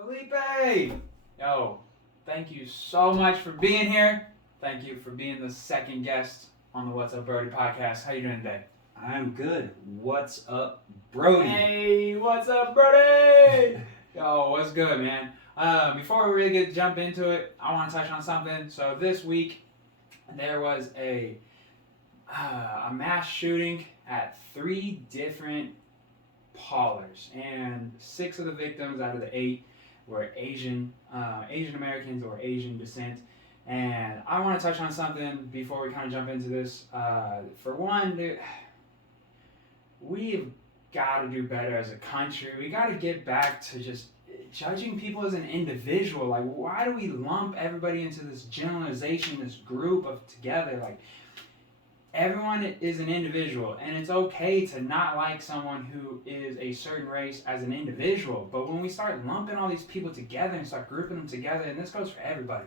Felipe! Yo, thank you so much for being here. Thank you for being the second guest on the What's Up Brodey podcast. How you doing today? I'm good. What's up, Brodey? Hey, what's up, Brodey? Yo, what's good, man? Before we really jump into it, I want to touch on something. So this week, there was a mass shooting at 3 different parlors, and 6 of the victims out of the 8 were Asian Americans or Asian descent. And I want to touch on something before we kind of jump into this. For one, we've got to do better as a country. We got to get back to just judging people as an individual. Like, why do we lump everybody into this generalization, this group of together? Like, everyone is an individual, and it's okay to not like someone who is a certain race as an individual. But when we start lumping all these people together and start grouping them together, and this goes for everybody,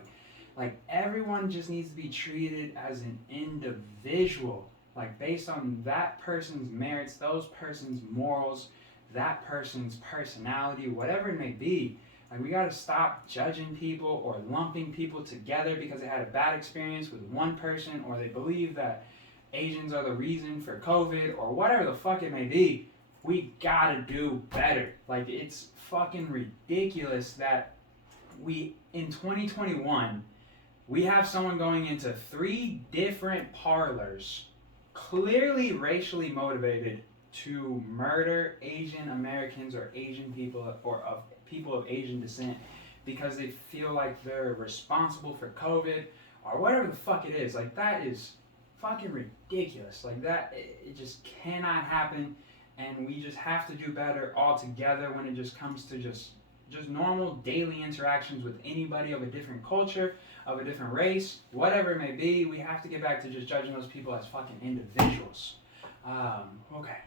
like, everyone just needs to be treated as an individual, like, based on that person's merits, those person's morals, that person's personality, whatever it may be. Like, we got to stop judging people or lumping people together because they had a bad experience with one person, or they believe that Asians are the reason for COVID, or whatever the fuck it may be. We gotta do better. Like, it's fucking ridiculous that in 2021, we have someone going into 3 different parlors, clearly racially motivated, to murder Asian Americans or Asian people or of people of Asian descent because they feel like they're responsible for COVID or whatever the fuck it is. Like, that is fucking ridiculous. Like, that, it just cannot happen, and we just have to do better altogether when it just comes to just normal daily interactions with anybody of a different culture, of a different race, whatever it may be. We have to get back to just judging those people as fucking individuals. Okay,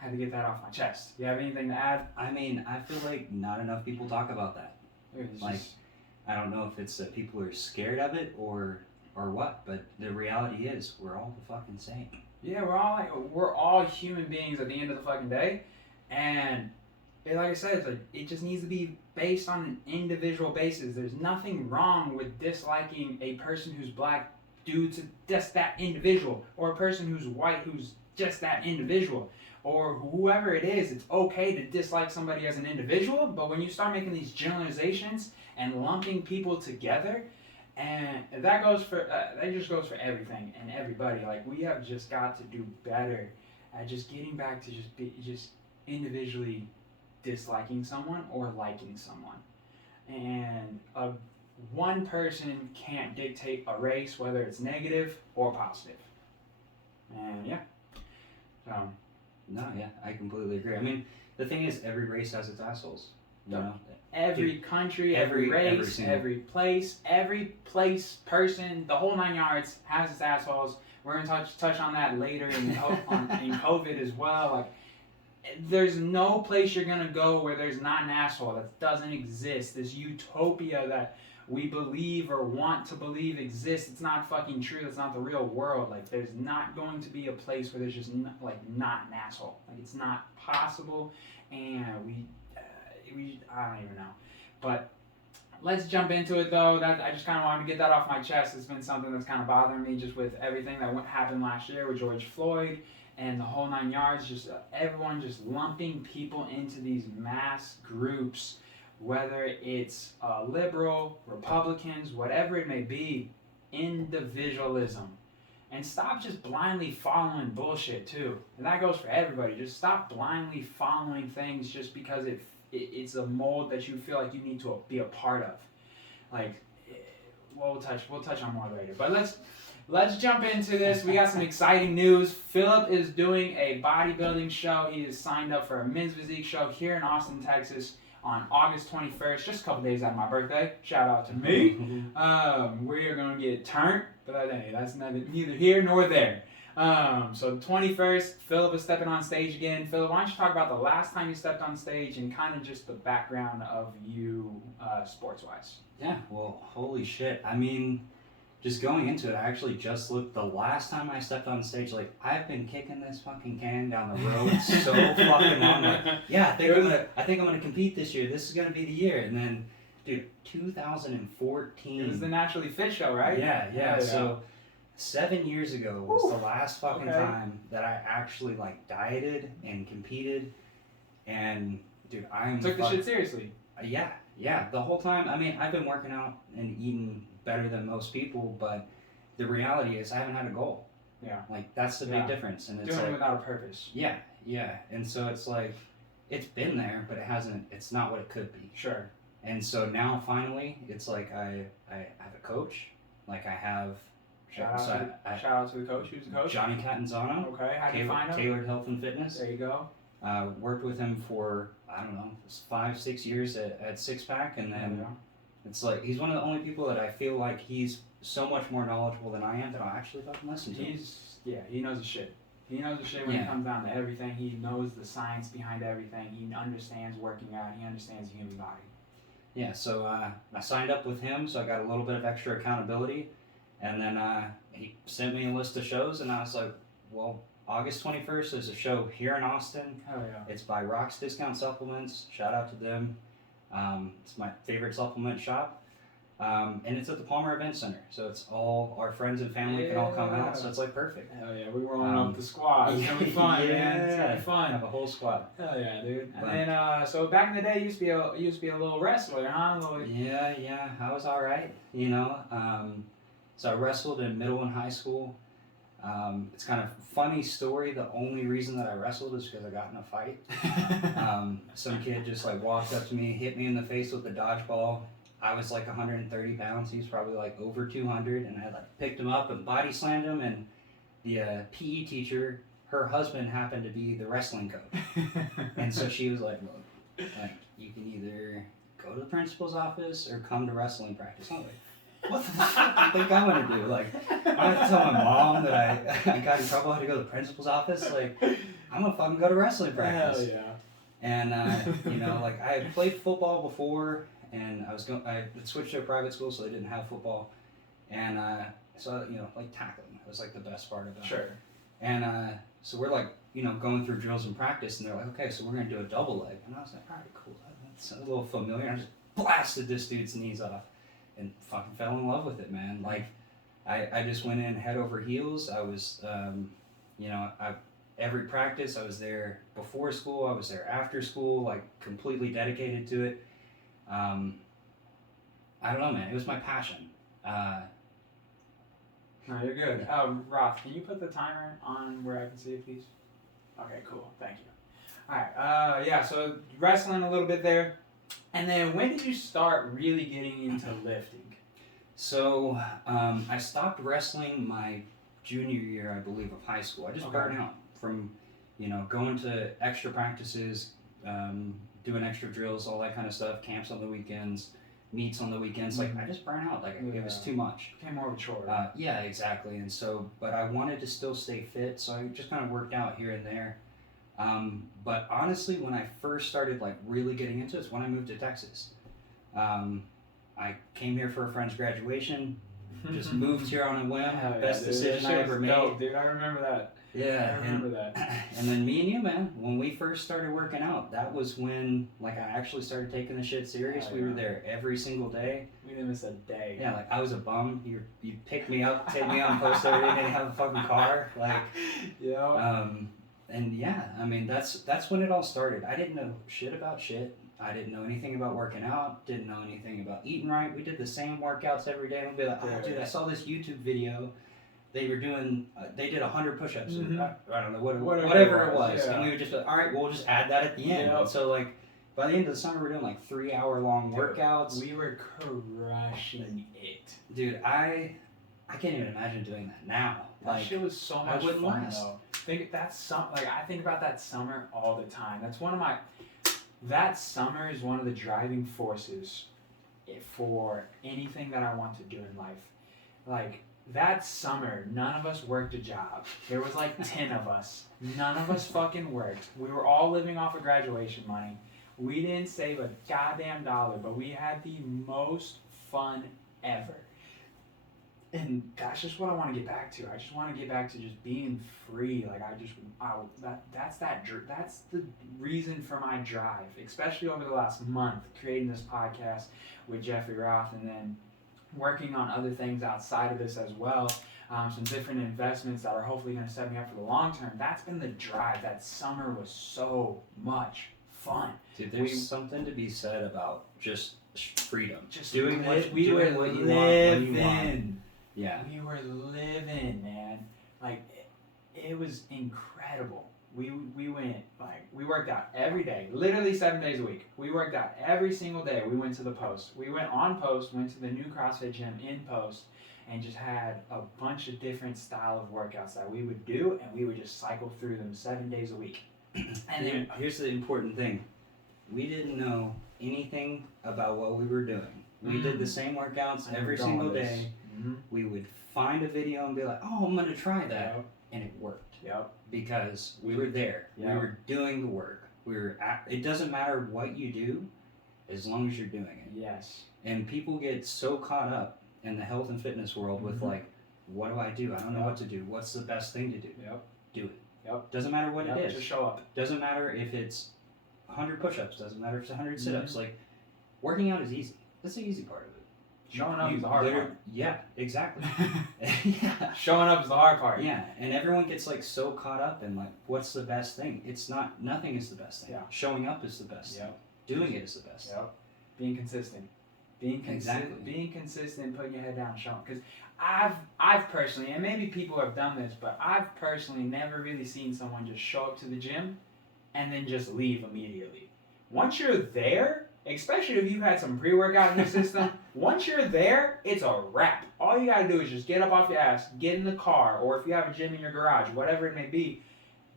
I had to get that off my chest. You have anything to add? I mean, I feel like not enough people talk about that. Like, I don't know if it's that people are scared of it or what, but the reality is we're all the fucking same. Yeah, we're all human beings at the end of the fucking day, and like I said, it's like, it just needs to be based on an individual basis. There's nothing wrong with disliking a person who's black due to just that individual, or a person who's white who's just that individual, or whoever it is. It's okay to dislike somebody as an individual, but when you start making these generalizations and lumping people together, and that just goes for everything and everybody. Like, we have just got to do better at just getting back to just individually disliking someone or liking someone. And one person can't dictate a race, whether it's negative or positive. And yeah. No, yeah, I completely agree. I mean, the thing is, every race has its assholes. You know? Every country, every race, every place, person, the whole 9 yards has its assholes. We're gonna touch on that later in COVID as well. Like, there's no place you're gonna go where there's not an asshole. That doesn't exist. This utopia that we believe or want to believe exists, it's not fucking true. It's not the real world. Like, there's not going to be a place where there's just not an asshole. Like, it's not possible, and I don't even know. But let's jump into it, though. I just kind of wanted to get that off my chest. It's been something that's kind of bothering me, just with everything that happened last year with George Floyd and the whole 9 yards. Just everyone just lumping people into these mass groups, whether it's liberal, Republicans, whatever it may be. Individualism. And stop just blindly following bullshit, too. And that goes for everybody. Just stop blindly following things just because it's a mold that you feel like you need to be a part of. Like, we'll touch on more later. But let's jump into this. We got some exciting news. Philip is doing a bodybuilding show. He is signed up for a men's physique show here in Austin, Texas, on August 21st, just a couple days after my birthday. Shout out to me. We are going to get turned, but hey, that's neither here nor there. So the 21st, Philip is stepping on stage again. Philip, why don't you talk about the last time you stepped on stage and kind of just the background of you sports-wise? Yeah, well, holy shit. I mean, just going into it, I actually just looked, the last time I stepped on stage, like, I've been kicking this fucking can down the road so fucking long. Like, yeah, I think I'm gonna compete this year. This is gonna be the year. And then, dude, 2014. It was the Naturally Fit show, right? Yeah. So 7 years ago was the last fucking time that I actually like dieted and competed. And dude, took the shit seriously. Yeah. The whole time. I mean, I've been working out and eating better than most people, but the reality is I haven't had a goal. Yeah. Like that's the big difference. And it's doing like, it without a purpose. Yeah. And so it's like it's been there, but it's not what it could be. Sure. And so now finally it's like I have a coach. Like I have shout out to the coach. Who's the coach? Johnny Catanzano. Okay. How do you find him? Tailored Health and Fitness. There you go. Worked with him for, I don't know, 5-6 years at Six Pack, and then it's like he's one of the only people that I feel like he's so much more knowledgeable than I am that I'll actually fucking listen to. He knows the shit. He knows the shit when it comes down to everything. He knows the science behind everything. He understands working out. He understands the human body. Yeah, so I signed up with him, so I got a little bit of extra accountability, and then he sent me a list of shows, and I was like, well, August 21st, there's a show here in Austin. Hell yeah. It's by Rock's Discount Supplements. Shout out to them. It's my favorite supplement shop. And it's at the Palmer Event Center. So it's all our friends and family can all come out. So it's like perfect. Hell yeah. We're rolling up the squad. It's going to be fun, man. It's going to be fun. Have a whole squad. Hell yeah, dude. And then, so back in the day, you used to be a little wrestler, huh? Yeah. I was all right, you know. So I wrestled in middle and high school. It's kind of funny story. The only reason that I wrestled is because I got in a fight. Some kid just like walked up to me, hit me in the face with a dodgeball. I was like 130 pounds. He was probably like over 200, and I like picked him up and body slammed him. And the PE teacher, her husband happened to be the wrestling coach, and so she was like, "Look, like you can either go to the principal's office or come to wrestling practice." I'm like, what the fuck do you think I'm gonna do? Like, I have to tell my mom that I got in trouble, I had to go to the principal's office. Like, I'm gonna fucking go to wrestling practice. Hell yeah. And you know, like I had played football before, and I switched to a private school, so they didn't have football. And so you know, like tackling was like the best part about it. Sure. And so we're like, you know, going through drills and practice, and they're like, okay, so we're gonna do a double leg. And I was like, all right, cool. That's a little familiar. I just blasted this dude's knees off. And fucking fell in love with it, man. Like, I just went in head over heels. I was, you know, every practice, I was there before school, I was there after school, like, completely dedicated to it. I don't know, man. It was my passion. No, you're good. Roth, can you put the timer on where I can see it, please? Okay, cool. Thank you. All right. Yeah, so wrestling a little bit there. And then when did you start really getting into lifting? So I stopped wrestling my junior year, I believe, of high school. I just burned out from, you know, going to extra practices, doing extra drills, all that kind of stuff, camps on the weekends, meets on the weekends. Like, I just burned out. Like, it was too much. Became more of a chore. Yeah, exactly. And so, but I wanted to still stay fit, so I just kind of worked out here and there. But honestly, when I first started like really getting into it, is when I moved to Texas. I came here for a friend's graduation, just moved here on a whim. Best decision I ever made. Dope, dude, I remember that. Yeah, I remember that. And then me and you, man, when we first started working out, that was when like I actually started taking the shit serious. We were there every single day. We didn't miss a day. Yeah, like I was a bum. You picked me up, take me on post every day, didn't have a fucking car. Like, yeah. And yeah, I mean that's when it all started. I didn't know shit about shit. I didn't know anything about working out. Didn't know anything about eating right. We did the same workouts every day. We'd be like, oh, dude, I saw this YouTube video. They were doing, they did 100 push-ups. I don't know, whatever it was. Yeah. And we would just be like, all right, we'll just add that at the end. And so like, by the end of the summer, we're doing like 3-hour-long workouts. We were crushing it. Dude, I can't even imagine doing that now. That shit was so much fun, though. I think about that summer all the time. That summer is one of the driving forces for anything that I want to do in life. Like, that summer, none of us worked a job. There was like 10 of us. None of us fucking worked. We were all living off of graduation money. We didn't save a goddamn dollar, but we had the most fun ever. And that's just what I want to get back to. I just want to get back to just being free. Like that's the reason for my drive, especially over the last month, creating this podcast with Jeffrey Roth, and then working on other things outside of this as well. Some different investments that are hopefully going to set me up for the long term. That's been the drive. That summer was so much fun. Dude, there's something to be said about just freedom. Just doing what you want when you want. Yeah. We were living, man. Like, it was incredible. We went, like, we worked out every day, literally 7 days a week. We worked out every single day. We went to the post. We went on post, went to the new CrossFit gym in post, and just had a bunch of different style of workouts that we would do, and we would just cycle through them 7 days a week. And then, here's the important thing. We didn't know anything about what we were doing. We did the same workouts every single day. Mm-hmm. We would find a video and be like, oh, I'm going to try that. Yep. And it worked. Yep. Because we were there. Yep. We were doing the work. It doesn't matter what you do as long as you're doing it. Yes. And people get so caught up in the health and fitness world with like, what do I do? I don't know what to do. What's the best thing to do? Yep. Do it. Yep. Doesn't matter what it is. Just show up. Doesn't matter if it's 100 push-ups. Doesn't matter if it's 100 sit-ups. Like, working out is easy. That's the easy part of it. Showing up is the hard part. Yeah, exactly. Yeah. Showing up is the hard part. Yeah, and everyone gets like so caught up in like, what's the best thing? It's not. Nothing is the best thing. Yeah. Showing up is the best thing. Doing it is the best. Yep. Being consistent. Being consistent, putting your head down, showing. Because I've personally, and maybe people have done this, but I've personally never really seen someone just show up to the gym and then just leave immediately. Once you're there, especially if you've had some pre-workout in your system, once you're there, it's a wrap. All you gotta do is just get up off your ass, get in the car, or if you have a gym in your garage, whatever it may be,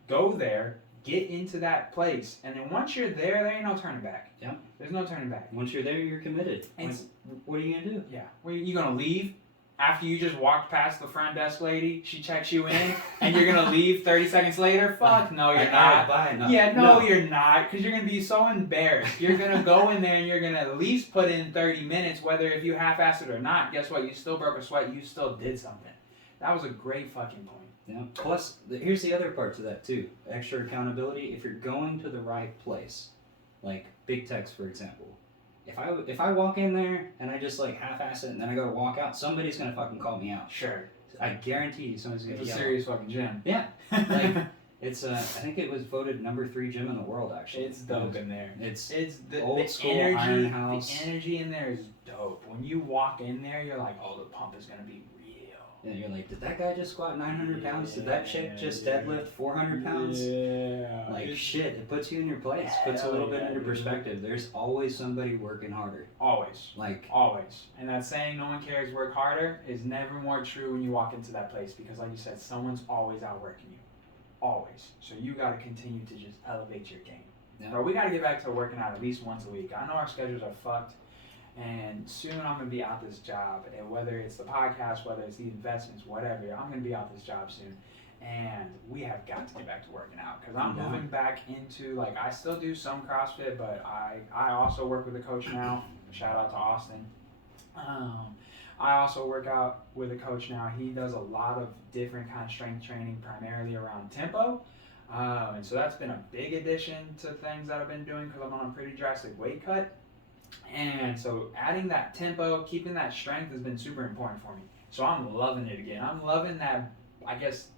go there, get into that place, and then once you're there, there ain't no turning back. Yeah. There's no turning back. Once you're there, you're committed. What are you gonna do? Yeah. You gonna leave? After you just walked past the front desk lady, she checks you in, and you're gonna leave 30 seconds later? Fuck, no, you're not. No, you're not, because you're gonna be so embarrassed. You're gonna go in there and you're gonna at least put in 30 minutes, whether if you half-assed it or not. Guess what? You still broke a sweat. You still did something. That was a great fucking point. Yeah. Plus, here's the other part to that too. Extra accountability. If you're going to the right place, like Big Techs, for example. If I walk in there and I just like half-ass it and then I go to walk out, somebody's gonna fucking call me out. Sure. I guarantee you somebody's gonna yell. It's a yell. serious fucking gym. Yeah. Like it's I think it was voted number 3 gym in the world actually. It's dope in there. It's the old school energy, iron house. The energy in there is dope. When you walk in there, you're like, oh, the pump is gonna be real. And you're like, did that guy just squat 900 pounds? Did that chick just deadlift 400 pounds? Yeah. Like, shit, it puts you in your place. Puts a little bit into perspective. There's always somebody working harder. Always. Like, always. And that saying, no one cares, work harder, is never more true when you walk into that place. Because like you said, someone's always outworking you. Always. So you got to continue to just elevate your game. Yeah. Bro, we got to get back to working out at least once a week. I know our schedules are fucked. And soon I'm going to be out this job. And whether it's the podcast, whether it's the investments, whatever, I'm going to be out this job soon. And we have got to get back to working out. Because I'm moving back into, like, I still do some CrossFit, but I also work with a coach now. Shout out to Austin. I also work out with a coach now. He does a lot of different kind of strength training, primarily around tempo. And so that's been a big addition to things that I've been doing because I'm on a pretty drastic weight cut. And so adding that tempo, keeping that strength has been super important for me. So I'm loving it again. I'm loving that, I guess,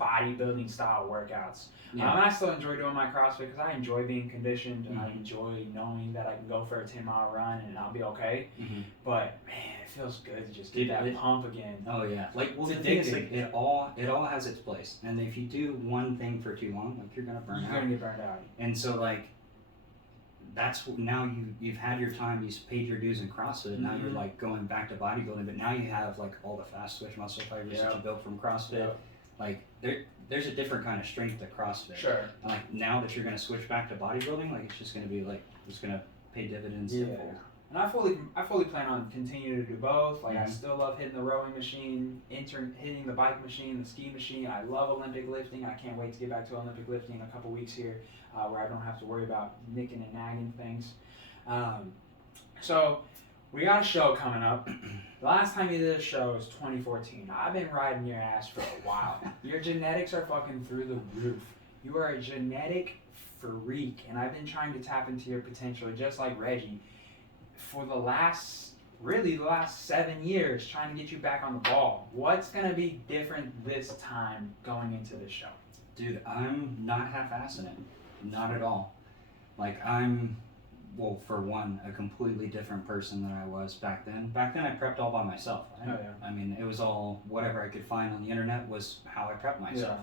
bodybuilding style workouts. Yeah. I still enjoy doing my CrossFit because I enjoy being conditioned and I enjoy knowing that I can go for a 10-mile run and I'll be okay. Mm-hmm. But man, it feels good to just get that pump again. Oh yeah, like the thing is, like it all has its place. And if you do one thing for too long, like you're gonna burn out. You're gonna get burned out. And so like that's now you've had your time, you've paid your dues in CrossFit, and now you're like going back to bodybuilding, but now you have like all the fast twitch muscle fibers that you built from CrossFit. Yep. Like there's a different kind of strength at CrossFit. Sure. And like now that you're gonna switch back to bodybuilding, like it's just gonna be like it's gonna pay dividends. Yeah. And I fully plan on continuing to do both. Like I still love hitting the rowing machine, hitting the bike machine, the ski machine. I love Olympic lifting. I can't wait to get back to Olympic lifting in a couple weeks here, where I don't have to worry about nicking and nagging things. So We got a show coming up. The last time you did a show was 2014. I've been riding your ass for a while. Your genetics are fucking through the roof. You are a genetic freak, and I've been trying to tap into your potential, just like Reggie, for the last 7 years, trying to get you back on the ball. What's gonna be different this time going into this show? Dude, I'm not half-assing it. Not at all. Like, well, for one, a completely different person than I was back then. Back then, I prepped all by myself. I mean, it was all whatever I could find on the internet was how I prepped myself.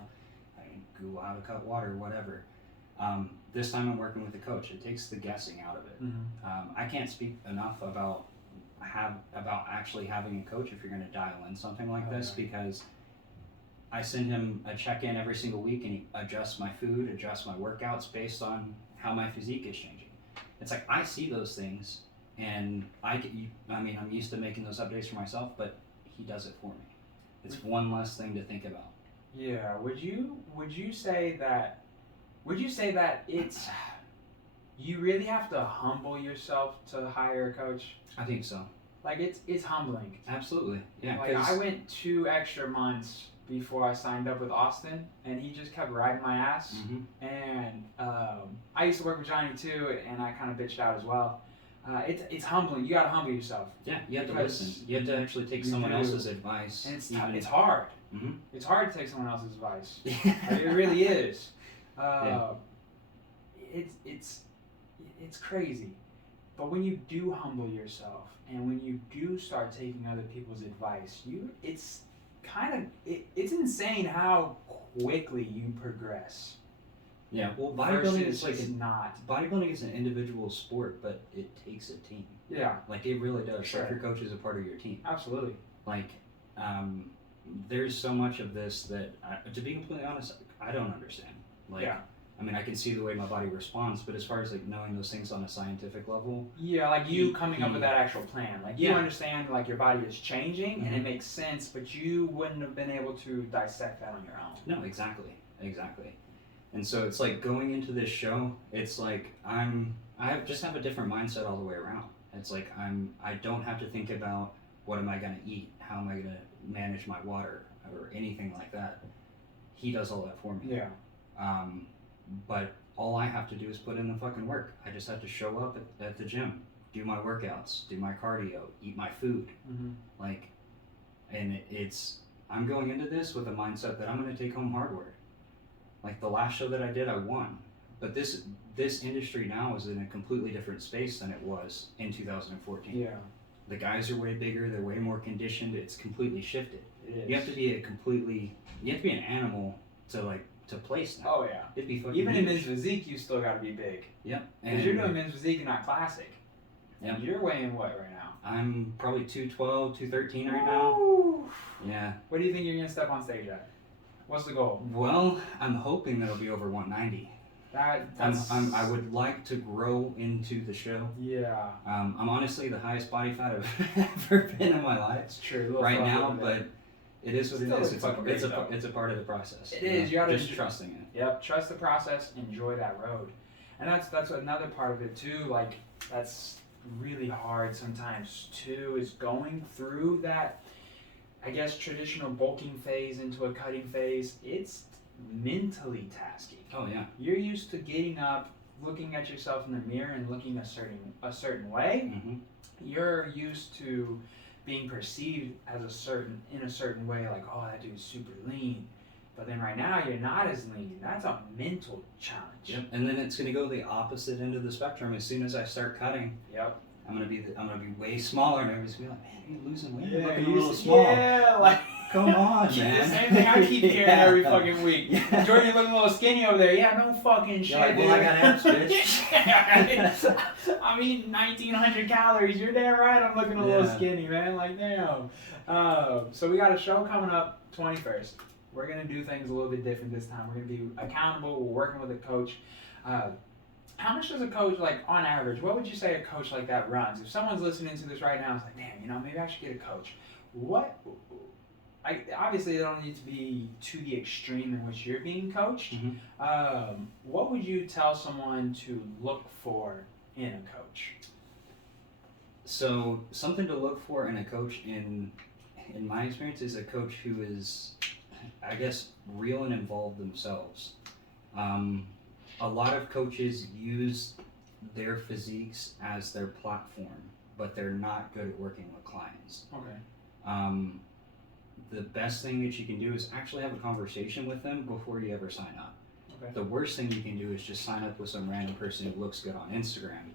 I didn't Google how to cut water, whatever. This time, I'm working with a coach. It takes the guessing out of it. Mm-hmm. I can't speak enough about actually having a coach if you're going to dial in something like this, because I send him a check-in every single week, and he adjusts my food, adjusts my workouts based on how my physique is changing. It's like, I see those things, and I'm used to making those updates for myself, but he does it for me. It's one less thing to think about. Yeah. Would you say that it's, you really have to humble yourself to hire a coach? I think so. Like, it's humbling. Absolutely. Yeah. Like, I went 2 extra months before I signed up with Austin, and he just kept riding my ass. Mm-hmm. And I used to work with Johnny too, and I kind of bitched out as well. It's humbling. You gotta humble yourself. Yeah, you have to listen. You have to actually take someone else's advice. And it's hard. Mm-hmm. It's hard to take someone else's advice. Like, it really is. It's crazy. But when you do humble yourself, and when you do start taking other people's advice, it's insane how quickly you progress. Yeah, well, bodybuilding is an individual sport, but it takes a team. Yeah, like, it really does. Sure. Like, your coach is a part of your team. Absolutely. Like, there's so much of this that, to be completely honest, I don't understand. Like, yeah. I mean, I can see the way my body responds, but as far as like knowing those things on a scientific level, yeah, like you coming up with that actual plan, like you understand like your body is changing, mm-hmm. and it makes sense, but you wouldn't have been able to dissect that on your own. No, exactly. And so it's like, going into this show, it's like I just have a different mindset all the way around. It's like I don't have to think about what am I gonna eat, how am I gonna manage my water, or anything like that. He does all that for me. Yeah. But all I have to do is put in the fucking work. I just have to show up at the gym, do my workouts, do my cardio, eat my food. Mm-hmm. Like, and I'm going into this with a mindset that I'm going to take home hardware. Like, the last show that I did, I won. But this industry now is in a completely different space than it was in 2014. Yeah. The guys are way bigger, they're way more conditioned, it's completely shifted. It is. You have to be an animal to place now. Oh yeah. It'd be fucking even huge. in men's physique, you still gotta be big. Yep. Because you're doing men's physique and not classic. Yep. You're weighing what right now? I'm probably 212, 213 right now. Ooh. Yeah. What do you think you're gonna step on stage at? What's the goal? Well, I'm hoping that'll be over 190. I would like to grow into the show. Yeah. I'm honestly the highest body fat I've ever been in my life. It's true. Right now, but it is what it is. It's a part of the process. It is. You gotta just trusting it. Yep. Trust the process. Enjoy that road, and that's another part of it too. Like, that's really hard sometimes too. Is going through that, I guess, traditional bulking phase into a cutting phase. It's mentally tasking. Oh yeah. You're used to getting up, looking at yourself in the mirror, and looking a certain way. Mm-hmm. You're used to being perceived as in a certain way, like, oh, that dude's super lean. But then right now you're not as lean. That's a mental challenge. Yep. And then it's gonna go the opposite end of the spectrum. As soon as I start cutting, yep, I'm gonna be way smaller, and everybody's gonna be like, man, are you losing weight? Yeah, You're looking a little small. Yeah, like, come on, man. The same thing I keep hearing every fucking week. Yeah. Jordan, you're looking a little skinny over there. Yeah, no fucking shit. Like, well, I got abs, bitch. I'm eating 1,900 calories. You're damn right. I'm looking a little skinny, man. Like, damn. So we got a show coming up 21st. We're gonna do things a little bit different this time. We're gonna be accountable. We're working with a coach. How much does a coach, like, on average, what would you say a coach like that runs? If someone's listening to this right now, it's like, damn, maybe I should get a coach. Obviously, they don't need to be to the extreme in which you're being coached. Mm-hmm. What would you tell someone to look for in a coach? So something to look for in a coach, in my experience, is a coach who is, I guess, real and involved themselves. A lot of coaches use their physiques as their platform, but they're not good at working with clients. Okay. The best thing that you can do is actually have a conversation with them before you ever sign up. Okay. The worst thing you can do is just sign up with some random person who looks good on Instagram,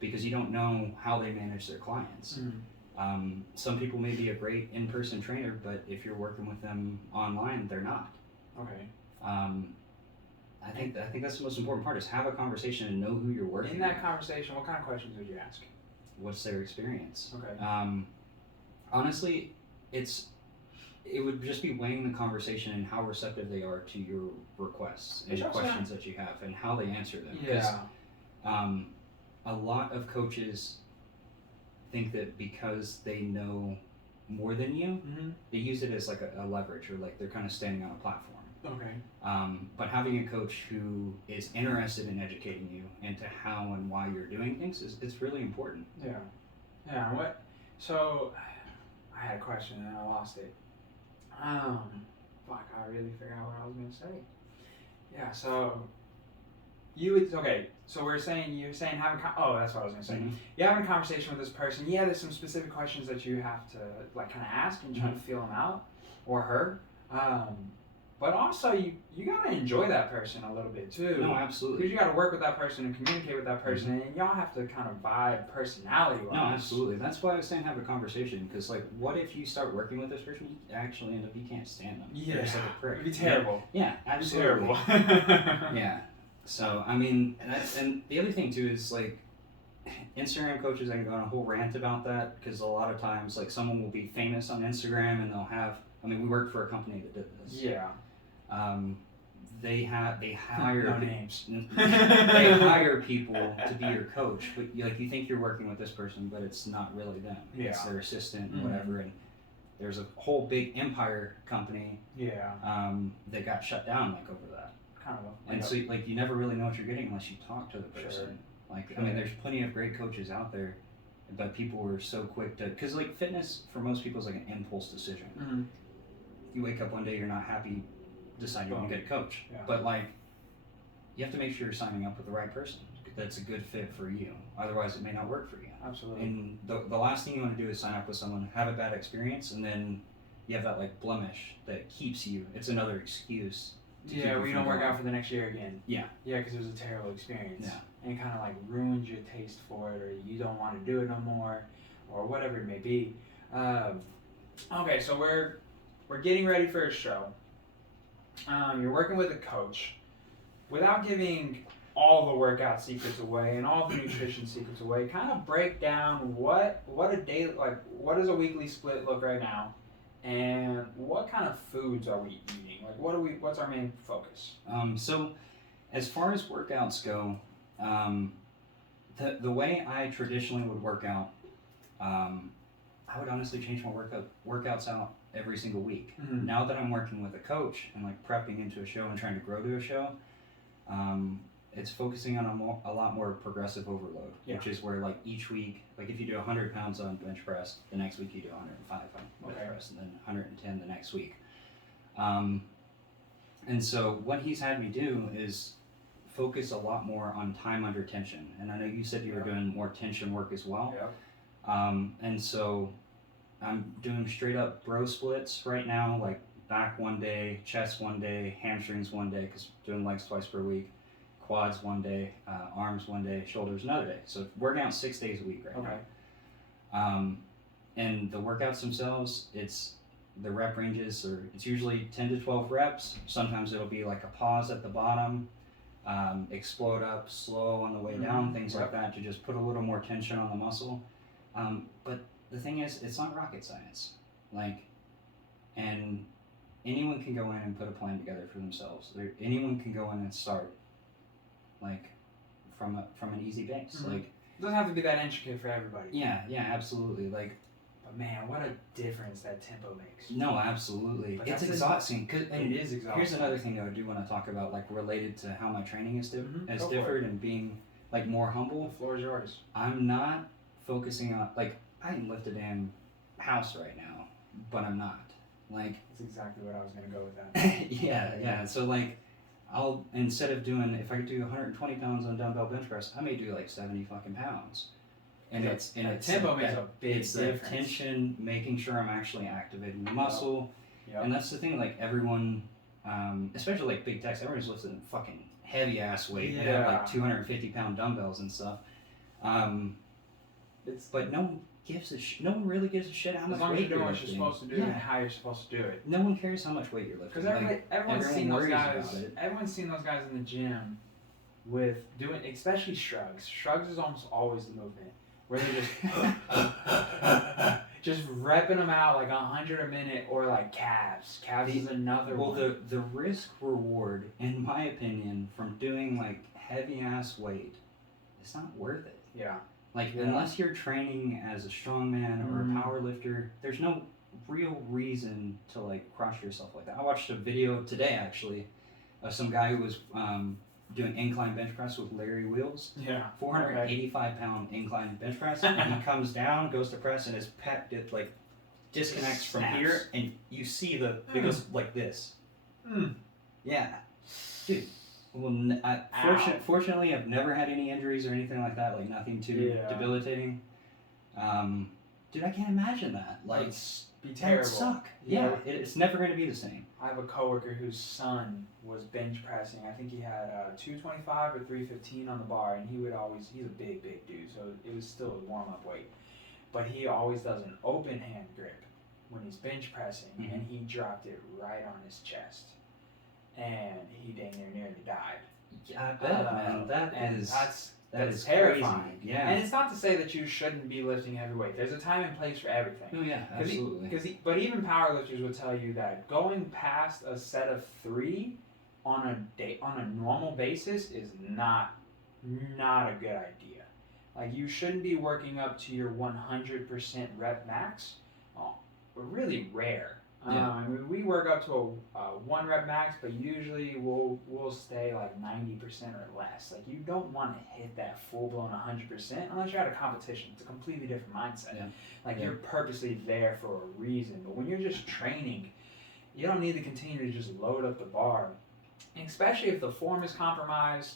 because you don't know how they manage their clients. Some people may be a great in-person trainer, but if you're working with them online, they're not. Okay. I think that's the most important part, is have a conversation and know who you're working with. In that conversation, what kind of questions would you ask? What's their experience? Okay. Honestly, it would just be weighing the conversation and how receptive they are to your requests and questions that you have and how they answer them. Yeah. A lot of coaches think that because they know more than you, they use it as like a leverage, or like they're kind of standing on a platform. Okay. But having a coach who is interested in educating you into how and why you're doing things it's really important. Yeah. Yeah. What? So, I had a question and I lost it. Fuck, I really figured out what I was gonna say. Yeah. So, so you're saying that's what I was gonna say. You're having a conversation with this person. Yeah, there's some specific questions that you have to like kind of ask and try to feel them out, or her. But also you gotta enjoy that person a little bit too. No, absolutely. Because you gotta work with that person and communicate with that person, and y'all have to kind of vibe personality-wise. No, absolutely. That's why I was saying have a conversation. Because like, what if you start working with this person, you actually end up you can't stand them? Yeah, they're just like a prick. it'd be terrible. Yeah, absolutely. It'd be terrible. Yeah. So I mean, and the other thing too is like, Instagram coaches, I can go on a whole rant about that, because a lot of times like someone will be famous on Instagram and they'll have. I mean, we worked for a company that did this. Yeah. They hire no names. they hire people to be your coach, but like you think you're working with this person, but it's not really them. Yeah. It's their assistant or whatever. And there's a whole big empire company. Yeah. That got shut down like over that. Kind of. And so like you never really know what you're getting unless you talk to the person. Sure. Like I mean, there's plenty of great coaches out there, but people were so quick to, because like fitness for most people is like an impulse decision. You wake up one day, you're not happy, decide you want to get a coach. Yeah. But like, you have to make sure you're signing up with the right person that's a good fit for you. Otherwise, it may not work for you. Absolutely. And the last thing you want to do is sign up with someone, have a bad experience, and then you have that like blemish that keeps you. It's another excuse. Yeah, we don't work out for the next year again. Yeah. Yeah, because it was a terrible experience. Yeah. And it kind of like ruins your taste for it, or you don't want to do it no more, or whatever it may be. Okay, so we're getting ready for a show. You're working with a coach. Without giving all the workout secrets away and all the nutrition secrets away, kind of break down what a day, like what does a weekly split look right now, and what kind of foods are we eating? Like what's our main focus? So as far as workouts go, the way I traditionally would work out, I would honestly change my workouts out every single week. Now that I'm working with a coach and like prepping into a show and trying to grow to a show, it's focusing on a lot more progressive overload, which is where like each week, like if you do 100 pounds on bench press, the next week you do 105 on bench press, and then 110 the next week. And so what he's had me do is focus a lot more on time under tension. And I know you said you were doing more tension work as well. And so I'm doing straight up bro splits right now, like back one day, chest one day, hamstrings one day, because doing legs twice per week, quads one day, arms one day, shoulders another day. So working out 6 days a week right now. And the workouts themselves, the rep ranges it's usually 10 to 12 reps. Sometimes it'll be like a pause at the bottom, explode up slow on the way down, things like that, to just put a little more tension on the muscle. But the thing is, it's not rocket science. And anyone can go in and put a plan together for themselves. Anyone can go in and start, from an easy base. It doesn't have to be that intricate for everybody. Yeah, absolutely. But man, what a difference that tempo makes. No, absolutely. But it's exhausting. It is exhausting. Here's another thing I do want to talk about, related to how my training is different and being more humble. The floor is yours. I'm not focusing on, like, I can lift a damn house right now, but I'm not. Like, That's exactly what I was gonna go with that. yeah. So like, I'll, instead of doing, if I could do 120 pounds on dumbbell bench press, I may do like 70 fucking pounds. And Yeah, it's tempo makes a big it's difference. the tension, making sure I'm actually activating the muscle. Yep. And that's the thing, like everyone, especially like big techs, everyone's lifting fucking heavy ass weight. They have like 250 pound dumbbells and stuff. But no one gives a no one really gives a shit how much weight you're doing what lifting. you're supposed to do and how you're supposed to do it. No one cares how much weight you're lifting. Because everyone's seen those worries guys. about it. Everyone's seen those guys in the gym with doing, especially shrugs. Shrugs is almost always the movement where they're just repping them out like 100 a minute, or like calves. Calves is another one. Well, the risk reward, in my opinion, from doing like heavy ass weight, it's not worth it. Yeah. Like, unless you're training as a strongman or a power lifter, there's no real reason to like crush yourself like that. I watched a video today actually of some guy who was doing incline bench press with Larry Wheels. Yeah. 485 pound incline bench press, and he comes down, goes to press, and his pec like disconnects from here, and you see it goes like this. Yeah, dude. Well, fortunately, I've never had any injuries or anything like that. Like nothing too debilitating. Dude, I can't imagine that. Like, be terrible. That would suck. Yeah, it's never going to be the same. I have a coworker whose son was bench pressing. I think he had 225 or 315 on the bar, and he's a big dude, so it was still a warm up weight. But he always does an open hand grip when he's bench pressing, and he dropped it right on his chest. And he dang nearly died. Yeah, I bet, man. That's terrifying. Crazy. Yeah. And it's not to say that you shouldn't be lifting heavy weight. There's a time and place for everything. Oh yeah, absolutely. But even powerlifters will tell you that going past a set of 3 on a normal basis is not a good idea. Like, you shouldn't be working up to your 100% rep max. We're really rare. I mean, we work up to a 1 rep max, but usually we'll stay like 90% or less. Like, you don't want to hit that full blown 100% unless you're at a competition. It's a completely different mindset. Yeah. Like, you're purposely there for a reason. But when you're just training, you don't need to continue to just load up the bar. And especially if the form is compromised,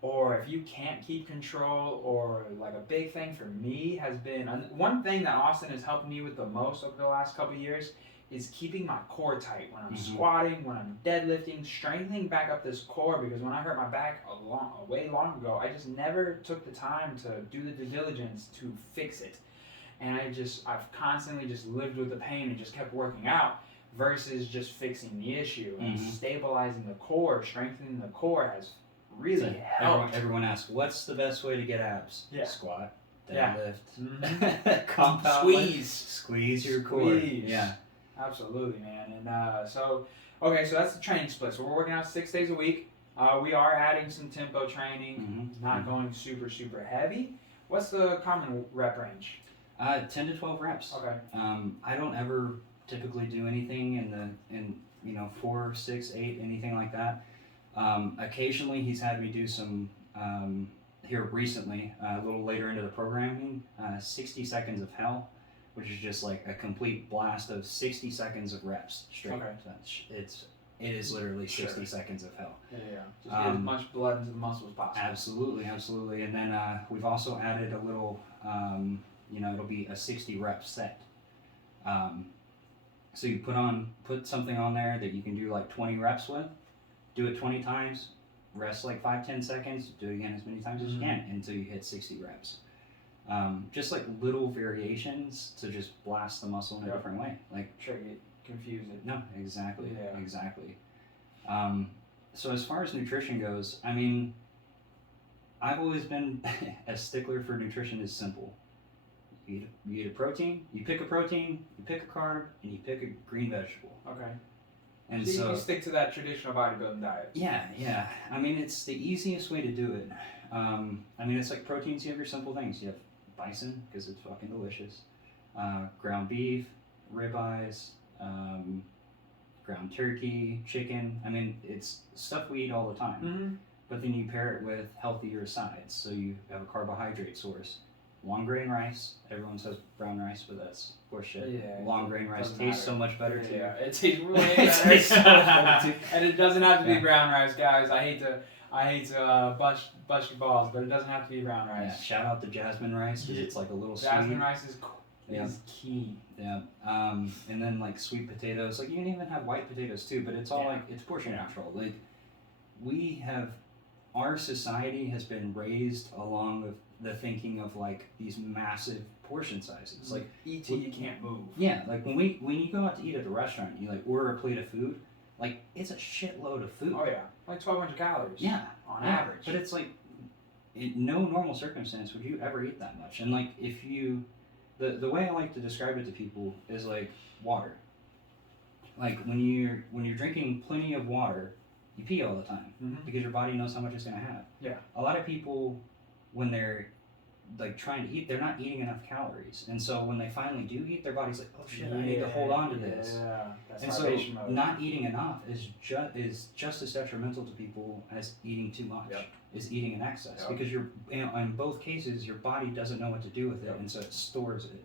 or if you can't keep control, or like a big thing for me has been, one thing that Austin has helped me with the most over the last couple of years is keeping my core tight when I'm squatting, when I'm deadlifting, strengthening back up this core, because when I hurt my back way long ago, I just never took the time to do the due diligence to fix it. And I've constantly just lived with the pain and just kept working out versus just fixing the issue. And stabilizing the core, strengthening the core has really helped. Everyone asks, what's the best way to get abs? Yeah. Squat, deadlift, compound squeeze your core. Yeah. Absolutely, man. And so that's the training split. So we're working out 6 days a week. We are adding some tempo training, not going super heavy. What's the common rep range? 10 to 12 reps. Okay. I don't ever typically do anything in 4, 6, 8, anything like that. Occasionally he's had me do some here recently, a little later into the programming, 60 seconds of hell, which is just like a complete blast of 60 seconds of reps straight. Okay. So it is literally 60 seconds of hell. Yeah. Just get as much blood into the muscle as possible. Absolutely. And then we've also added a little, it'll be a 60 rep set. So you put something on there that you can do like 20 reps with, do it 20 times, rest like 5-10 seconds, do it again as many times as you can until you hit 60 reps. Just like little variations to just blast the muscle in a different way. Like, sure, you confuse it. No, exactly. So as far as nutrition goes, I mean, I've always been a stickler for nutrition is simple. You eat a protein, you pick a carb, and you pick a green vegetable. Okay. And so you stick to that traditional bodybuilding diet. Yeah. I mean, it's the easiest way to do it. I mean, it's like proteins. You have your simple things. You have bison, because it's fucking delicious. Ground beef, ribeyes, ground turkey, chicken. I mean, it's stuff we eat all the time. But then you pair it with healthier sides. So you have a carbohydrate source. long grain rice. Everyone says brown rice, but that's horseshit. Yeah, long grain rice doesn't tastes matter. so much better too. Yeah, it tastes way It better. tastes so much better too. And it doesn't have to be Yeah. brown rice, guys. I hate to bust your balls, but it doesn't have to be brown Yeah, rice. shout out to jasmine rice because it's like a little Jasmine sweet. rice is Yeah. key. Yeah. And then like sweet potatoes. Like you can even have white potatoes too, but it's all like it's portion control. Like our society has been raised along with the thinking of like these massive portion sizes. Like eat till you can't move. yeah, like when you go out to eat at the restaurant, you like order a plate of food. Like it's a shitload of food. Oh yeah, like 1,200 calories. Yeah, on yeah. average. But it's like, in no normal circumstance would you ever eat that much. And like if you, the way I like to describe it to people is like water. Like when you're drinking plenty of water, you pee all the time because your body knows how much it's gonna have. Yeah. A lot of people, when they're like trying to eat, they're not eating enough calories, and so when they finally do eat, their body's like, oh shit, I need to hold on to this. Yeah, that's And so starvation mode. not eating enough is just as detrimental to people as eating too much. Yep. Is eating in excess Yep. because in both cases your body doesn't know what to do with it, Yep. and so it stores it.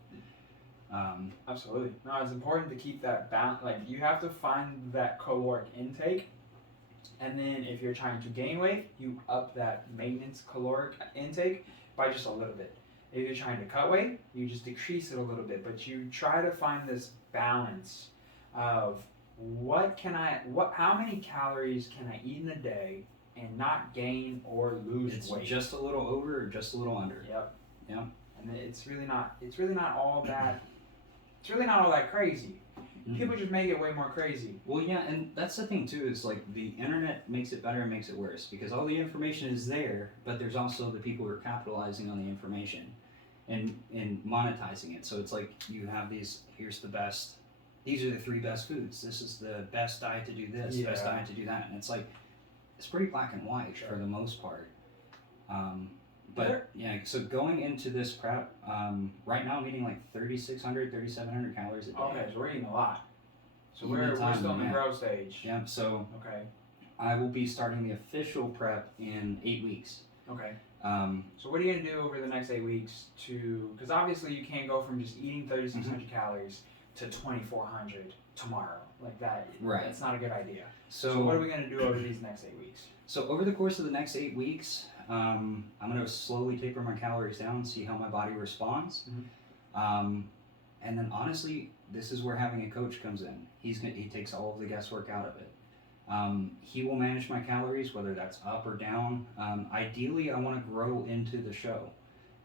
Absolutely. No, it's important to keep that balance. Like you have to find that caloric intake, and then if you're trying to gain weight, you up that maintenance caloric intake by just a little bit. If you're trying to cut weight, you just decrease it a little bit, but you try to find this balance of how many calories can I eat in a day and not gain or lose It's weight. just a little over or just a little under. Yep. Yep. And it's really not all that. It's really not all that crazy. Mhm. People just make it way more crazy. Well, yeah, and that's the thing too. Is like the internet makes it better and makes it worse because all the information is there, but there's also the people who are capitalizing on the information, and monetizing it. So it's like you have these. Here's the best. These are the 3 best foods. This is the best diet to do this. Yeah. Best diet to do that. And it's like it's pretty black and white Sure. for the most part. But yeah, so going into this prep, right now I'm eating like 3,600, 3,700 calories a day. Okay, so we're eating a lot. So Even we're the time, still in the yeah. growth stage. Yeah, so Okay. I will be starting the official prep in 8 weeks. Okay. Um, So what are you gonna do over the next 8 weeks because obviously you can't go from just eating 3,600 calories to 2,400 tomorrow like that. Right. That's not a good idea. so So what are we gonna do over these next 8 weeks? So over the course of the next 8 weeks, I'm going to slowly taper my calories down, see how my body responds. And then honestly, this is where having a coach comes in. He takes all of the guesswork out of it. He will manage my calories, whether that's up or down. Ideally, I want to grow into the show.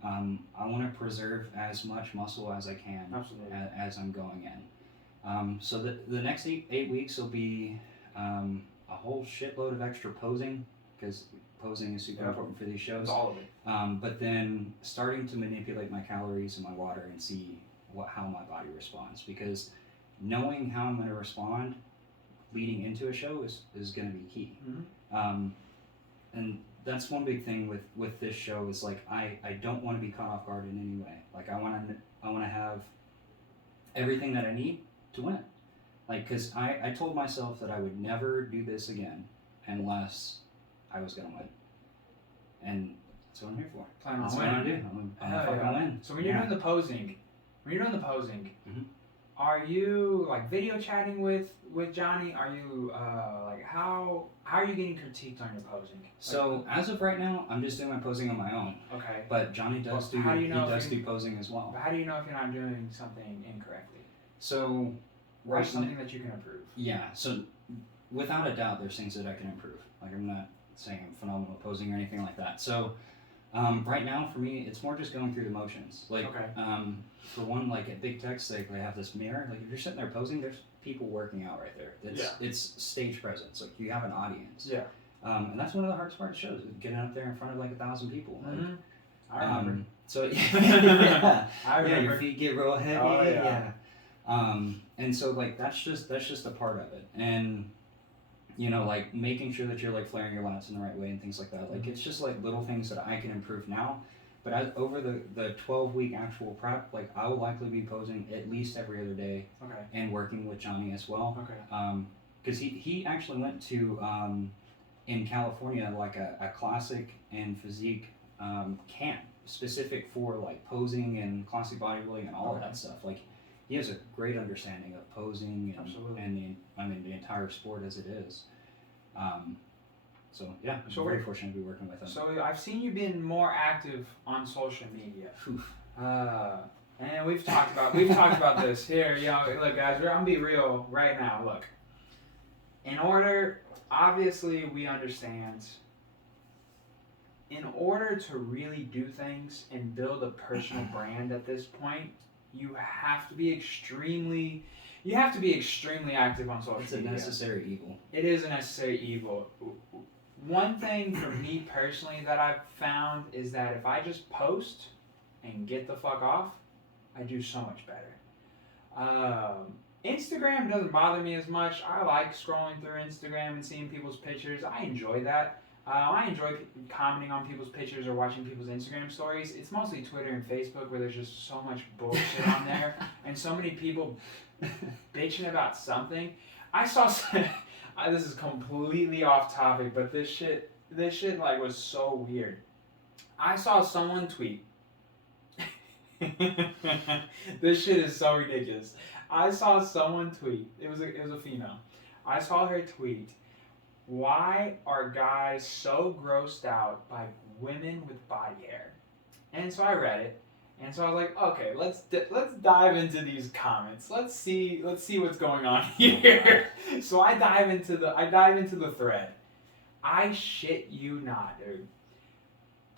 I want to preserve as much muscle as I can. Absolutely. As I'm going in. So the next 8 weeks will be a whole shitload of extra posing, because posing is super important for these shows. It's all of it. But then starting to manipulate my calories and my water and see how my body responds, because knowing how I'm going to respond leading into a show is going to be key. And that's one big thing with this show is like I don't want to be caught off guard in any way. Like I want to have everything that I need to win. Like, because I told myself that I would never do this again unless I was going to win. And that's what I'm here for. Plan on That's what winning. I'm going to do. I'm going to fucking win. So when you're doing the posing, are you like video chatting with Johnny? Are you like how are you getting critiqued on your posing? So as of right now, I'm just doing my posing on my own. Okay. But Johnny does Well, how do you know if do posing as well. But how do you know if you're not doing something incorrectly? So Or something that you can improve? Yeah. So without a doubt, there's things that I can improve. Like I'm not saying I'm phenomenal at posing or anything like that. So right now for me, it's more just going through the motions. Like for one, like at Big Tech's, they have this mirror. Like if you're sitting there posing, there's people working out right there. It's stage presence. Like you have an audience. Yeah. And that's one of the hardest parts of shows, is getting up there in front of like 1,000 people. Like, I remember. So I remember. yeah, your feet get real heavy. Oh, yeah. And so like that's just a part of it. And you know, like making sure that you're like flaring your lats in the right way and things like that. Like it's just like little things that I can improve now. But over the 12-week actual prep, like I will likely be posing at least every other day. Okay. And working with Johnny as well. Okay. Because he actually went to in California like a classic and physique camp specific for like posing and classic bodybuilding and all of that stuff. Like he has a great understanding of posing and the entire sport as it is. So yeah, I'm very fortunate to be working with him. So I've seen you being more active on social media. And we've talked about this here. Look guys, I'm gonna be real right now. Look, obviously we understand, in order to really do things and build a personal brand at this point, you have to be extremely active on social media. It's a necessary evil. It is a necessary evil. One thing for me personally that I've found is that if I just post and get the fuck off, I do so much better. Instagram doesn't bother me as much. I like scrolling through Instagram and seeing people's pictures. I enjoy that. I enjoy commenting on people's pictures or watching people's Instagram stories. It's mostly Twitter and Facebook where there's just so much bullshit on there and so many people bitching about something. I saw this is completely off topic, but this shit like was so weird. I saw someone tweet. This shit is so ridiculous. I saw someone tweet. It was a female. I saw her tweet. Why are guys so grossed out by women with body hair? And so I read it, and so I was like, okay, let's dive into these comments. Let's see what's going on here. So I dive into the thread. I shit you not, dude.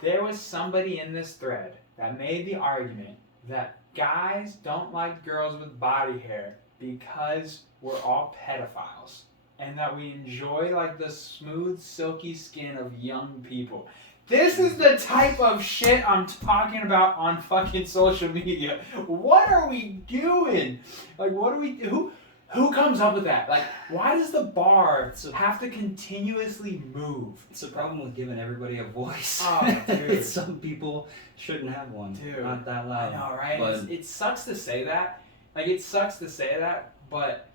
There was somebody in this thread that made the argument that guys don't like girls with body hair because we're all pedophiles. And that we enjoy like the smooth, silky skin of young people. This is the type of shit I'm talking about on fucking social media. What are we doing? Like, what are we do? Who comes up with that? Like, why does the bar have to continuously move? It's a problem with giving everybody a voice. Oh, dude. Some people shouldn't have one. Dude, not that loud. I know, right? But It sucks to say that. But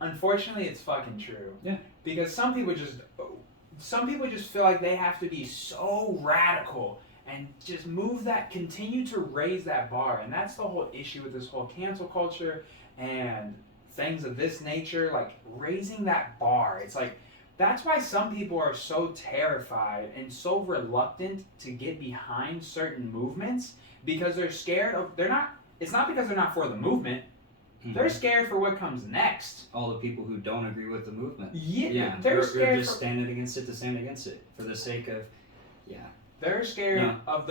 unfortunately, it's fucking true. Yeah. Because some people just feel like they have to be so radical and just continue to raise that bar. And that's the whole issue with this whole cancel culture and things of this nature, like raising that bar. It's like, that's why some people are so terrified and so reluctant to get behind certain movements, because they're scared of, it's not because they're not for the movement. Mm-hmm. They're scared for what comes next. All the people who don't agree with the movement. Yeah, they're scared just standing against it to stand against it for the sake of, They're scared of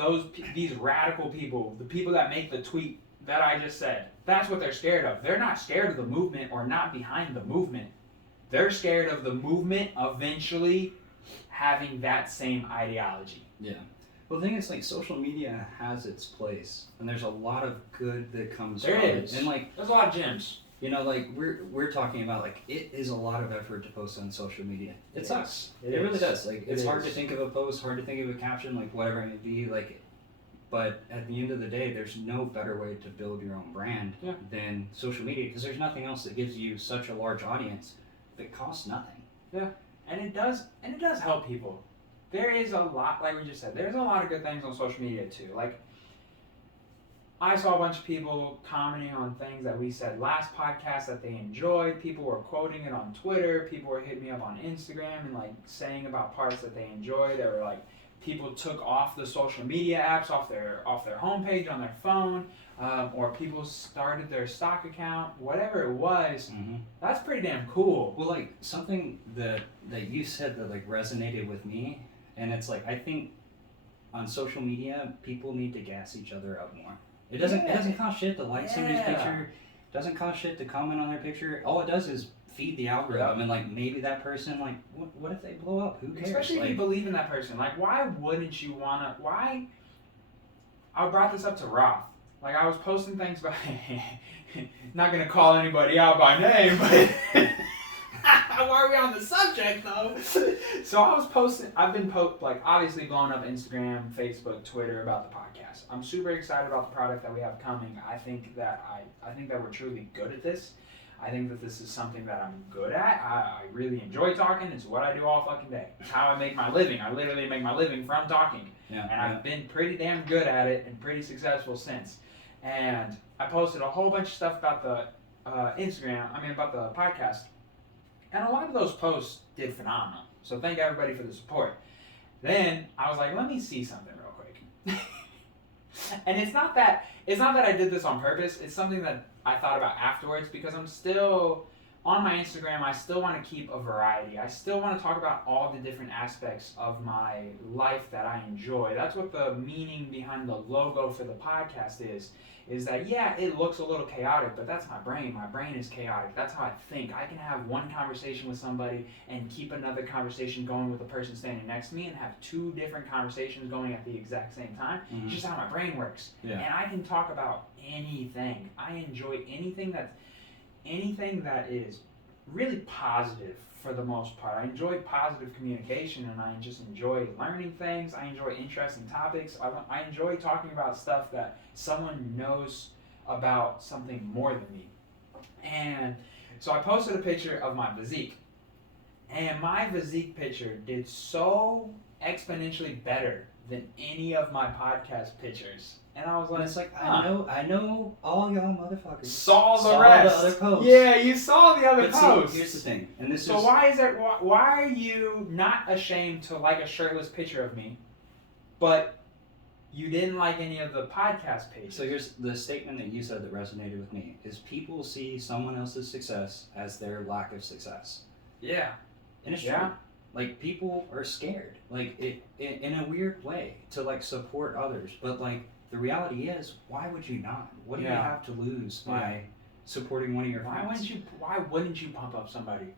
these radical people, the people that make the tweet that I just said. That's what they're scared of. They're not scared of the movement or not behind the movement. They're scared of the movement eventually having that same ideology. Yeah. Well, the thing is, like, social media has its place, and there's a lot of good that comes from it. And like, there's a lot of gems. You know, like we're talking about, like, it is a lot of effort to post on social media. It sucks. It really does. Like, it's hard to think of a post, hard to think of a caption, like whatever it may be. Like, but at the end of the day, there's no better way to build your own brand than social media, because there's nothing else that gives you such a large audience that costs nothing. Yeah, and it does help people. There is a lot, like we just said, there's a lot of good things on social media too. Like, I saw a bunch of people commenting on things that we said last podcast that they enjoyed. People were quoting it on Twitter. People were hitting me up on Instagram and like saying about parts that they enjoyed. They were like, people took off the social media apps off their homepage on their phone, or people started their stock account, whatever it was. Mm-hmm. That's pretty damn cool. Well, like, something that you said that like resonated with me, and it's like, I think on social media people need to gas each other up more. It doesn't cost shit to like somebody's picture. It doesn't cost shit to comment on their picture. All it does is feed the algorithm, and like maybe that person, like, what if they blow up? Who cares? Especially if you believe in that person. Like, why wouldn't you wanna? Why? I brought this up to Roth. Like, I was posting things about. Not gonna call anybody out by name, but why are we on the subject though? So I was posting. I've been obviously blowing up Instagram, Facebook, Twitter about the podcast. I'm super excited about the product that we have coming. I think that we're truly good at this. I think that this is something that I'm good at. I really enjoy talking. It's what I do all fucking day. It's how I make my living. I literally make my living from talking. And I've been pretty damn good at it and pretty successful since. And I posted a whole bunch of stuff about the about the podcast. And a lot of those posts did phenomenal. So thank everybody for the support. Then I was like, let me see something real quick. And it's not that I did this on purpose. It's something that I thought about afterwards, because I'm still on my Instagram. I still want to keep a variety. I still want to talk about all the different aspects of my life that I enjoy. That's what the meaning behind the logo for the podcast is that, yeah, it looks a little chaotic, but that's my brain. My brain is chaotic. That's how I think. I can have one conversation with somebody and keep another conversation going with the person standing next to me and have two different conversations going at the exact same time. Mm-hmm. It's just how my brain works. Yeah. And I can talk about anything. I enjoy anything that is really positive for the most part. I enjoy positive communication, and I just enjoy learning things. I enjoy interesting topics. I enjoy talking about stuff that someone knows about something more than me. And so I posted a picture of my physique, and my physique picture did so exponentially better than any of my podcast pictures. And I was like, and it's like, I know all y'all motherfuckers saw the other posts. Yeah, you saw the other posts. See, here's the thing, and this so why are you not ashamed to like a shirtless picture of me, but you didn't like any of the podcast pages? So here's the statement that you said that resonated with me: is people see someone else's success as their lack of success. Yeah, and it's true. Like, people are scared, like, in a weird way, to like support others, but like, the reality is, why would you not? What do you have to lose by supporting one of your friends? Why wouldn't you pump up somebody?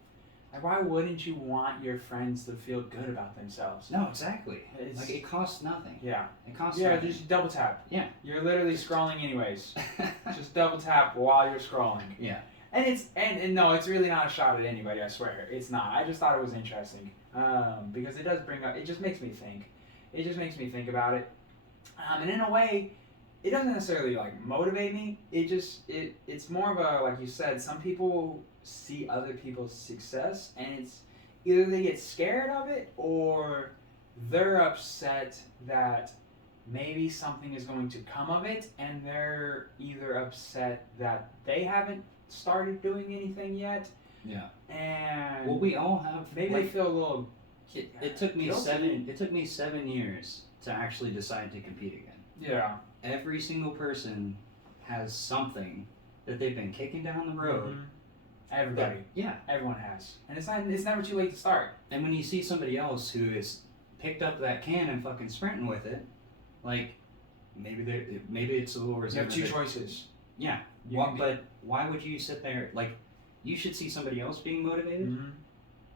Like, why wouldn't you want your friends to feel good about themselves? No, exactly. Like, it costs nothing. Yeah. It costs nothing. Just double tap. Yeah. You're literally scrolling anyways. Just double tap while you're scrolling. Yeah. And it's really not a shot at anybody, I swear. It's not. I just thought it was interesting. Because it does bring up, it just makes me think. It just makes me think about it. And in a way, it doesn't necessarily like motivate me. It's more of a, like you said, some people see other people's success, and it's either they get scared of it or they're upset that maybe something is going to come of it, and they're either upset that they haven't started doing anything yet. Yeah. And well, we all have. Maybe they feel a little. It took me guilty. It took me 7 years to actually decide to compete again. Yeah. Every single person has something that they've been kicking down the road. Mm-hmm. Everybody. Yeah. Everyone has. And it's never too late to start. And when you see somebody else who has picked up that can and fucking sprinting with it, like, maybe it's a little resentment. You have two choices. Yeah. But why would you sit there, like, you should see somebody else being motivated,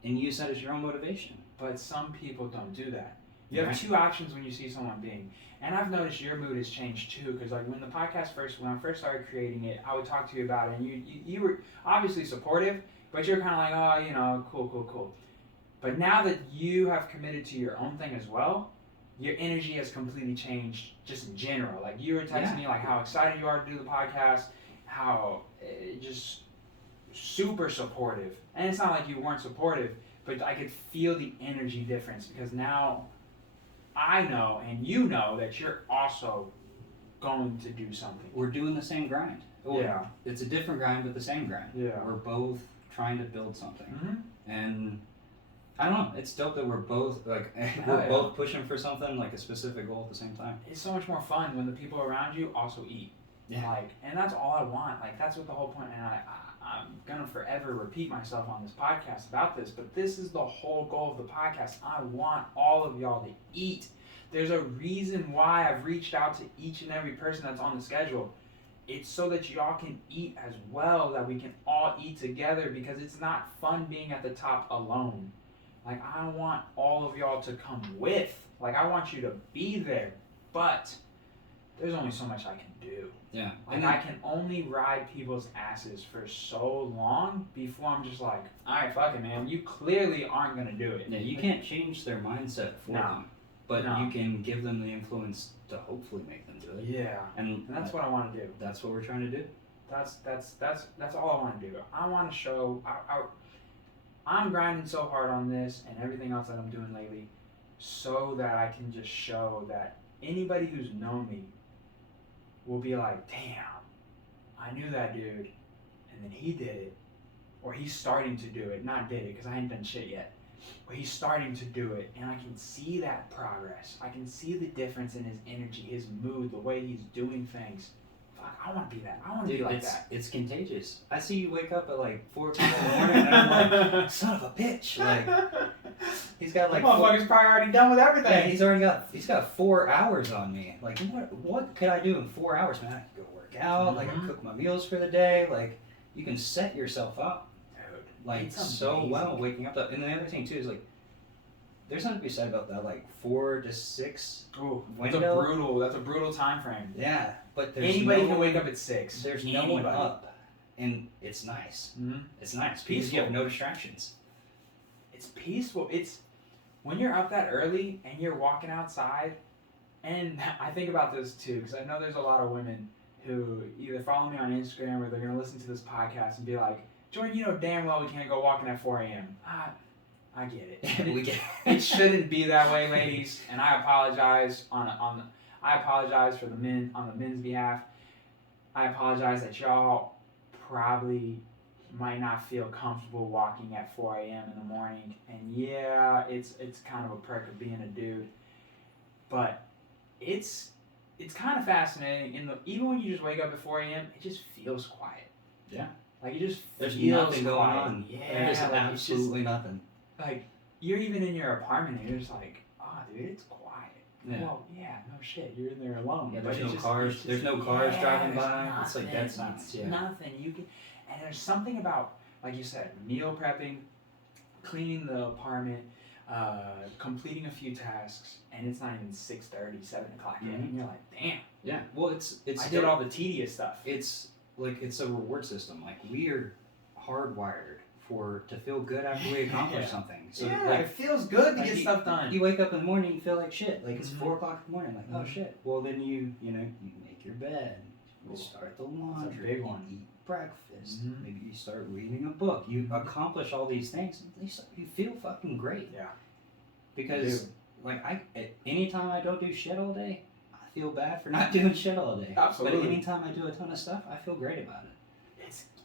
and use that as your own motivation. But some people don't do that. You have two options when you see someone being, and I've noticed your mood has changed too, because like when I first started creating it, I would talk to you about it, and you were obviously supportive, but you're kind of like, oh, cool. But now that you have committed to your own thing as well, your energy has completely changed just in general. Like, you were texting me like how excited you are to do the podcast, how just super supportive. And it's not like you weren't supportive, but I could feel the energy difference, because now I know and you know that you're also going to do something. We're doing the same grind. Yeah. It's a different grind, but the same grind. Yeah. We're both trying to build something. And I don't know, it's dope that we're both like both pushing for something, like a specific goal at the same time. It's so much more fun when the people around you also eat. Yeah. Like, and that's all I want. Like, that's what the whole point. And I'm gonna forever repeat myself on this podcast about this, but this is the whole goal of the podcast. I want all of y'all to eat. There's a reason why I've reached out to each and every person that's on the schedule. It's so that y'all can eat as well, that we can all eat together, because it's not fun being at the top alone. Like, I want all of y'all to come with. Like, I want you to be there, but there's only so much I can do. Yeah. Like, I can only ride people's asses for so long before I'm just like, all right, fuck it, man. You clearly aren't going to do it. Yeah, you can't change their mindset for them, but you can give them the influence to hopefully make them do it. Yeah. And that's what I want to do. That's what we're trying to do. That's all I want to do. I want to show. I'm grinding so hard on this and everything else that I'm doing lately, so that I can just show that anybody who's known me will be like, damn, I knew that dude, and then he did it, or he's starting to do it. Not did it, because I ain't done shit yet. But he's starting to do it, and I can see that progress. I can see the difference in his energy, his mood, the way he's doing things. Fuck, I want to be that. I want to be like that. It's contagious. I see you wake up at like 4 o'clock in the morning, and I'm like, son of a bitch. Like, he's got like. Motherfucker's probably already done with everything. Yeah, he's got 4 hours on me. Like, what could I do in 4 hours, man? I can go work out. Like, I cook my meals for the day. Like, you can set yourself up. Like, so well, waking up. And the other thing, too, is, like, there's something to be said about that, like, 4 to 6 window. That's a brutal time frame. Yeah, but there's anybody can wake up at 6. There's no one up, and it's nice. Mm-hmm. It's nice because you have no distractions. It's peaceful. It's when you're up that early and you're walking outside, and I think about this, too, because I know there's a lot of women who either follow me on Instagram or they're going to listen to this podcast and be like, Jordan, you know damn well we can't go walking at 4 a.m. I get it. It shouldn't be that way, ladies, and I apologize I apologize for the men on the men's behalf. I apologize that y'all probably might not feel comfortable walking at 4 a.m. in the morning, and yeah, it's kind of a perk of being a dude, but it's kind of fascinating. Even when you just wake up at 4 a.m., it just feels quiet. Yeah. Like, it just There's feels nothing quiet. going on. Yeah, There's like, absolutely nothing. Like, you're even in your apartment and you're just like, oh, dude, it's quiet. Yeah. Well, yeah, no shit, you're in there alone. Yeah, there's but no cars. There's no cars driving by. Nothing, It's like that's nuts. Yeah. Nothing. You can, and there's something about, like you said, meal prepping, cleaning the apartment, completing a few tasks, and it's not even 6:30, 7 o'clock in, and you're like, damn. Yeah. Well, it's. I did all the tedious stuff. It's like it's a reward system. Like, we are hardwired to feel good after we accomplish something. So like, it feels good to get stuff done. You wake up in the morning, you feel like shit. Like, it's 4 o'clock in the morning. Like, oh shit. Well, then you make your bed. You start the laundry. That's a big one. You eat breakfast. Maybe you start reading a book. You accomplish all these things. You feel fucking great. Yeah. Because like anytime I don't do shit all day, I feel bad for not doing shit all day. Absolutely. But anytime I do a ton of stuff, I feel great about it.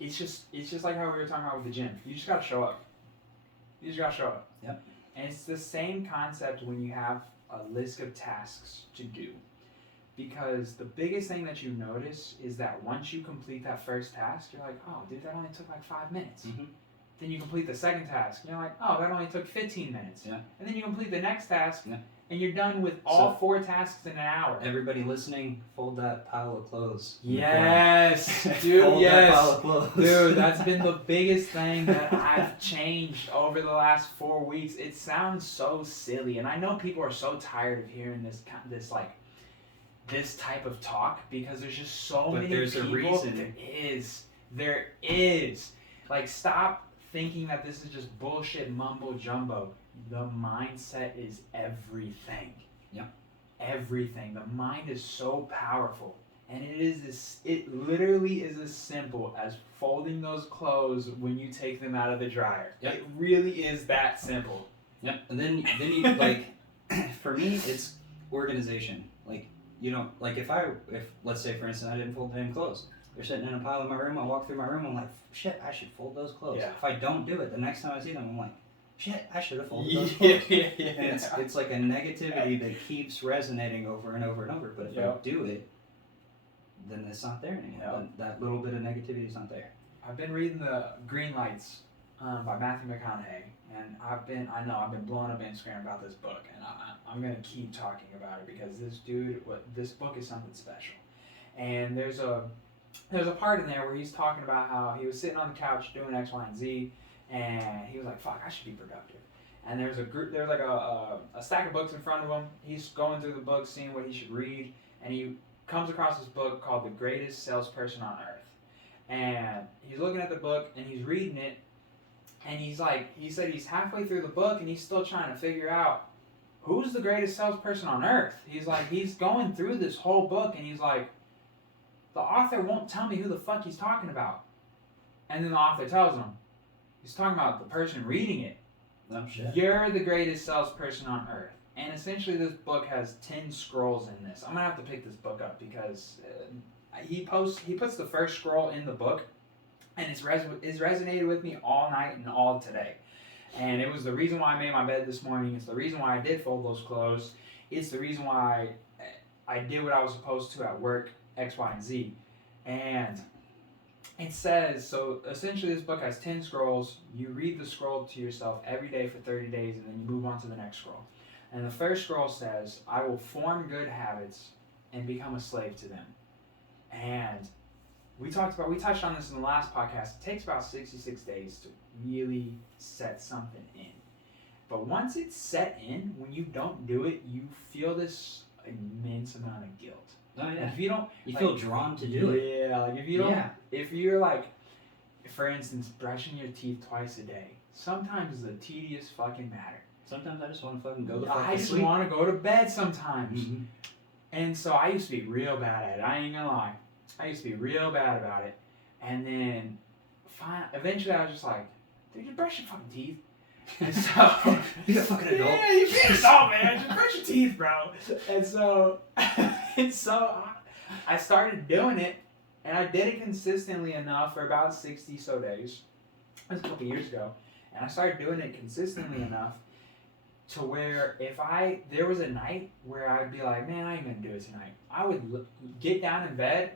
It's just like how we were talking about with the gym. You just gotta show up. Yep. And it's the same concept when you have a list of tasks to do. Because the biggest thing that you notice is that once you complete that first task, you're like, oh, dude, that only took like 5 minutes. Mm-hmm. Then you complete the second task, and you're like, oh, that only took 15 minutes. Yeah. And then you complete the next task, yeah. And you're done with all 4 tasks in an hour. Everybody listening, fold that pile of clothes. Yes, dude, fold yes. That pile of clothes. Dude, that's been the biggest thing that I've changed over the last 4 weeks. It sounds so silly, and I know people are so tired of hearing this type of talk because there's just so many there's people. A reason. There is. Like, stop thinking that this is just bullshit mumbo jumbo. The mindset is everything. Yeah. Everything. The mind is so powerful. And it literally is as simple as folding those clothes when you take them out of the dryer. Yep. It really is that simple. Yep. And then you like, for me, it's organization. Like, you know, like if let's say for instance I didn't fold the damn clothes. They're sitting in a pile in my room. I walk through my room. I'm like, shit, I should fold those clothes. Yeah. If I don't do it, the next time I see them, I'm like, shit, I should have folded those clothes. And it's like a negativity that keeps resonating over and over and over. But if I do it, then it's not there anymore. That little bit of negativity is not there. I've been reading The Green Lights by Matthew McConaughey, and I've been blowing up Instagram about this book, and I'm gonna keep talking about it because this book is something special. And there's a part in there where he's talking about how he was sitting on the couch doing X, Y, and Z, and he was like, "Fuck, I should be productive." And there's like a stack of books in front of him. He's going through the books, seeing what he should read, and he comes across this book called The Greatest Salesperson on Earth. And he's looking at the book and he's reading it, and he said he's halfway through the book and he's still trying to figure out who's the greatest salesperson on earth. He's going through this whole book and he's like, the author won't tell me who the fuck he's talking about. And then the author tells him, he's talking about the person reading it. Oh, shit. You're the greatest salesperson on earth. And essentially this book has 10 scrolls in this. I'm going to have to pick this book up because he puts the first scroll in the book, and it's resonated with me all night and all today. And it was the reason why I made my bed this morning. It's the reason why I did fold those clothes. It's the reason why I did what I was supposed to at work, X, Y, and Z. And it says, so essentially this book has 10 scrolls. You read the scroll to yourself every day for 30 days, and then you move on to the next scroll. And the first scroll says, I will form good habits and become a slave to them. And we touched on this in the last podcast. It takes about 66 days to really set something in. But once it's set in, when you don't do it, you feel this immense amount of guilt. Oh yeah. If you don't, you feel drawn to do it. Yeah, like if you don't, if you're like, for instance, brushing your teeth twice a day, sometimes it's a tedious fucking matter. Sometimes I just want to fucking go to sleep. I just want to go to bed sometimes. Mm-hmm. And so I used to be real bad at it. I ain't gonna lie. I used to be real bad about it. And then eventually I was just like, dude, just brush your fucking teeth. And so you a fucking adult. Yeah, you be an adult, man. Just brush your teeth, bro. And so I started doing it, and I did it consistently enough for about 60 so days. That was a couple years ago. And I started doing it consistently enough to where there was a night where I'd be like, man, I ain't gonna do it tonight. I would get down in bed,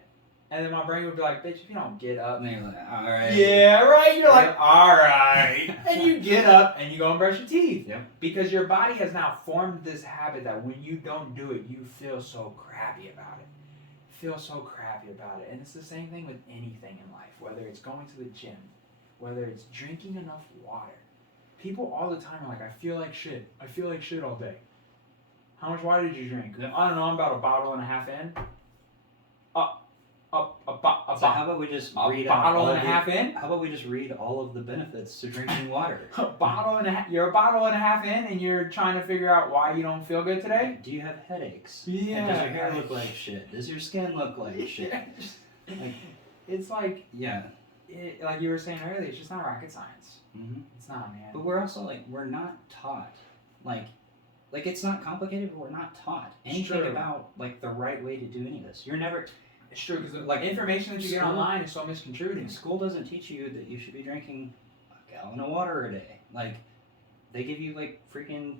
and then my brain would be like, bitch, if you don't get up. And then you're like, all right. Yeah, right? You're like, all right. And you get up and you go and brush your teeth. Yep. Because your body has now formed this habit that when you don't do it, you feel so crappy about it. And it's the same thing with anything in life, whether it's going to the gym, whether it's drinking enough water. People all the time are like, I feel like shit. I feel like shit all day. How much water did you drink? Yep. I don't know, I'm about a bottle and a half in. So how about we just read bottle and a half in? How about we just read all of the benefits to drinking water? You're a bottle and a half in, and you're trying to figure out why you don't feel good today? Do you have headaches? Yeah. And does your hair look like shit? Does your skin look like shit? It's like, yeah. Like you were saying earlier, it's just not rocket science. Mm-hmm. It's not, man. But we're also we're not taught. Like it's not complicated, but we're not taught anything about the right way to do any of this. You're never. It's true, because information that you get online is so misconstrued. School doesn't teach you that you should be drinking a gallon of water a day. They give you freaking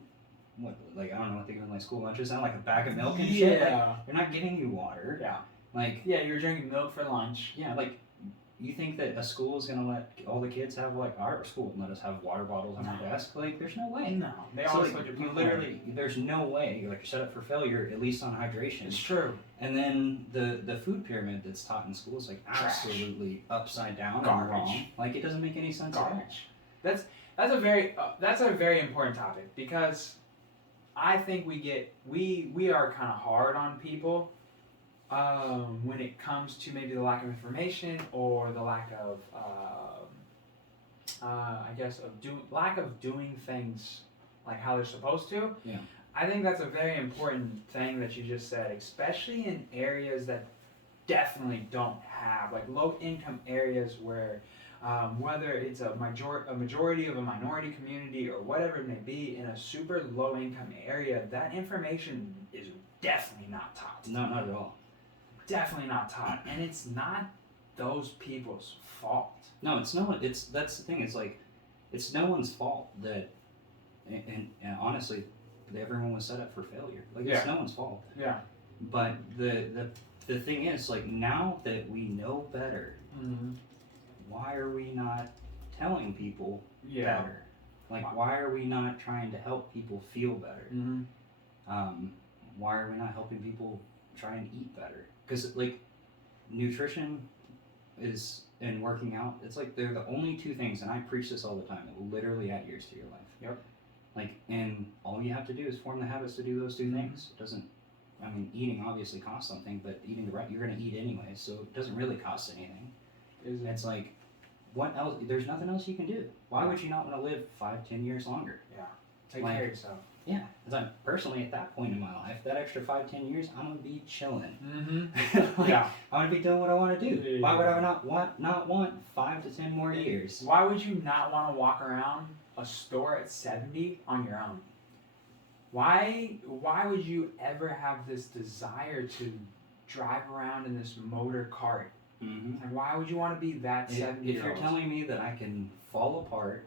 what? I don't know what they give in school lunches. Sound like a bag of milk and shit. They're not giving you water. Yeah. You're drinking milk for lunch. Yeah, you think that a school is gonna let all the kids have our school and let us have water bottles on our desk? There's no way. No, they always let you literally. There's no way. You're set up for failure, at least on hydration. It's true. And then the food pyramid that's taught in school is absolutely upside down and Garbage. wrong. It doesn't make any sense at all. That's a very important topic, because I think we are kind of hard on people when it comes to maybe the lack of information or the lack of lack of doing things how they're supposed to. Yeah. I think that's a very important thing that you just said, especially in areas that definitely don't have, low income areas where whether it's a majority of a minority community or whatever it may be, in a super low income area, that information is definitely not taught. No, not at all. Definitely not taught. And it's not those people's fault. No, it's no one. That's the thing. It's no one's fault that, and honestly, everyone was set up for failure. It's no one's fault. Yeah. But the thing is, now that we know better, mm-hmm. why are we not telling people better? Why are we not trying to help people feel better? Mm-hmm. Why are we not helping people try and eat better? Because nutrition and working out, they're the only two things, and I preach this all the time, that will literally add years to your life. Yep. And all you have to do is form the habits to do those two things. It doesn't, eating obviously costs something, but eating the right, you're going to eat anyway, so it doesn't really cost anything. It's what else? There's nothing else you can do. Why would you not want to live 5-10 years longer? Yeah. Take care of yourself. Yeah, because I'm personally at that point in my life, that extra 5-10 years, I'm gonna be chilling. Mm-hmm. Like, Yeah. I'm gonna be doing what I want to do. Yeah. Why would I not want 5 to 10 more years? Why would you not want to walk around a store at 70 on your own? Why would you ever have this desire to drive around in this motor cart? Mm-hmm. Like, why would you want to be that 70 If you're telling me that I can fall apart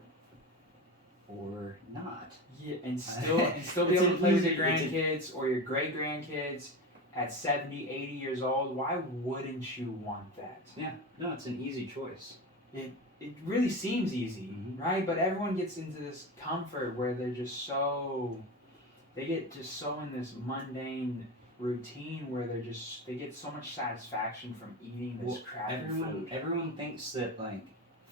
or not, yeah, and still be able to play with your grandkids or your great grandkids at 70, 80 years old, why wouldn't you want that? Yeah, no, it's an easy choice. It really seems easy, Mhm. right? But everyone gets into this comfort where they get just so in this mundane routine where they get so much satisfaction from eating this crappy food. Everyone thinks that like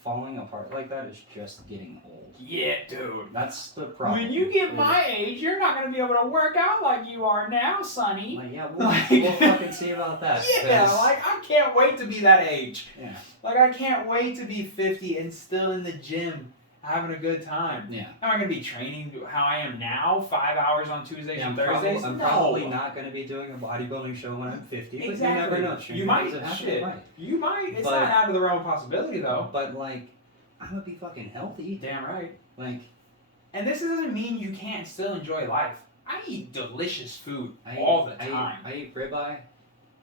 falling apart like that is just getting old. Yeah, dude. That's the problem. When you get my age, you're not going to be able to work out like you are now, Sonny. Like, yeah, we'll fucking see about that. Yeah, like, I can't wait to be that age. Yeah. Like, I can't wait to be 50 and still in the gym having a good time. Yeah. Am I going to be training how I am now, 5 hours on Tuesdays and Thursdays? I'm probably not going to be doing a bodybuilding show when I'm 50. Exactly. But you never know. You might. Shit. You might. It's not out of the realm of possibility, though. But, like, I'm going to be fucking healthy. Damn right. Like, and this doesn't mean you can't still enjoy life. I eat delicious food all the time. I eat ribeye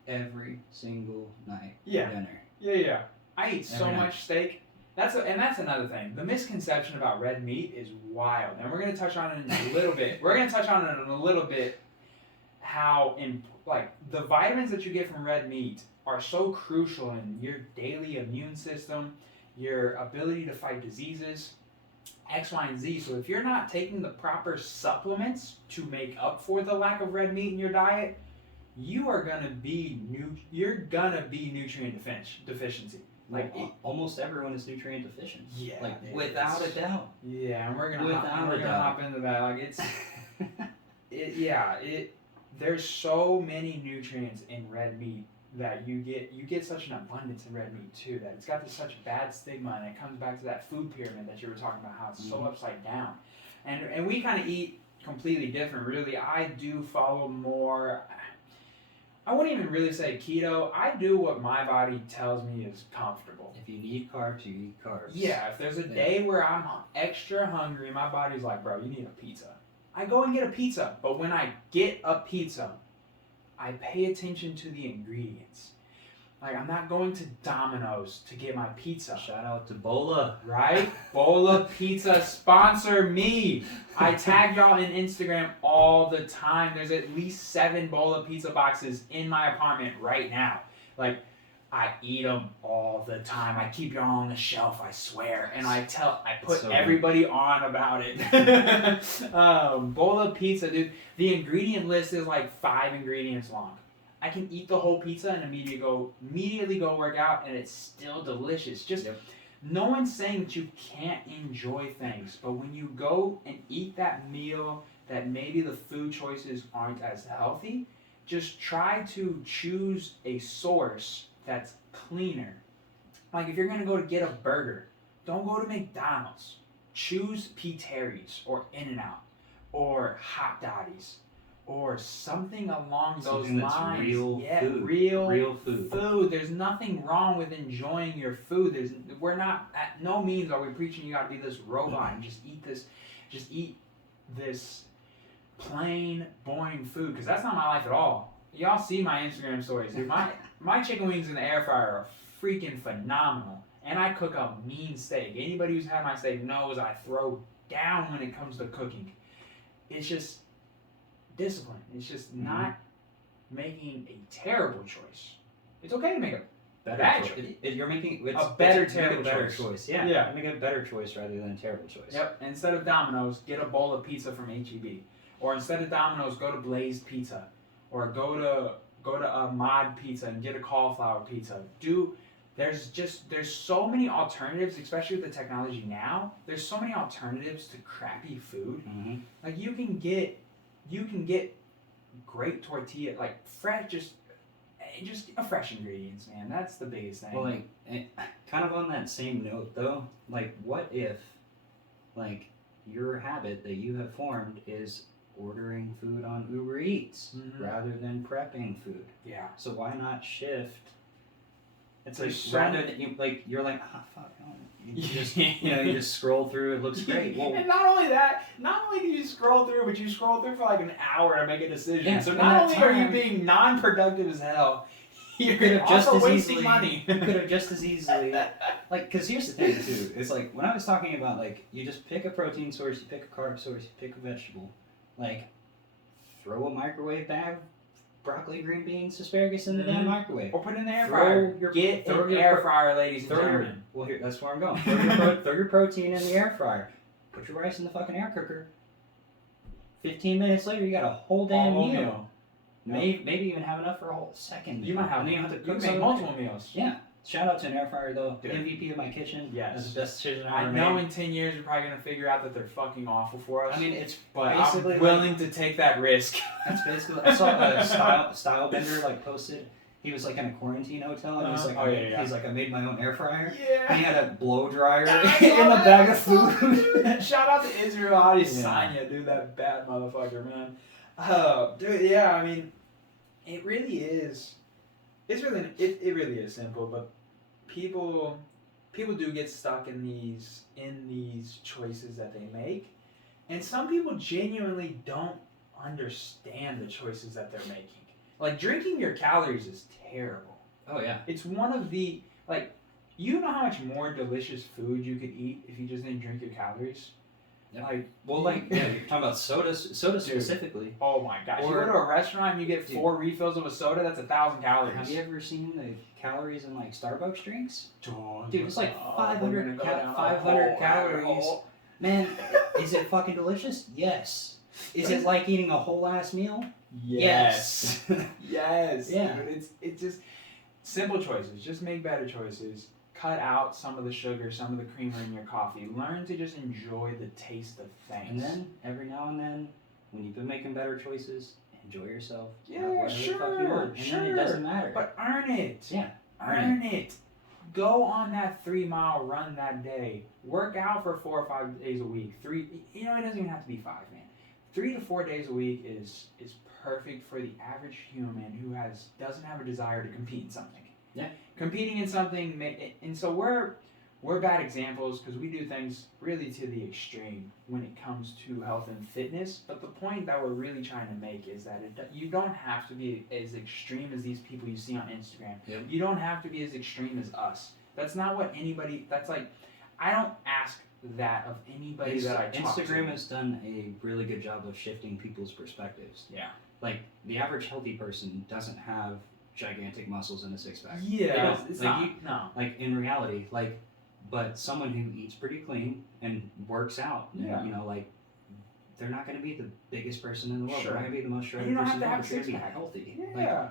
every single night Yeah. for dinner. Yeah. I eat so Every night. much steak. That's another thing. The misconception about red meat is wild, and we're gonna touch on it in a little bit. How the vitamins that you get from red meat are so crucial in your daily immune system, your ability to fight diseases, X, Y, and Z. So if you're not taking the proper supplements to make up for the lack of red meat in your diet, you're gonna be nutrient deficiency. Like almost everyone is nutrient deficient. Yeah, like without a doubt. Yeah, and we're gonna hop into that. Like there's so many nutrients in red meat that you get such an abundance in red meat too, that it's got such bad stigma, and it comes back to that food pyramid that you were talking about, how it's so upside down. And we kind of eat completely different, really. I do follow more, I wouldn't even really say keto. I do what my body tells me is comfortable. If you need carbs, you eat carbs. Yeah, if there's a day where I'm extra hungry, my body's like, bro, you need a pizza. I go and get a pizza. But when I get a pizza, I pay attention to the ingredients. Like, I'm not going to Domino's to get my pizza. Shout out to Bola. Right? Bola Pizza, sponsor me. I tag y'all in Instagram all the time. There's at least 7 Bola Pizza boxes in my apartment right now. Like, I eat them all the time. I keep y'all on the shelf, I swear. And I put everybody on about it. Bola Pizza, dude. The ingredient list is like 5 ingredients long. I can eat the whole pizza and immediately go work out, and it's still delicious. No one's saying that you can't enjoy things, but when you go and eat that meal that maybe the food choices aren't as healthy, just try to choose a source that's cleaner. Like, if you're gonna go to get a burger, don't go to McDonald's. Choose P. Terry's or In-N-Out or Hot Dotties, or something along those lines. Real food. There's nothing wrong with enjoying your food. We're not, at no means are we preaching you gotta be this robot and just eat this plain, boring food, because that's not my life at all. Y'all see my Instagram stories, dude. My chicken wings in the air fryer are freaking phenomenal, and I cook a mean steak. Anybody who's had my steak knows I throw down when it comes to cooking. It's just discipline. It's just not making a terrible choice. It's okay to make a bad choice. You're making a better choice. Yeah. Make a better choice rather than a terrible choice. Yep. Instead of Domino's, get a bowl of pizza from H-E-B. Or instead of Domino's, go to Blazed Pizza. Or go to a Mod Pizza and get a cauliflower pizza. There's so many alternatives, especially with the technology now. There's so many alternatives to crappy food. Mm-hmm. Like, you can get great tortilla, like fresh, just fresh ingredients, man. That's the biggest thing. Well, like, kind of on that same note, though, like, what if, like, your habit that you have formed is ordering food on Uber Eats rather than prepping food. Yeah. So why not shift? It's There's like so rather many- than you're like, oh fuck, you just you just scroll through. It looks great. Well, and not only that, not only do you scroll through, but you scroll through for like an hour to make a decision. Yeah, So in not that only are you time- being non-productive as hell, you you're also wasting easily, money. You could have just as easily, like, because here's the thing too. It's like when I was talking about like you just pick a protein source, you pick a carb source, you pick a vegetable, like throw a microwave bag, broccoli, green beans, asparagus in the damn microwave. Or put it in the air Throw fryer. your- Get throw an your air pro- fryer, ladies and Throw your, gentlemen. well, here, that's where I'm going. Throw your protein in the air fryer. Put your rice in the fucking air cooker. 15 minutes later, you got a whole damn Whole meal. Maybe even have enough for a whole second. You might have. And then you have to You cook can make some multiple meals. Yeah. Shout out to an air fryer though. Dude. MVP of my kitchen. Yes. That's the best decision I I ever know made. in 10 years you're probably gonna figure out that they're fucking awful for us. I mean, it's but basically I'm willing to take that risk. That's basically. I saw a style bender like posted. He was like in a quarantine hotel and he's like, he's like, I made my own air fryer. Yeah. And he had a blow dryer I in saw a that. bag of I saw that, food. dude. Shout out to Israel Adesanya, Yeah. dude, that bad motherfucker, man. Dude, yeah, I mean, it really is. It really is simple, but people do get stuck in these choices that they make, and some people genuinely don't understand the choices that they're making. Like drinking your calories is terrible. Oh yeah. It's one of the you know how much more delicious food you could eat if you just didn't drink your calories? Yep. Like, Well, like you're talking about soda specifically. oh my gosh! Or- you go to a restaurant and you get Dude. 4 refills of a soda. That's 1,000 calories. Have you ever seen the calories in like Starbucks drinks? Dude, Dude, it's like we're 500 gonna go ca- down a 500 hole, calories. Man, is it fucking delicious? Yes. Is it like eating a whole ass meal? Yes. Yes. Yeah. Dude, it's just simple choices. Just make better choices. Cut out some of the sugar, some of the creamer in your coffee. Learn to just enjoy the taste of things. And then every now and then, when you've been making better choices, enjoy yourself. Yeah, Have whatever the fuck you want. And then it doesn't matter. But earn it. Yeah. Earn it. Go on that 3-mile run that day. Work out for 4 or 5 days a week. It doesn't even have to be 5, man. 3 to 4 days a week is perfect for the average human who doesn't have a desire to compete in something. Yeah. Competing in something, and so we're bad examples because we do things really to the extreme when it comes to health and fitness. But the point that we're really trying to make is that you don't have to be as extreme as these people you see on Instagram. Yep. You don't have to be as extreme as us. That's not what anybody. That's like, I don't ask that of anybody that I talk to. Instagram has done a really good job of shifting people's perspectives. Yeah. Like the average healthy person doesn't have gigantic muscles in a six pack. Yeah, don't. it's Like, not. No. Like in reality, but someone who eats pretty clean and works out, Yeah. like they're not going to be the biggest person in the world. Sure. They're not going to be the most shredded You don't person have in to the world. have a They're going to be six-pack. healthy. Yeah. Like,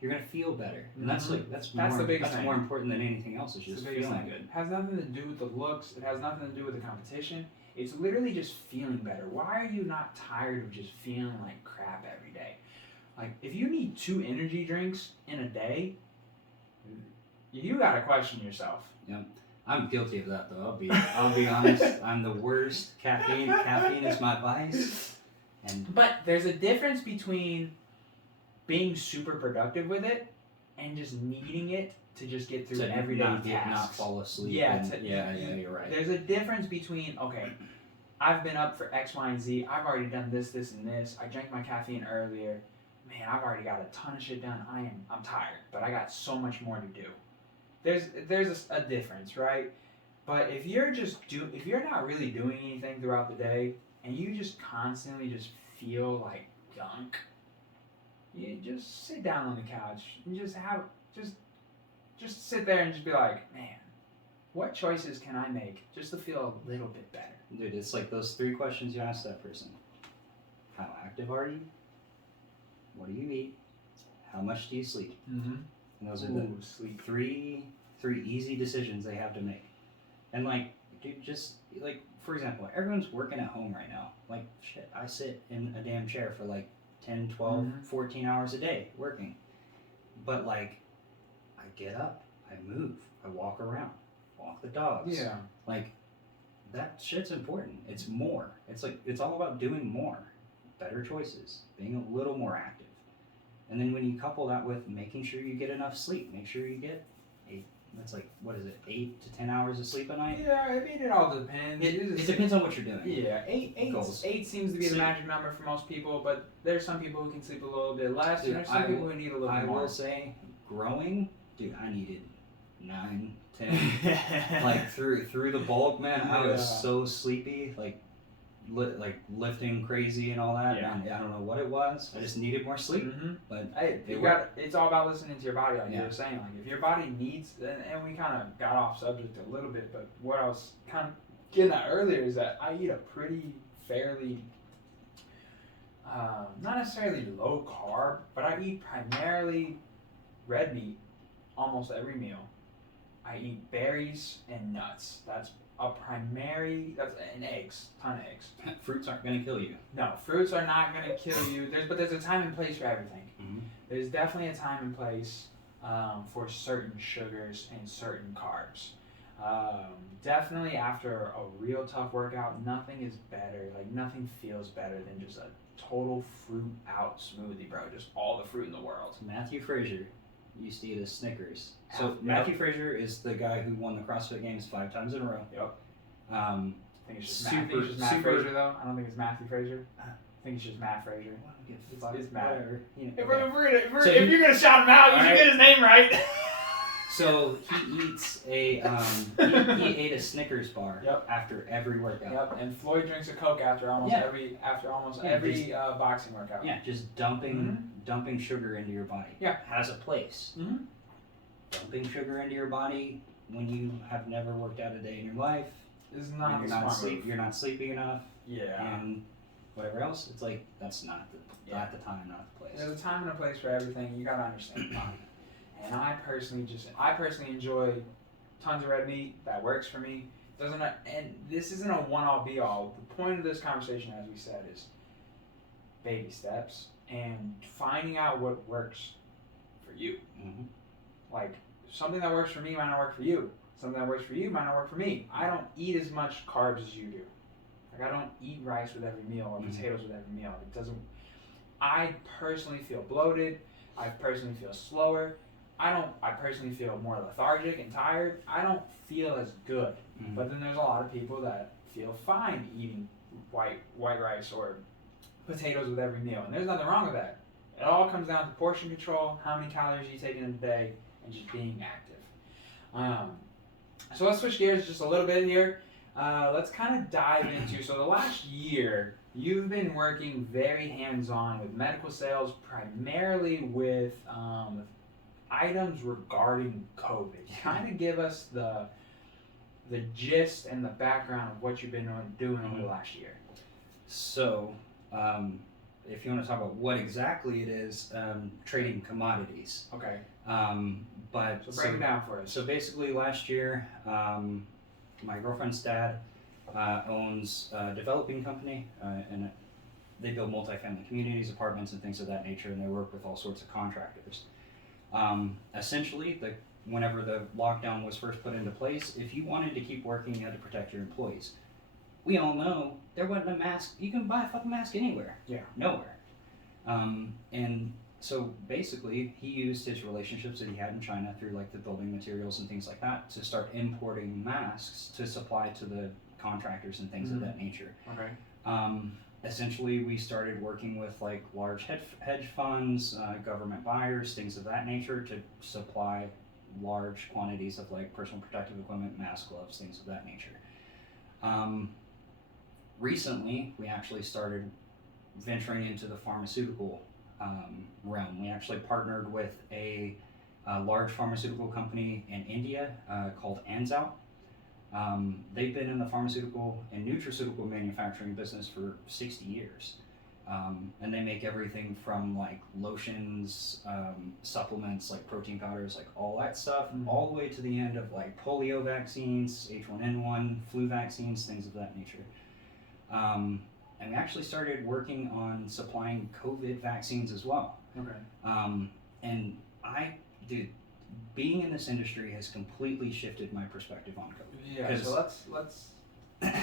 you're going to feel better, and that's That's more, the biggest that's thing. more important than anything else. Is It's just the biggest feeling thing. good. It has nothing to do with the looks. It has nothing to do with the competition. It's literally just feeling better. Why are you not tired of just feeling like crap every day? Like, if you need 2 energy drinks in a day, you gotta question yourself. I'm guilty of that though. I'll be honest. I'm the worst. Caffeine is my vice. And But there's a difference between being super productive with it and just needing it to just get through everyday not tasks. fall asleep. Yeah, and, yeah, you're right. There's a difference between, okay, I've been up for X, Y, and Z. I've already done this, this, and this. I drank my caffeine earlier. Man, I've already got a ton of shit done. I'm tired, but I got so much more to do. There's a difference, right? But if you're not really doing anything throughout the day and you just constantly just feel like gunk, you just sit down on the couch and just sit there and just be like, man, what choices can I make just to feel a little bit better? Dude, it's like those 3 questions you ask that person. How active are you? What do you eat? How much do you sleep? Mm-hmm. And those are the sleep. three easy decisions they have to make. And like, dude, just like, for example, everyone's working at home right now. Like, shit, I sit in a damn chair for like 10, 12, 14 hours a day working. But like, I get up, I move, I walk around, walk the dogs. Yeah. Like, that shit's important. It's more. It's like, it's all about doing more. better choices, being a little more active. And then when you couple that with making sure you get enough sleep, make sure you get that's like, what is it, 8 to 10 hours of sleep a night? Yeah, I mean, it all depends. It depends on what you're doing. Yeah, eight seems to be the magic number for most people, but there's some people who can sleep a little bit less, and there's some people who need a little bit more. I will say, growing, dude, I needed 9, 10, like through the bulk, man. I was so sleepy, like lifting crazy and all that. Yeah. Man, I don't know what it was. I just needed more sleep. Mm-hmm. But it's all about listening to your body, like you were saying. Like if your body needs, and we kind of got off subject a little bit, but what I was kind of getting at earlier is that I eat a pretty fairly, not necessarily low carb, but I eat primarily red meat almost every meal. I eat berries and nuts. That's and eggs, ton of eggs. Fruits aren't gonna kill you. No, fruits are not gonna kill you. But there's a time and place for everything. Mm-hmm. There's definitely a time and place for certain sugars and certain carbs. Definitely after a real tough workout, nothing is better. Like nothing feels better than just a total fruit out smoothie, bro. Just all the fruit in the world. Matthew Frazier used to eat a Snickers. So Matthew Frazier is the guy who won the CrossFit Games 5 times in a row. Yep. I think it's just Matt Frazier though. I don't think it's Matthew Frazier. I think it's just Matt Frazier. It's Matt. You know, if you're gonna shout him out, you should get his name right. So he eats he ate a Snickers bar after every workout. Yep. And Floyd drinks a Coke after almost every boxing workout. Yeah, just dumping sugar into your body. Yeah, has a place. Mm-hmm. Dumping sugar into your body when you have never worked out a day in your life is not you're not sleeping enough. Yeah. And whatever else, it's like that's not the time, not the place. There's a time and a place for everything. You gotta understand the body. And I personally enjoy tons of red meat. That works for me. And this isn't a one-all be-all. The point of this conversation, as we said, is baby steps and finding out what works for you. Mm-hmm. Like something that works for me might not work for you. Something that works for you might not work for me. I don't eat as much carbs as you do. Like I don't eat rice with every meal or potatoes with every meal. It doesn't. I personally feel bloated. I personally feel slower. I personally feel more lethargic and tired. I don't feel as good. Mm-hmm. But then there's a lot of people that feel fine eating white rice or potatoes with every meal. And there's nothing wrong with that. It all comes down to portion control, how many calories you take in a day, and just being active. So let's switch gears just a little bit here. Let's kind of dive into, so the last year, you've been working very hands-on with medical sales, primarily with items regarding COVID. Kind of give us the gist and the background of what you've been doing over the last year. So, if you want to talk about what exactly it is, trading commodities. Okay. But so break it down for us. So basically, last year, my girlfriend's dad owns a developing company, and they build multifamily communities, apartments, and things of that nature, and they work with all sorts of contractors. Essentially, whenever the lockdown was first put into place, if you wanted to keep working, you had to protect your employees. We all know there wasn't a mask. You can buy a fucking mask anywhere. Yeah. Nowhere. And so basically, he used his relationships that he had in China through like the building materials and things like that to start importing masks to supply to the contractors and things of that nature. Okay. Essentially, we started working with like large hedge funds, government buyers, things of that nature to supply large quantities of like personal protective equipment, masks, gloves, things of that nature. Recently, we actually started venturing into the pharmaceutical realm. We actually partnered with a large pharmaceutical company in India called Anzao. They've been in the pharmaceutical and nutraceutical manufacturing business for 60 years. And they make everything from like lotions, supplements, like protein powders, like all that stuff, all the way to the end of like polio vaccines, H1N1, flu vaccines, things of that nature. And we actually started working on supplying COVID vaccines as well. Okay. And being in this industry has completely shifted my perspective on COVID. Yeah. So let's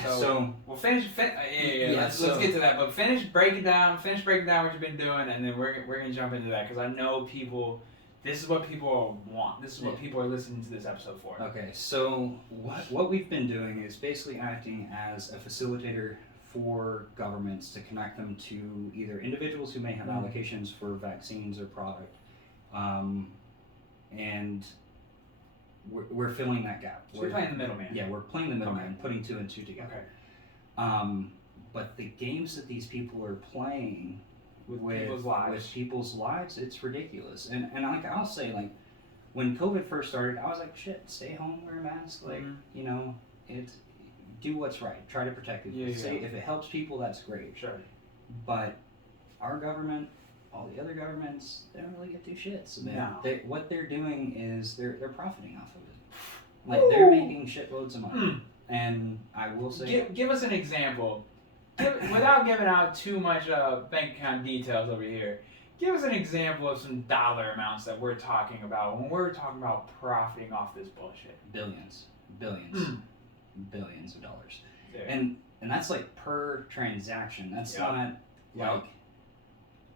So we'll finish. Let's get to that. But finish breaking down what you've been doing, and then we're gonna jump into that because I know people. This is what people want. This is what people are listening to this episode for. Okay, so what we've been doing is basically acting as a facilitator for governments to connect them to either individuals who may have allocations for vaccines or product, and we're filling that gap. So we're playing the middleman. Yeah, we're playing the middleman, putting two and two together. Okay. But the games that these people are playing with people's lives, it's ridiculous. And like I'll say, like when COVID first started, I was like, shit, stay home, wear a mask, like you know, do what's right, try to protect people. If it helps people, that's great. Sure. But our government, all the other governments, they don't really get two shits. What they're doing is they're profiting off of it. Like they're making shitloads of money. And I will say, give us an example. Without giving out too much bank account details over here, give us an example of some dollar amounts that we're talking about when we're talking about profiting off this bullshit. Billions of dollars. Yeah. And that's like per transaction. That's not like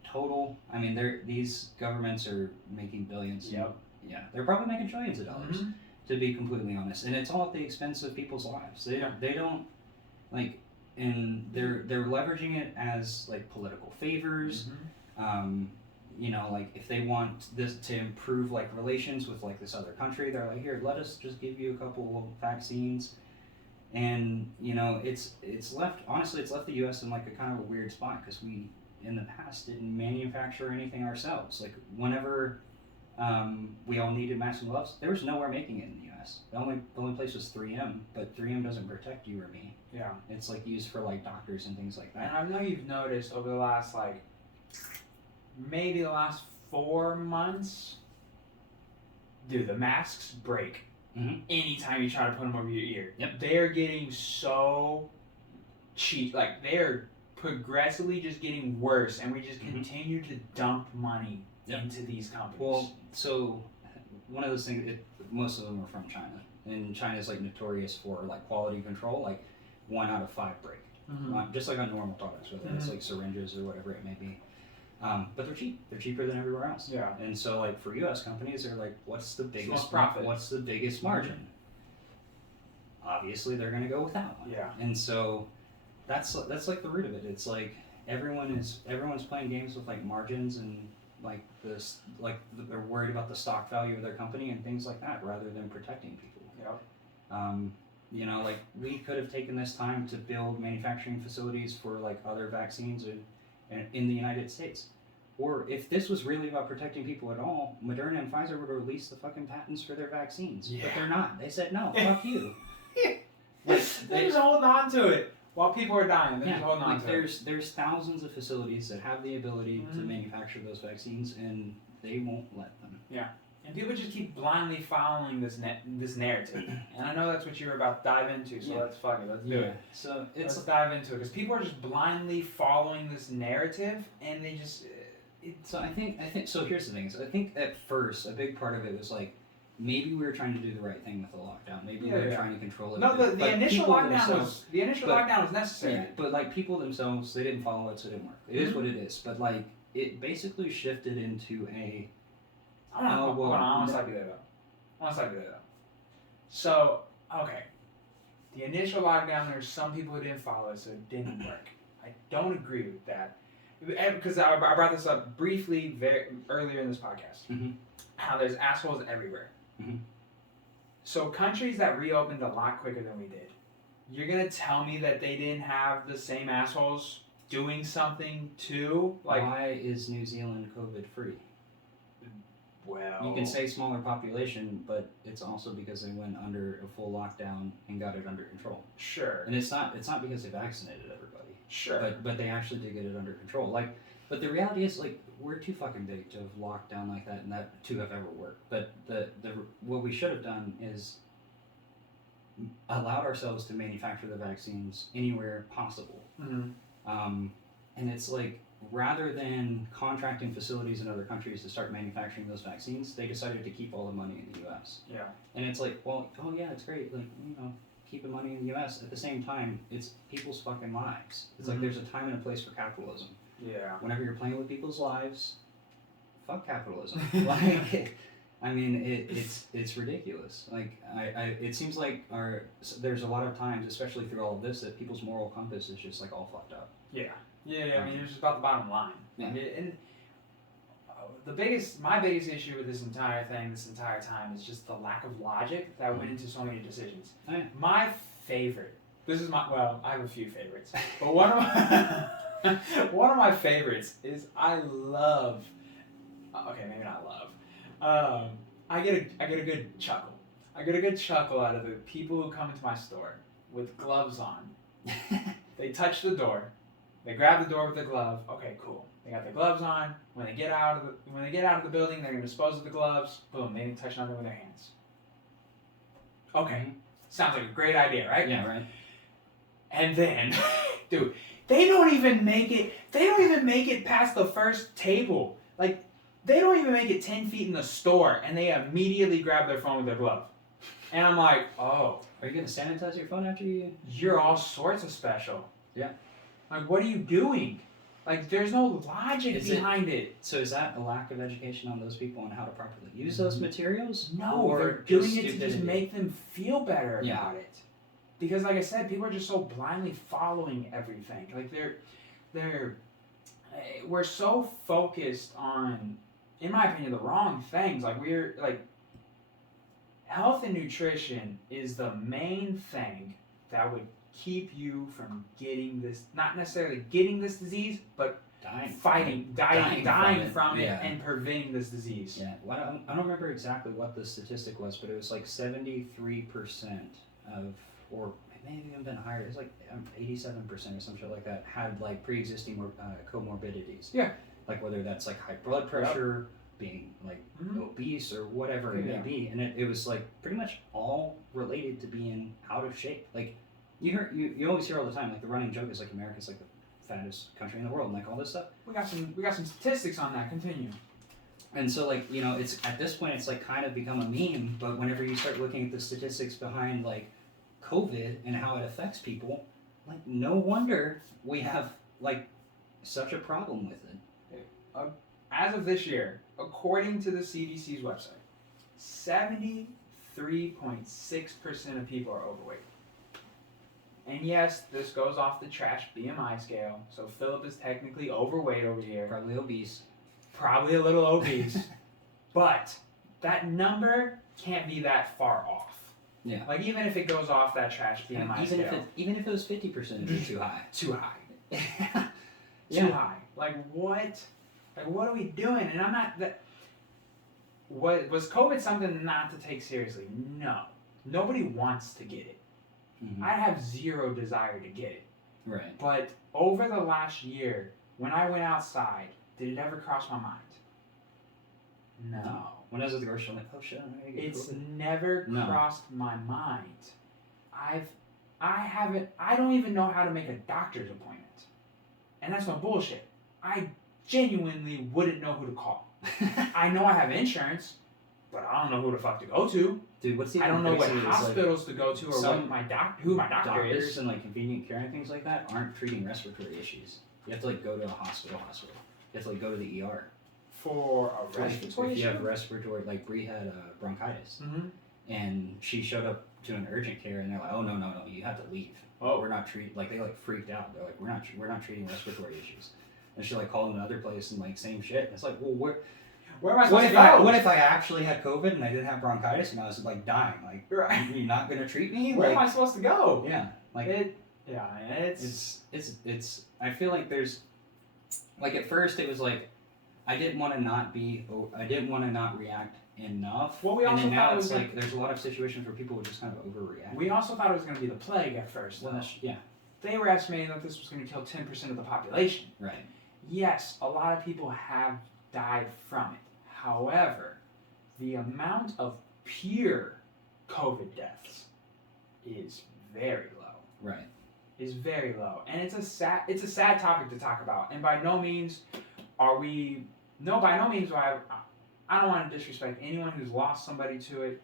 total. I mean, these governments are making billions. Yep. Yeah, they're probably making trillions of dollars, to be completely honest. And it's all at the expense of people's lives. They don't like. And they're leveraging it as like political favors. You know, like if they want this to improve like relations with like this other country, they're like, here, let us just give you a couple of vaccines. And you know, it's left the U.S. in like a kind of a weird spot because we in the past didn't manufacture anything ourselves. Like whenever we all needed masks and gloves, there was nowhere making it in the U.S. The only place was 3M, but 3M doesn't protect you or me. Yeah. It's like used for like doctors and things like that. And I know you've noticed over the last maybe the last 4 months, dude, the masks break anytime you try to put them over your ear. Yep. They're getting so cheap. Like they're progressively just getting worse, and we just continue to dump money into these companies. Well, so one of those things, most of them are from China, and China's like notorious for like quality control. Like 1 out of 5 break, just like on normal products, whether it's like syringes or whatever it may be. But they're cheap. They're cheaper than everywhere else. Yeah. And so like for U.S. companies, they're like, what's the biggest profit? What's the biggest margin? Obviously, they're going to go with that one. Yeah. And so that's like the root of it. It's like everyone's playing games with like margins and like this, like they're worried about the stock value of their company and things like that rather than protecting people. Yeah. You know, like we could have taken this time to build manufacturing facilities for like other vaccines in the United States. Or if this was really about protecting people at all, Moderna and Pfizer would have released the fucking patents for their vaccines. Yeah. But they're not. They said, no, fuck you. They're just holding on to it while people are dying. They're just holding on to it. There's thousands of facilities that have the ability to manufacture those vaccines, and they won't let them. Yeah. And people just keep blindly following this narrative. And I know that's what you were about to dive into, so let's fuck it. Let's do it. So let's dive into it. Because people are just blindly following this narrative, and they just... So I think so here's the thing. So I think at first, a big part of it was like, maybe we were trying to do the right thing with the lockdown. Maybe we were trying to control it. No, the initial lockdown was necessary. Yeah, but like people themselves, they didn't follow it, so it didn't work. It is what it is. But like, it basically shifted into a... I want to stop you there though. So, okay. The initial lockdown, there's some people who didn't follow it, so it didn't work. I don't agree with that. Because I brought this up briefly earlier in this podcast. How there's assholes everywhere. So countries that reopened a lot quicker than we did, you're going to tell me that they didn't have the same assholes doing something too? Like, why is New Zealand COVID free? Well, you can say smaller population, but it's also because they went under a full lockdown and got it under control. Sure. And it's not because they vaccinated everybody. Sure. But they actually did get it under control. Like, but the reality is, like, we're too fucking big to have locked down like that and that to have ever worked. But the what we should have done is allowed ourselves to manufacture the vaccines anywhere possible. And it's like, rather than contracting facilities in other countries to start manufacturing those vaccines, they decided to keep all the money in the U.S. Yeah. And it's like, well, oh yeah, it's great. Like, you know, keeping money in the U.S. At the same time, it's people's fucking lives. It's like Mhm. there's a time and a place for capitalism. Yeah. Whenever you're playing with people's lives, fuck capitalism. Like, I mean, it's ridiculous. Like, it seems like there's a lot of times, especially through all of this, that people's moral compass is just like all fucked up. Yeah. I mean, it's just about the bottom line. Yeah. I mean, and my biggest issue with this entire thing, this entire time, is just the lack of logic that went into so many decisions. Oh, yeah. My favorite. Well, I have a few favorites, but one of my favorites is I love. Okay, maybe not love. I get a good chuckle. I get a good chuckle out of the people who come into my store with gloves on. They touch the door. They grab the door with the glove. Okay, cool. They got their gloves on. When they get out of the building, they're gonna dispose of the gloves. Boom, they didn't touch nothing with their hands. Okay, sounds like a great idea, right? Yeah, right. And then, dude, they don't even make it. They don't even make it past the first table. Like, they don't even make it 10 feet in the store, and they immediately grab their phone with their glove. And I'm like, oh, Are you gonna sanitize your phone after you? you're all sorts of special. Yeah. Like, what are you doing? Like, there's no logic behind it. So is that a lack of education on those people on how to properly use those materials? No, or they're doing just it to just stupidity? make them feel better Yeah. about it. Because, like I said, people are just so blindly following everything. Like, we're so focused on, in my opinion, the wrong things. Like, health and nutrition is the main thing that would keep you from getting this, not necessarily getting this disease, but dying from it, yeah. and preventing this disease. Yeah, well, I don't remember exactly what the statistic was, but it was like 73% of, or it may have even been higher, it was like 87% or some shit like that, had like pre-existing comorbidities. Yeah. Like whether that's like high blood pressure, being like obese or whatever it may be. And it was like pretty much all related to being out of shape. Like you always hear all the time, like the running joke is like America's like the fattest country in the world and like all this stuff. We got some statistics on that. Continue. And so like, you know, it's at this point it's like kind of become a meme, but whenever you start looking at the statistics behind like COVID and how it affects people, like no wonder we have like such a problem with it. As of this year, according to the CDC's website, 73.6% of people are overweight. And yes, this goes off the trash BMI scale, so Philip is technically overweight over here. Probably obese. Probably a little obese. But that number can't be that far off. Yeah. Like, even if it goes off that trash BMI scale. Even if it was 50%, it'd be too high. Too high. Yeah. Too high. Like, what? Like, what are we doing? And I'm not that. Was COVID something not to take seriously? No. Nobody wants to get it. Mm-hmm. I have zero desire to get it. Right. But over the last year, when I went outside, did it ever cross my mind? No. When I was at the grocery store, I'm like, oh shit, I'm gonna get It's COVID. never crossed my mind. I don't even know how to make a doctor's appointment. And that's no bullshit. I genuinely wouldn't know who to call. I know I have insurance, but I don't know who the fuck to go to. Dude, what's the I don't know what crazy is, hospitals to go to or some what my who my doctor doctors is. and like convenient care and things like that aren't treating respiratory issues. You have to like go to a hospital. You have to like go to the ER. For a respiratory If you issue? have respiratory, like Bree had bronchitis, Mm-hmm. and she showed up to an urgent care, and they're like, oh no, you have to leave. Oh. We're not treating. Like they like freaked out. They're like, we're not treating respiratory issues. And she like called another place and like same shit. And it's like, well, Where am I supposed to go? what if I actually had COVID and I didn't have bronchitis and I was like dying? Like, Right. you're not gonna treat me? Where like, am I supposed to go? Yeah, like it's I feel like there's like at first it was like I didn't want to not react enough. Well, we and also then now thought it it's was like there's a lot of situations where people would just kind of overreact. We also thought it was going to be the plague at first. Well, yeah, They were estimating that this was going to kill 10% of the population. right. Yes, a lot of people have died from it. However, the amount of pure COVID deaths is very low. Right. Is very low, and it's a sad topic to talk about. And by no means do I don't want to disrespect anyone who's lost somebody to it.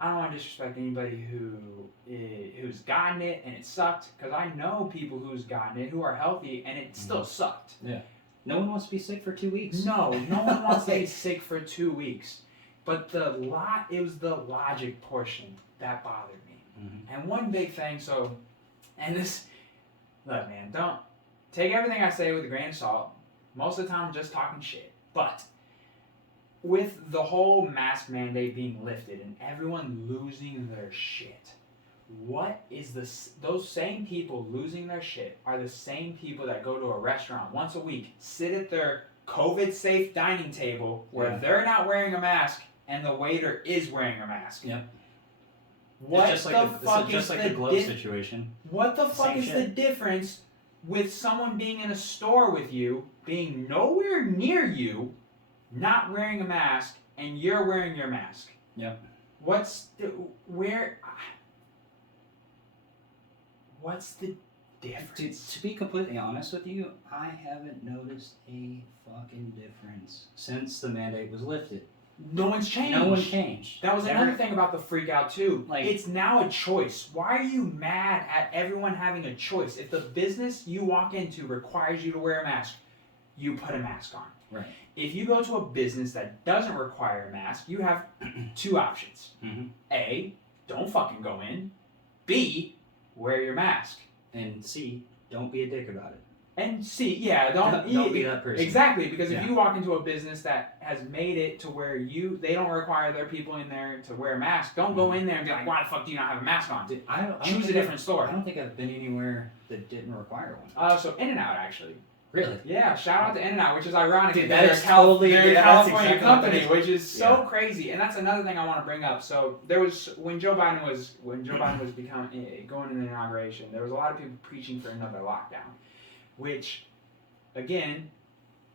I don't want to disrespect anybody who's gotten it and it sucked, because I know people who's gotten it who are healthy and it still sucked. Yeah. No one wants to be sick for 2 weeks. No one wants to be sick for 2 weeks. But it was the logic portion that bothered me. Mm-hmm. And one big thing, look, man, don't take everything I say with a grain of salt. Most of the time, I'm just talking shit. But with the whole mask mandate being lifted and everyone losing their shit, what is those same people losing their shit are the same people that go to a restaurant once a week, sit at their COVID-safe dining table where they're not wearing a mask and the waiter is wearing a mask. Yep. What it's just like the glove situation. What the fuck is the difference with someone being in a store with you, being nowhere near you, not wearing a mask, and you're wearing your mask? Yep. What's the difference? To be completely honest with you, I haven't noticed a fucking difference since the mandate was lifted. No one's changed. No one changed. That was another thing about the freak out too. Like, it's now a choice. Why are you mad at everyone having a choice? If the business you walk into requires you to wear a mask, you put a mask on. Right. If you go to a business that doesn't require a mask, you have two options. Mm-hmm. A, don't fucking go in. B, wear your mask. And C, don't be a dick about it. And C, don't be that person. Exactly, because if you walk into a business that has made it to where they don't require their people in there to wear a mask, don't go in there and be like, why the fuck do you not have a mask on? Dude, Choose a different store. I don't think I've been anywhere that didn't require one. So In-N-Out actually. Really? Yeah, shout out to In-N-Out, which is ironic. Dude, they're that is totally they're a that's California exactly what company, that is. which is so crazy. And that's another thing I want to bring up. So there was when Joe Biden was going in the inauguration, there was a lot of people preaching for another lockdown, which, again,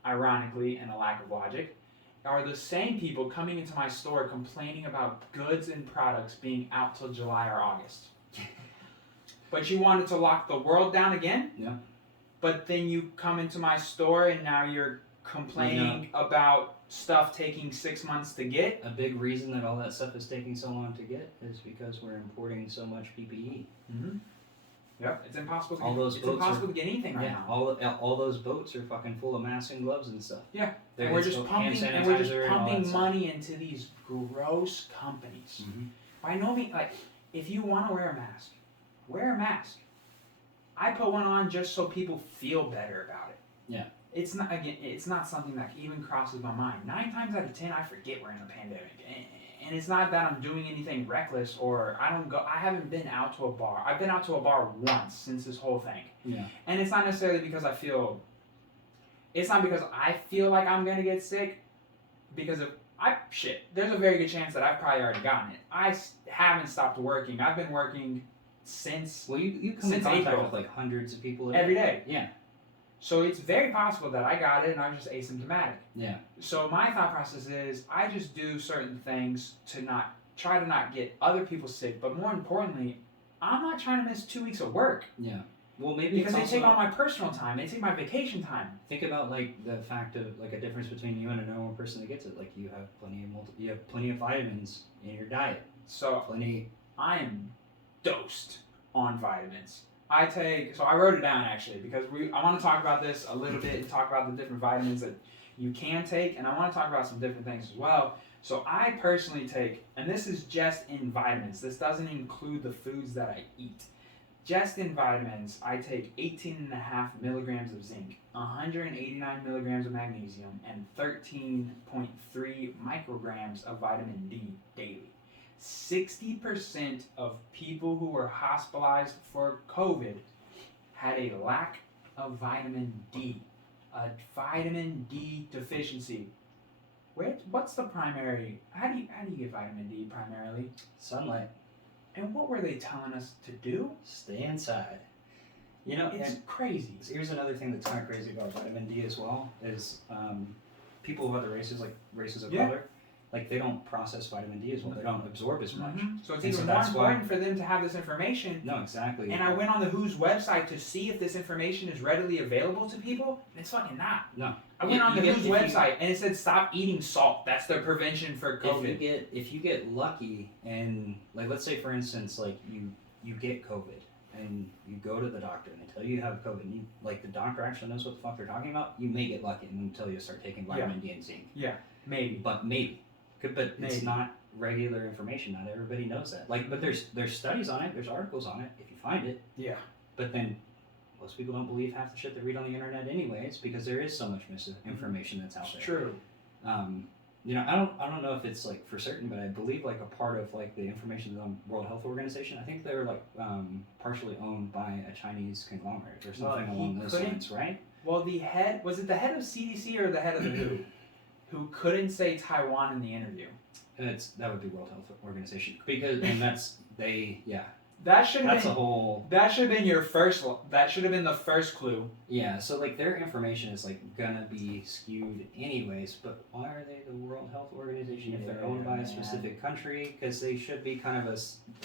ironically and a lack of logic, are the same people coming into my store complaining about goods and products being out till July or August. But you wanted to lock the world down again? Yeah. But then you come into my store and now you're complaining about stuff taking 6 months to get? A big reason that all that stuff is taking so long to get is because we're importing so much PPE. Mm-hmm. Yep, it's impossible. It's impossible to get anything right now. All those boats are fucking full of masks and gloves and stuff. Yeah, and we're just pumping money into these gross companies. Mm-hmm. By no means, like, if you want to wear a mask, wear a mask. I put one on just so people feel better about it. Yeah. It's not something that even crosses my mind. 9 times out of 10, I forget we're in a pandemic. And it's not that I'm doing anything reckless or I haven't been out to a bar. I've been out to a bar once since this whole thing. Yeah. And it's not necessarily because I feel like I'm going to get sick, because there's a very good chance that I've probably already gotten it. I haven't stopped working. I've been working since you come in contact with like hundreds of people every day. Yeah. So it's very possible that I got it and I'm just asymptomatic. Yeah. So my thought process is I just do certain things to try to not get other people sick, but more importantly, I'm not trying to miss 2 weeks of work. Yeah. Well, maybe because they take all my personal time, they take my vacation time. Think about like the fact of like a difference between you and a normal person that gets it. Like you have plenty of vitamins in your diet. So I am dosed on vitamins. I wrote it down actually because I want to talk about this a little bit and talk about the different vitamins that you can take, and I want to talk about some different things as well. So I personally take, and this is just in vitamins, this doesn't include the foods that I eat. Just in vitamins, I take 18.5 milligrams of zinc, 189 milligrams of magnesium, and 13.3 micrograms of vitamin D daily. 60% of people who were hospitalized for COVID had a lack of vitamin D, a vitamin D deficiency. What's the primary? How do you get vitamin D primarily? Sunlight. And what were they telling us to do? Stay inside. You know, it's crazy. Here's another thing that's kind of crazy about vitamin D as well is people of other races, like races of color, like they don't process vitamin D as well. They don't absorb as much. So it's And even so more that's why- important for them to have this information. No, exactly. And I went on the WHO's website to see if this information is readily available to people, and it's fucking not. No. I went on the WHO's website and it said stop eating salt. That's their prevention for COVID. If you get lucky and like let's say for instance like you get COVID and you go to the doctor and they tell you have COVID and you like the doctor actually knows what the fuck they're talking about, you may get lucky until you start taking vitamin D and zinc. Yeah, maybe. But maybe. It's not regular information. Not everybody knows that. Like, but there's studies on it. There's articles on it if you find it. Yeah. But then most people don't believe half the shit they read on the internet anyways because there is so much misinformation that's out there. True. You know, I don't know if it's like for certain, but I believe like a part of like the information on World Health Organization, I think they were like partially owned by a Chinese conglomerate or something along those lines, right? Well, was it the head of CDC or the head of the WHO who couldn't say Taiwan in the interview? That would be World Health Organization because That should have That's been a whole. That should have been your first. That should have been the first clue. Yeah, so like their information is like gonna be skewed anyways. But why are they the World Health Organization if they're owned by a specific country? Because they should be kind of a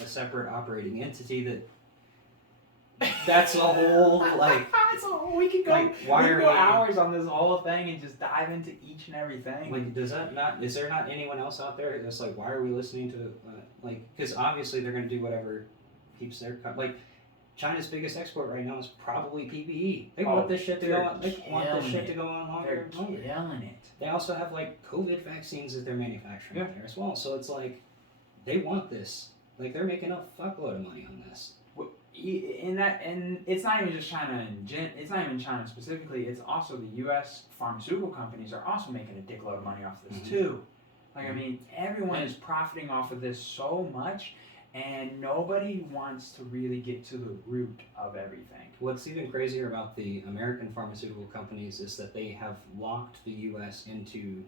separate operating entity that. That's a whole like. We could go. Like, why we could are go we- hours on this whole thing and just dive into each and everything. Like, is there not anyone else out there that's like, why are we listening to, like, because obviously they're going to do whatever keeps their, like, China's biggest export right now is probably PPE. They want this shit to go on, longer They're and longer. killing it. They also have, like, COVID vaccines that they're manufacturing there as well. So it's like, they want this. Like, they're making a fuckload of money on this. And it's not even just China it's not even China specifically, it's also the US pharmaceutical companies are also making a dickload of money off this too. Like, I mean, everyone is profiting off of this so much, and nobody wants to really get to the root of everything. What's even crazier about the American pharmaceutical companies is that they have locked the US into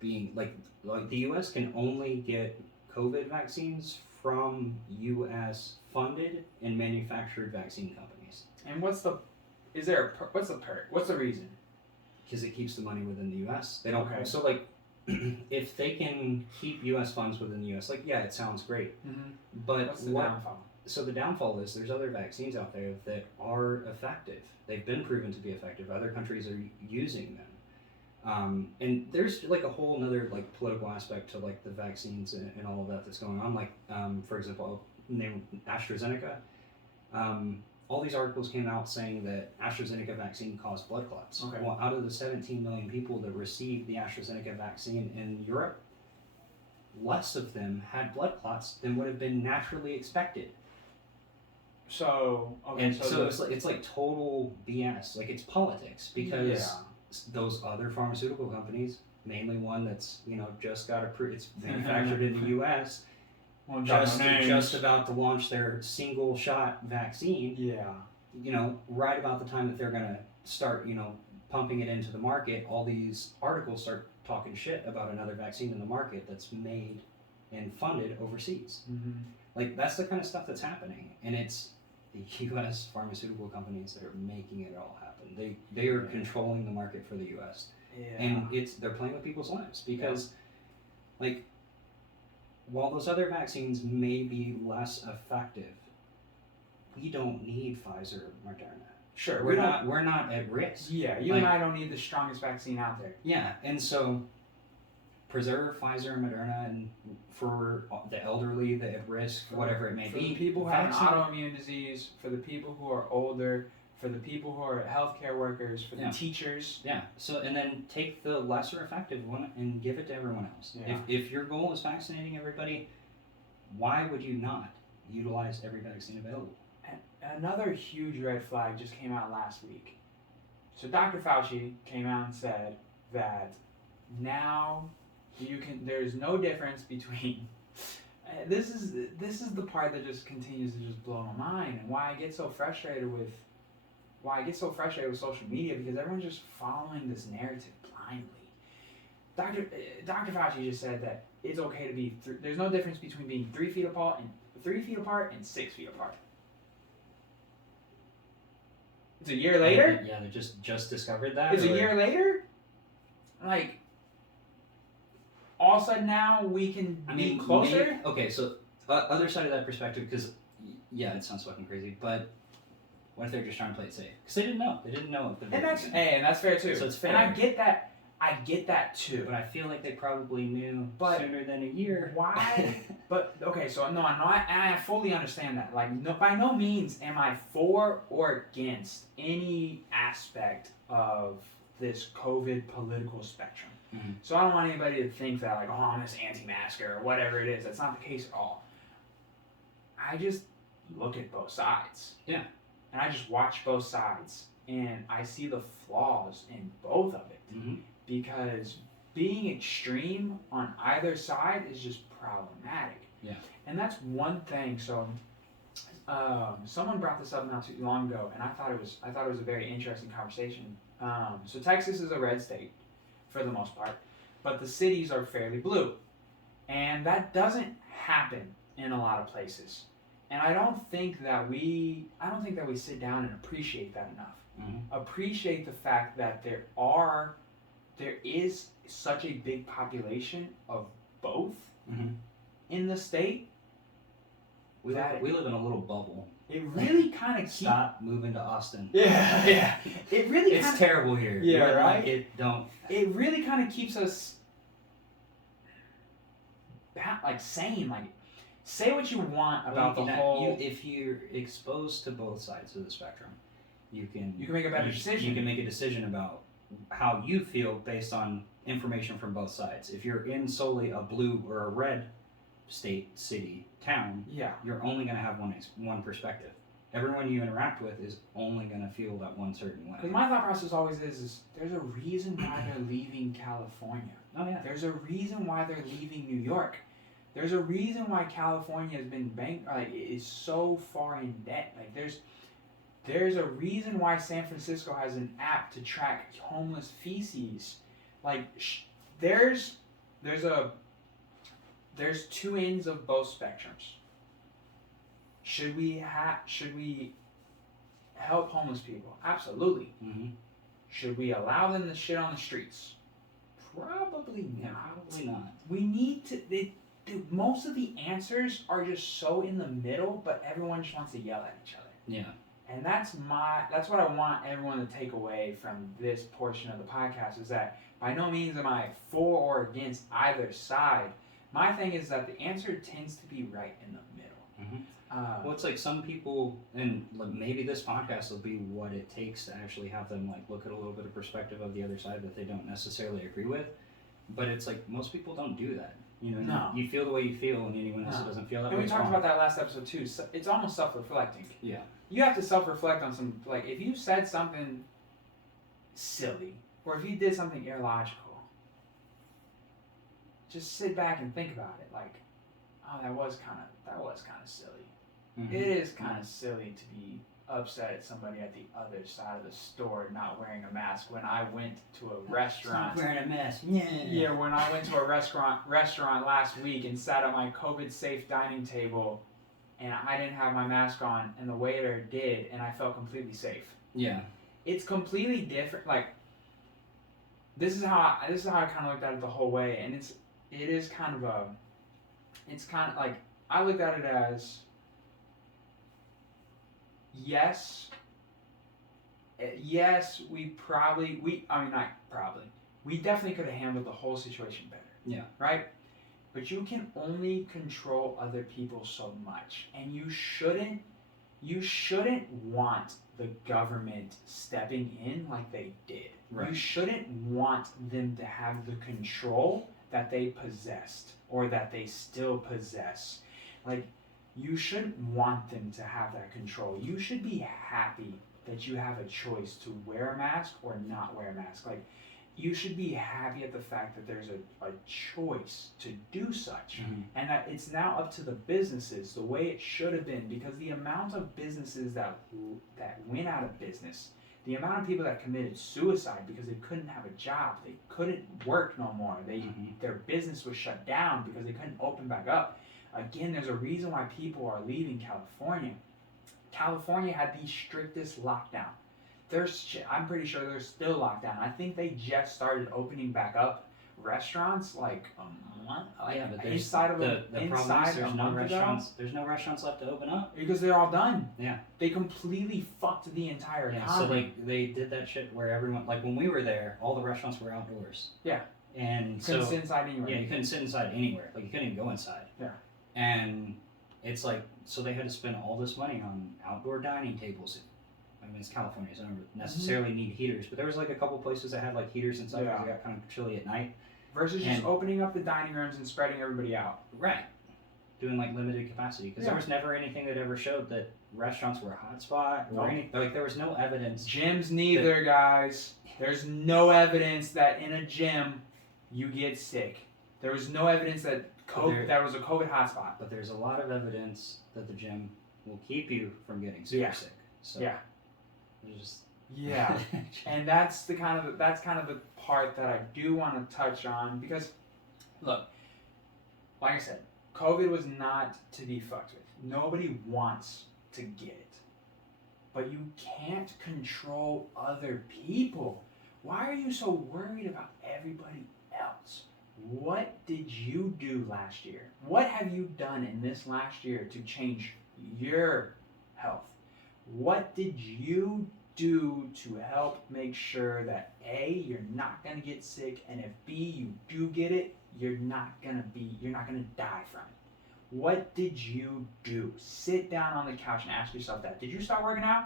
being, like the US can only get COVID vaccines from U.S. funded and manufactured vaccine companies. And what's the reason? Because it keeps the money within the U.S. They don't. Okay. So like, if they can keep U.S. funds within the U.S., like it sounds great. But What's the downfall? So the downfall is there's other vaccines out there that are effective. They've been proven to be effective. Other countries are using them. And there's like a whole another like political aspect to like the vaccines and all of that that's going on. Like, for example, name AstraZeneca. All these articles came out saying that AstraZeneca vaccine caused blood clots. Okay. Well, out of the 17 million people that received the AstraZeneca vaccine in Europe, less of them had blood clots than would have been naturally expected. So It's like total BS. Like it's politics because those other pharmaceutical companies, mainly one that's just got approved, it's manufactured in the U.S. Just about to launch their single shot vaccine. Yeah. Right about the time that they're gonna start, pumping it into the market, all these articles start talking shit about another vaccine in the market that's made and funded overseas. Like that's the kind of stuff that's happening, and it's the U.S. pharmaceutical companies that are making it all happen. They are controlling the market for the U.S. And they're playing with people's lives because, like, while those other vaccines may be less effective, we don't need Pfizer or Moderna. Sure, We're not at risk. Yeah, you and I don't need the strongest vaccine out there. Yeah, and so preserve Pfizer and Moderna, and for the elderly, the at risk, whatever it may be. For the people who have an autoimmune disease, for the people who are older, for the people who are healthcare workers, for the teachers. Yeah. So and then take the lesser effective one and give it to everyone else. Yeah. If your goal is vaccinating everybody, why would you not utilize every vaccine available? Another huge red flag just came out last week. So Dr. Fauci came out and said that now there's no difference between this is the part that just continues to just blow my mind, and why I get so frustrated with social media, because everyone's just following this narrative blindly. Dr. Fauci just said that it's okay to be there's no difference between being 3 feet apart and 6 feet apart. It's a year later? Yeah, they just discovered that. It's a year later? Like, all of a sudden now we can be closer. Okay, so other side of that perspective, because yeah, it sounds fucking crazy, but what if they're just trying to play it safe? Because they didn't know. They didn't know. And that's fair too. So it's fair. And I get that. I get that too. But I feel like they probably knew sooner than a year. Why? But okay, so no, I fully understand that. Like, no, by no means am I for or against any aspect of this COVID political spectrum. Mm-hmm. So I don't want anybody to think that, like, oh, I'm this anti-masker or whatever it is. That's not the case at all. I just look at both sides. Yeah. And I just watch both sides, and I see the flaws in both of it. Mm-hmm. Because being extreme on either side is just problematic. Yeah. And that's one thing. So someone brought this up not too long ago, and I thought it was a very interesting conversation. So Texas is a red state for the most part, but the cities are fairly blue, and that doesn't happen in a lot of places. And I don't think that we sit down and appreciate that enough. Mm-hmm. Appreciate the fact that there is such a big population of both in the state. We live in a little bubble. It really kind of Stop moving to Austin. Yeah. It really it's terrible here. Yeah, right. It really kind of keeps us sane. Like, say what you want about the whole. If you're exposed to both sides of the spectrum, you can make a better decision. You can make a decision about how you feel based on information from both sides. If you're in solely a blue or a red state, city, town, you're only going to have one perspective. Everyone you interact with is only going to feel that one certain way. Because my thought process always is there's a reason why they're leaving California. Oh yeah. There's a reason why they're leaving New York. There's a reason why California has been is so far in debt. Like there's a reason why San Francisco has an app to track homeless feces. Like there's two ends of both spectrums. Should we help homeless people? Absolutely. Mm-hmm. Should we allow them to shit on the streets? Probably not. Probably not. We need to. Most of the answers are just so in the middle, but everyone just wants to yell at each other. Yeah. And that's what I want everyone to take away from this portion of the podcast, is that by no means am I for or against either side. My thing is that the answer tends to be right in the middle. Mm-hmm. Well, it's like some people, and like maybe this podcast will be what it takes to actually have them like look at a little bit of perspective of the other side that they don't necessarily agree with. But it's like most people don't do that. You know, no. You feel the way you feel, and anyone else doesn't feel that way. And we talked about that last episode too. So it's almost self-reflecting. Yeah. You have to self-reflect on some, like, if you said something silly, or if you did something illogical, just sit back and think about it. Like, oh, that was kind of silly. Mm-hmm. It is kind of silly to be upset at somebody at the other side of the store not wearing a mask when I went to a restaurant. Not wearing a mask. Yeah, when I went to a restaurant last week and sat at my COVID-safe dining table, and I didn't have my mask on, and the waiter did, and I felt completely safe. Yeah. It's completely different. Like, this is how I kind of looked at it the whole way, and it's kind of like, I looked at it as, yes, we definitely could have handled the whole situation better. Yeah. Right? But you can only control other people so much, and you shouldn't want the government stepping in like they did. Right. You shouldn't want them to have the control that they possessed, or that they still possess. Like, you shouldn't want them to have that control. You should be happy that you have a choice to wear a mask or not wear a mask. Like, you should be happy at the fact that there's a choice to do such. Mm-hmm. And that it's now up to the businesses the way it should have been, because the amount of businesses that went out of business, the amount of people that committed suicide because they couldn't have a job, they couldn't work no more, their business was shut down because they couldn't open back up. Again, there's a reason why people are leaving California. California had the strictest lockdown. I'm pretty sure they're still locked down. I think they just started opening back up restaurants like a month, like yeah, but there's inside of the problem is inside a month ago. There's no restaurants left to open up. Because they're all done. Yeah. They completely fucked the entire Yeah, economy. so like they did that shit where everyone, like when we were there, all the restaurants were outdoors. Yeah. And couldn't sit inside anywhere. Yeah, you couldn't sit inside anywhere. Like you couldn't even go inside. Yeah. And it's like, so they had to spend all this money on outdoor dining tables. I mean, it's California, so I don't necessarily need heaters, but there was like a couple places that had like heaters inside because it got kind of chilly at night. Versus just opening up the dining rooms and spreading everybody out. Right. Doing like limited capacity because there was never anything that ever showed that restaurants were a hotspot or anything. Like there was no evidence. Gyms neither, guys. There's no evidence that in a gym you get sick. There was no evidence that that was a COVID hotspot. But there's a lot of evidence that the gym will keep you from getting super sick. So just and that's kind of the part that I do want to touch on because, look, like I said, COVID was not to be fucked with. Nobody wants to get it, but you can't control other people. Why are you so worried about everybody else? What did you do last year? What have you done in this last year to change your health? What did you do to help make sure that A, you're not gonna get sick, and if B, you do get it, you're not gonna die from it? What did you do? Sit down on the couch and ask yourself that. Did you start working out?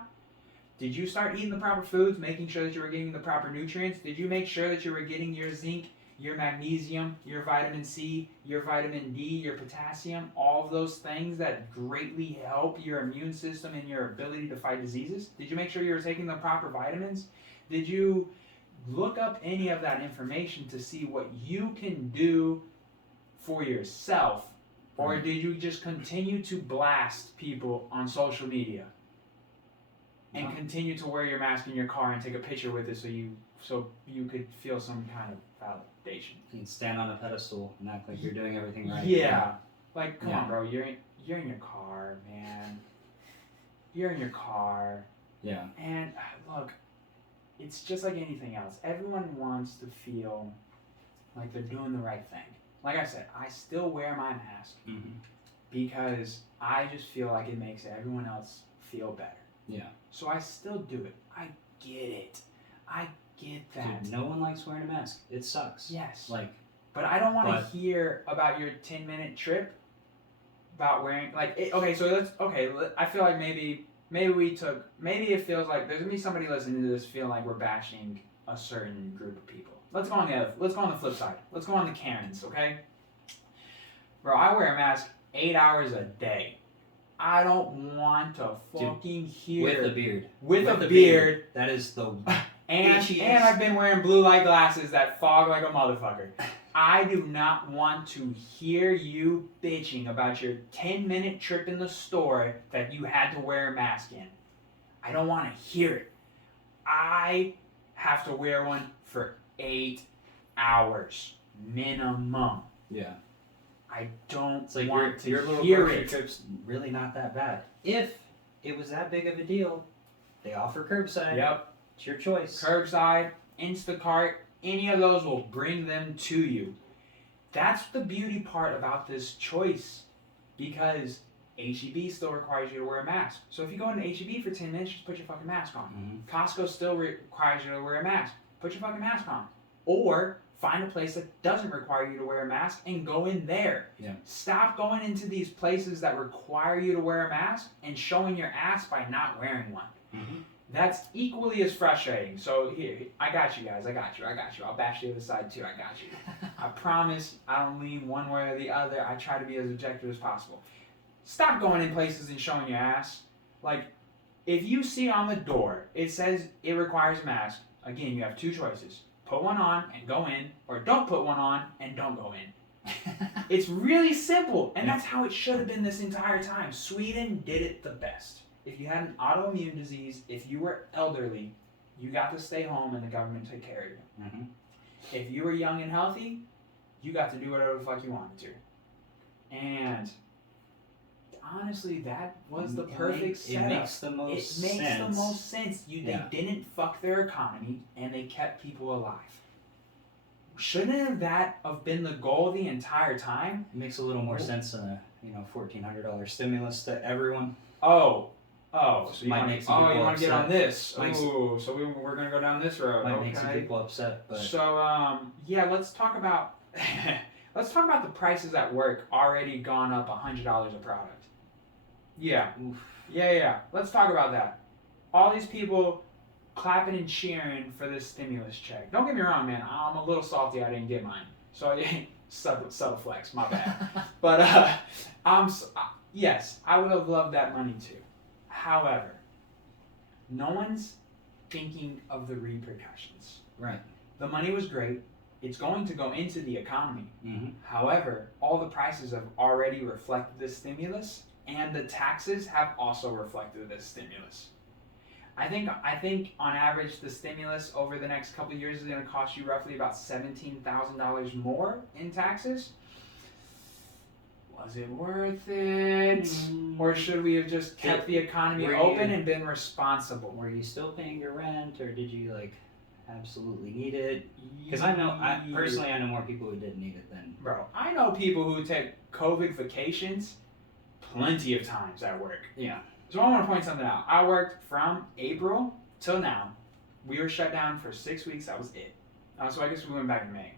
Did you start eating the proper foods, making sure that you were getting the proper nutrients? Did you make sure that you were getting your zinc, your magnesium, your vitamin C, your vitamin D, your potassium, all of those things that greatly help your immune system and your ability to fight diseases? Did you make sure you were taking the proper vitamins? Did you look up any of that information to see what you can do for yourself? Or did you just continue to blast people on social media and continue to wear your mask in your car and take a picture with it so you could feel some kind of validation? You can stand on a pedestal and act like you're doing everything right. Yeah. Like, come on, bro. You're in your car, man. You're in your car. Yeah. And look, it's just like anything else. Everyone wants to feel like they're doing the right thing. Like I said, I still wear my mask because I just feel like it makes everyone else feel better. Yeah. So I still do it. I get it. I get that. Dude, no one likes wearing a mask. It sucks. Yes. But I don't want to hear about your 10-minute trip about wearing I feel like maybe it feels like there's gonna be somebody listening to this feeling like we're bashing a certain group of people. Let's go on the flip side. Let's go on the Karens, okay? Bro, I wear a mask 8 hours a day. I don't want to fucking hear with a beard. With a beard. That is the and I've been wearing blue light glasses that fog like a motherfucker. I do not want to hear you bitching about your 10-minute trip in the store that you had to wear a mask in. I don't want to hear it. I have to wear one for 8 hours minimum. Yeah. I don't it's like want to your little hear grocery it. trip's really not that bad. If it was that big of a deal, they offer curbside. Yep. It's your choice. Curbside, Instacart, any of those will bring them to you. That's the beauty part about this choice, because H-E-B still requires you to wear a mask. So if you go into H-E-B for 10 minutes, just put your fucking mask on. Costco still requires you to wear a mask. Put your fucking mask on. Or find a place that doesn't require you to wear a mask and go in there. Yeah. Stop going into these places that require you to wear a mask and showing your ass by not wearing one. That's equally as frustrating. So here, I got you guys. I got you. I'll bash the other side too. I got you. I promise I don't lean one way or the other. I try to be as objective as possible. Stop going in places and showing your ass. Like, if you see on the door, it says it requires a mask. Again, you have two choices. Put one on and go in, or don't put one on and don't go in. It's really simple, and that's how it should have been this entire time. Sweden did it the best. If you had an autoimmune disease, if you were elderly, you got to stay home and the government took care of you. If you were young and healthy, you got to do whatever the fuck you wanted to. And honestly, that was the perfect setup. It makes the most sense. It makes the most sense. They didn't fuck their economy, and they kept people alive. shouldn't that have been the goal the entire time? It makes a little more sense than a $1,400 stimulus to everyone. So you Might want, make some people you want to get on upset. this? Ooh, so we're gonna go down this road. Might Okay. make some people upset, but So yeah, let's talk about the prices at work already gone up $100 a product. Yeah. oof. Yeah. Let's talk about that. All these people clapping and cheering for this stimulus check. Don't get me wrong, man. I'm a little salty I didn't get mine. So subtle flex, my bad. But yes, I would have loved that money too. However, no one's thinking of the repercussions. Right. The money was great. It's going to go into the economy. Mm-hmm. However, all the prices have already reflected this stimulus, and the taxes have also reflected this stimulus. I think on average the stimulus over the next couple of years is going to cost you roughly about $17,000 more in taxes. Was it worth it? Or should we have just kept the economy open and been responsible? Were you still paying your rent, or did you absolutely need it? Because I know more people who didn't need it than. Bro, I know people who take COVID vacations plenty of times at work. Yeah. So I want to point something out. I worked from April till now. We were shut down for 6 weeks. That was it. So I guess we went back in May.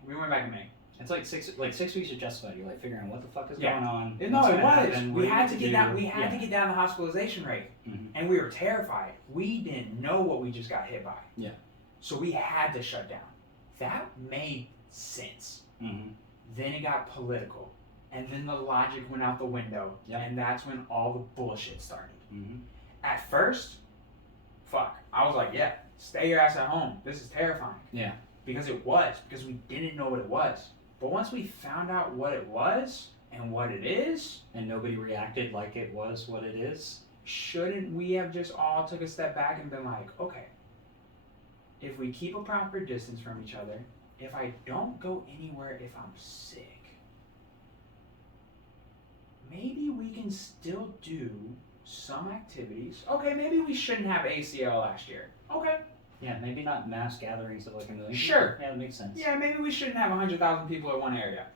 It's like 6 weeks are justified. You're figuring out what the fuck is going on. No, it was. We had to get down. We had to get down the hospitalization rate, and we were terrified. We didn't know what we just got hit by. Yeah. So we had to shut down. That made sense. Mm-hmm. Then it got political, and then the logic went out the window, and that's when all the bullshit started. Mm-hmm. At first, I was like, yeah, stay your ass at home. This is terrifying. Yeah. Because we didn't know what it was. But once we found out what it was and what it is, and nobody reacted like it was what it is, shouldn't we have just all took a step back and been like, okay, if we keep a proper distance from each other, if I don't go anywhere if I'm sick, maybe we can still do some activities. Okay, maybe we shouldn't have ACL last year. Okay. Yeah, maybe not mass gatherings of a million. Sure. Yeah, that makes sense. Yeah, maybe we shouldn't have 100,000 people in one area.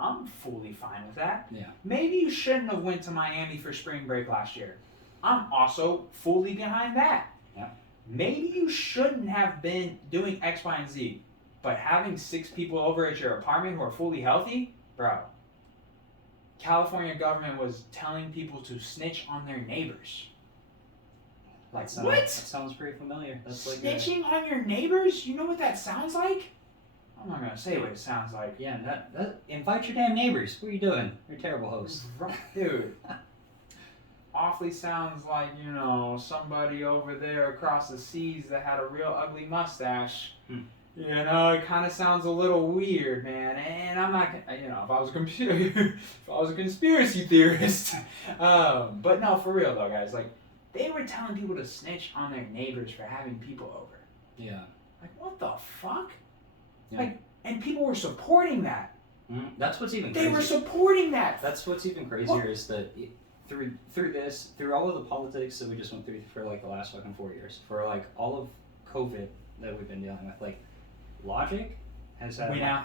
I'm fully fine with that. Yeah. Maybe you shouldn't have went to Miami for spring break last year. I'm also fully behind that. Yeah. Maybe you shouldn't have been doing X, Y, and Z, but having 6 people over at your apartment who are fully healthy, bro. California government was telling people to snitch on their neighbors. What? That sounds pretty familiar. That's Snitching on your neighbors? You know what that sounds like? I'm not gonna say what it sounds like. Yeah, that invite your damn neighbors. What are you doing? You're a terrible host. Dude. Awfully sounds like, somebody over there across the seas that had a real ugly mustache. It kind of sounds a little weird, man. And I'm not, if I was a conspiracy theorist. But no, for real though, guys. They were telling people to snitch on their neighbors for having people over. Yeah. What the fuck? Yeah. And people were supporting that. Mm-hmm. That's what's even crazier. They were supporting that. That's what's even crazier is that through all of the politics that we just went through for the last fucking 4 years, for all of COVID that we've been dealing with, logic has had had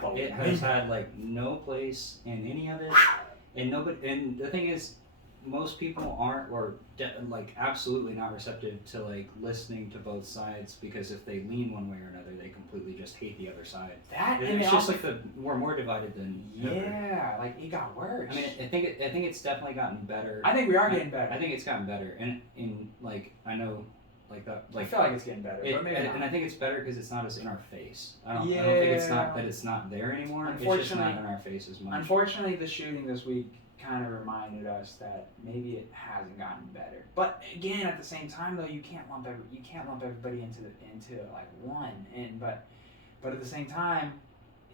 no place in any of it, and the thing is, most people aren't absolutely not receptive to listening to both sides, because if they lean one way or another, they completely just hate the other side. It's just we're more divided than ever. It got worse. I mean, I think it's definitely gotten better. I think we are getting better. I think it's gotten better, and I know that I feel like it's getting better, but maybe not. And I think it's better because it's not as in our face. I don't think it's not that it's not there anymore. It's just not in our face as much. Unfortunately, the shooting this week kind of reminded us that maybe it hasn't gotten better. But again, at the same time, though, you can't lump everybody into one. But at the same time,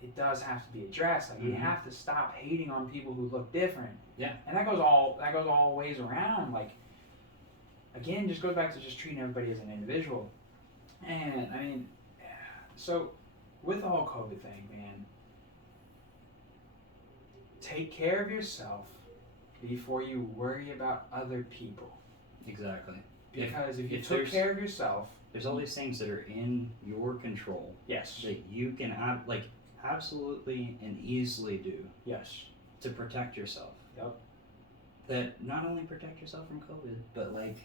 it does have to be addressed. We have to stop hating on people who look different. Yeah. And that goes all ways around. Again, just goes back to just treating everybody as an individual. And I mean, so with the whole COVID thing, man, take care of yourself before you worry about other people. Exactly. Because if you took care of yourself, there's all these things that are in your control. Yes. That you can absolutely and easily do Yes. to protect yourself. Yep. That not only protect yourself from COVID, but like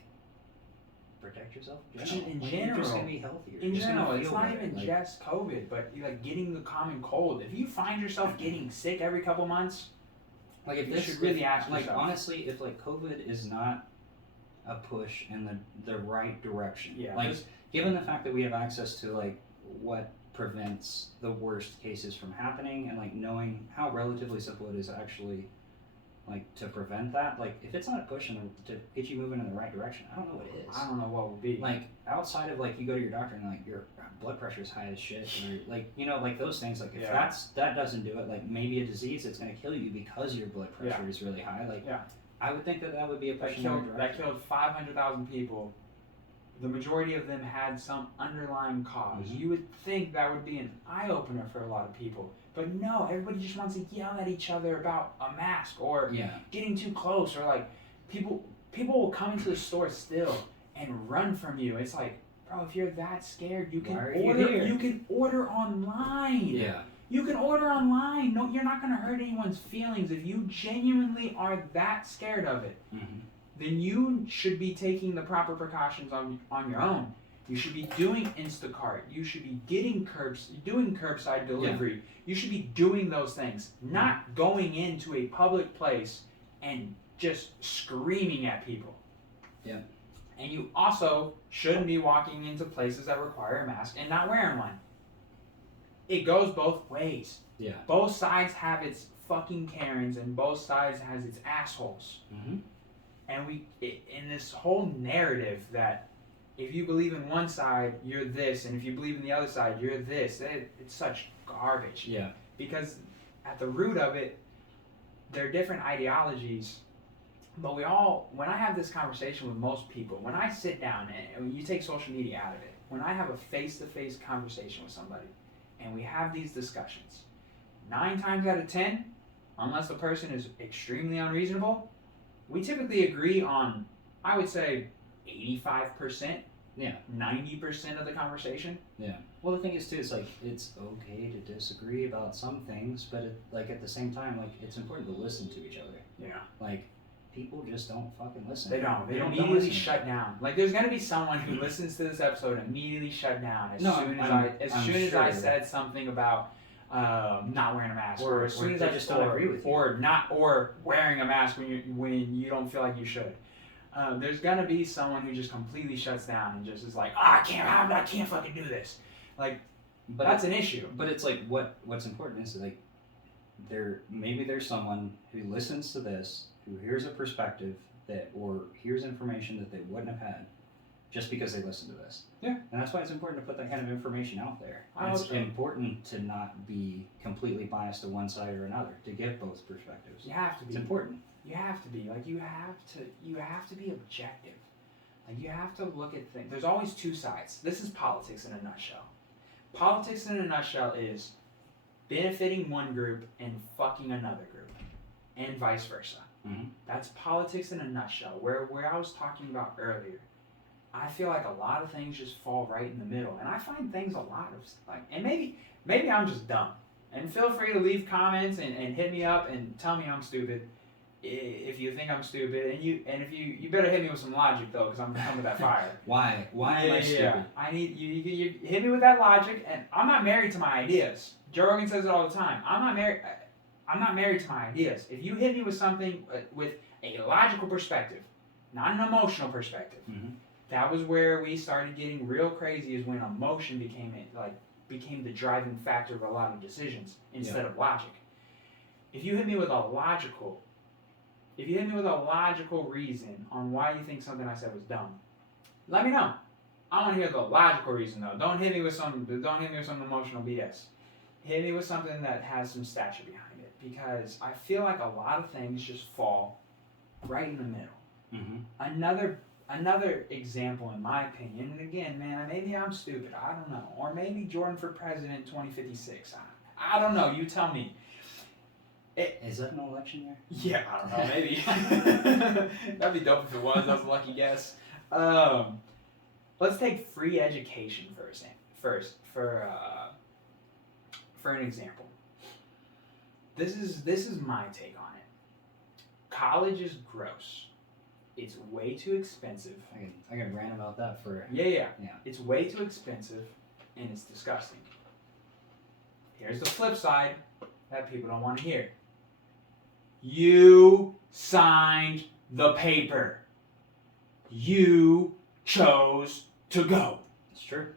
protect yourself in general. In Like, general. you're just gonna be healthier. In You're just gonna general, it's feel not better. even Like, just COVID, but like getting the common cold. If you find yourself getting sick every couple months, like if you this should really ask like yourself. honestly, if like COVID is not a push in the right direction. Yeah. Like given the fact that we have access to like what prevents the worst cases from happening and like knowing how relatively simple it is actually like to prevent that, like if it's not a push to get you moving in the right direction, I don't know what it is. I don't know what would be. Like outside of like you go to your doctor and like your blood pressure is high as shit, or like you know like those things. Like if Yeah. that doesn't do it, like maybe a disease that's gonna kill you because your blood pressure is really high. Like I would think that would be a push in the right direction. That killed 500,000 people. The majority of them had some underlying cause. Mhm. You would think that would be an eye opener for a lot of people, but no. Everybody just wants to yell at each other about a mask or getting too close, or like people will come into the store still and run from you. It's like, bro, if you're that scared, you can order. You can order online. Yeah. You can order online. No, you're not gonna hurt anyone's feelings if you genuinely are that scared of it. Mm-hmm. Then you should be taking the proper precautions on your own. You should be doing Instacart. You should be doing curbside delivery. Yeah. You should be doing those things, not going into a public place and just screaming at people. Yeah. And you also shouldn't be walking into places that require a mask and not wearing one. It goes both ways. Yeah. Both sides have its fucking Karens and both sides has its assholes. Mm-hmm. And in this whole narrative that if you believe in one side, you're this, and if you believe in the other side, you're this. It's such garbage. Yeah. Because at the root of it, there are different ideologies. But when I have this conversation with most people, when I sit down, and you take social media out of it, when I have a face-to-face conversation with somebody, and we have these discussions, 9 times out of 10, unless the person is extremely unreasonable, we typically agree on, I would say, 85%, 90% of the conversation. Yeah. Well, the thing is, too, it's like, it's okay to disagree about some things, but like at the same time, like it's important to listen to each other. Yeah. Like, people just don't fucking listen. They don't. They immediately shut down. Like, there's gonna be someone who listens to this episode and immediately shut down as soon as I said something about not wearing a mask, or as soon as I just don't agree with you, or wearing a mask when you don't feel like you should. There's gonna be someone who just completely shuts down and just is like, I can't fucking do this. Like, but that's an issue. But it's like what's important is like maybe there's someone who listens to this, who hears a perspective or hears information that they wouldn't have had just because they listened to this. Yeah. And that's why it's important to put that kind of information out there. It's important to not be completely biased to one side or another, to give both perspectives. You have to be. It's important. You have to be. Like, you have to be objective. Like, you have to look at things. There's always two sides. This is politics in a nutshell. Politics in a nutshell is benefiting one group and fucking another group, and vice versa. Mm-hmm. That's politics in a nutshell. Where I was talking about earlier, I feel like a lot of things just fall right in the middle, and I find things a lot of like, and maybe I'm just dumb. And feel free to leave comments and hit me up and tell me I'm stupid if you think I'm stupid, and if you better hit me with some logic though, because I'm coming with that fire. Why am I stupid? Yeah. I need you hit me with that logic, and I'm not married to my ideas. Joe Rogan says it all the time. I'm not married to my ideas. If you hit me with something with a logical perspective, not an emotional perspective, that was where we started getting real crazy. Is when emotion became the driving factor of a lot of decisions instead of logic. If you hit me with a logical reason on why you think something I said was dumb, let me know. I want to hear the logical reason though. Don't hit me with some emotional BS. Hit me with something that has some stature behind it, because I feel like a lot of things just fall right in the middle. Mm-hmm. Another example, in my opinion, and again, man, maybe I'm stupid. I don't know, or maybe Jordan for president 2056. I don't know. You tell me. Is that an election year? Yeah, I don't know. Maybe. That'd be dope if it was. That was a lucky guess. Let's take free education for for an example, this is my take on it. College is gross. It's way too expensive. I can rant about that for... Yeah. It's way too expensive, and it's disgusting. Here's the flip side that people don't want to hear. You signed the paper. You chose to go. It's true.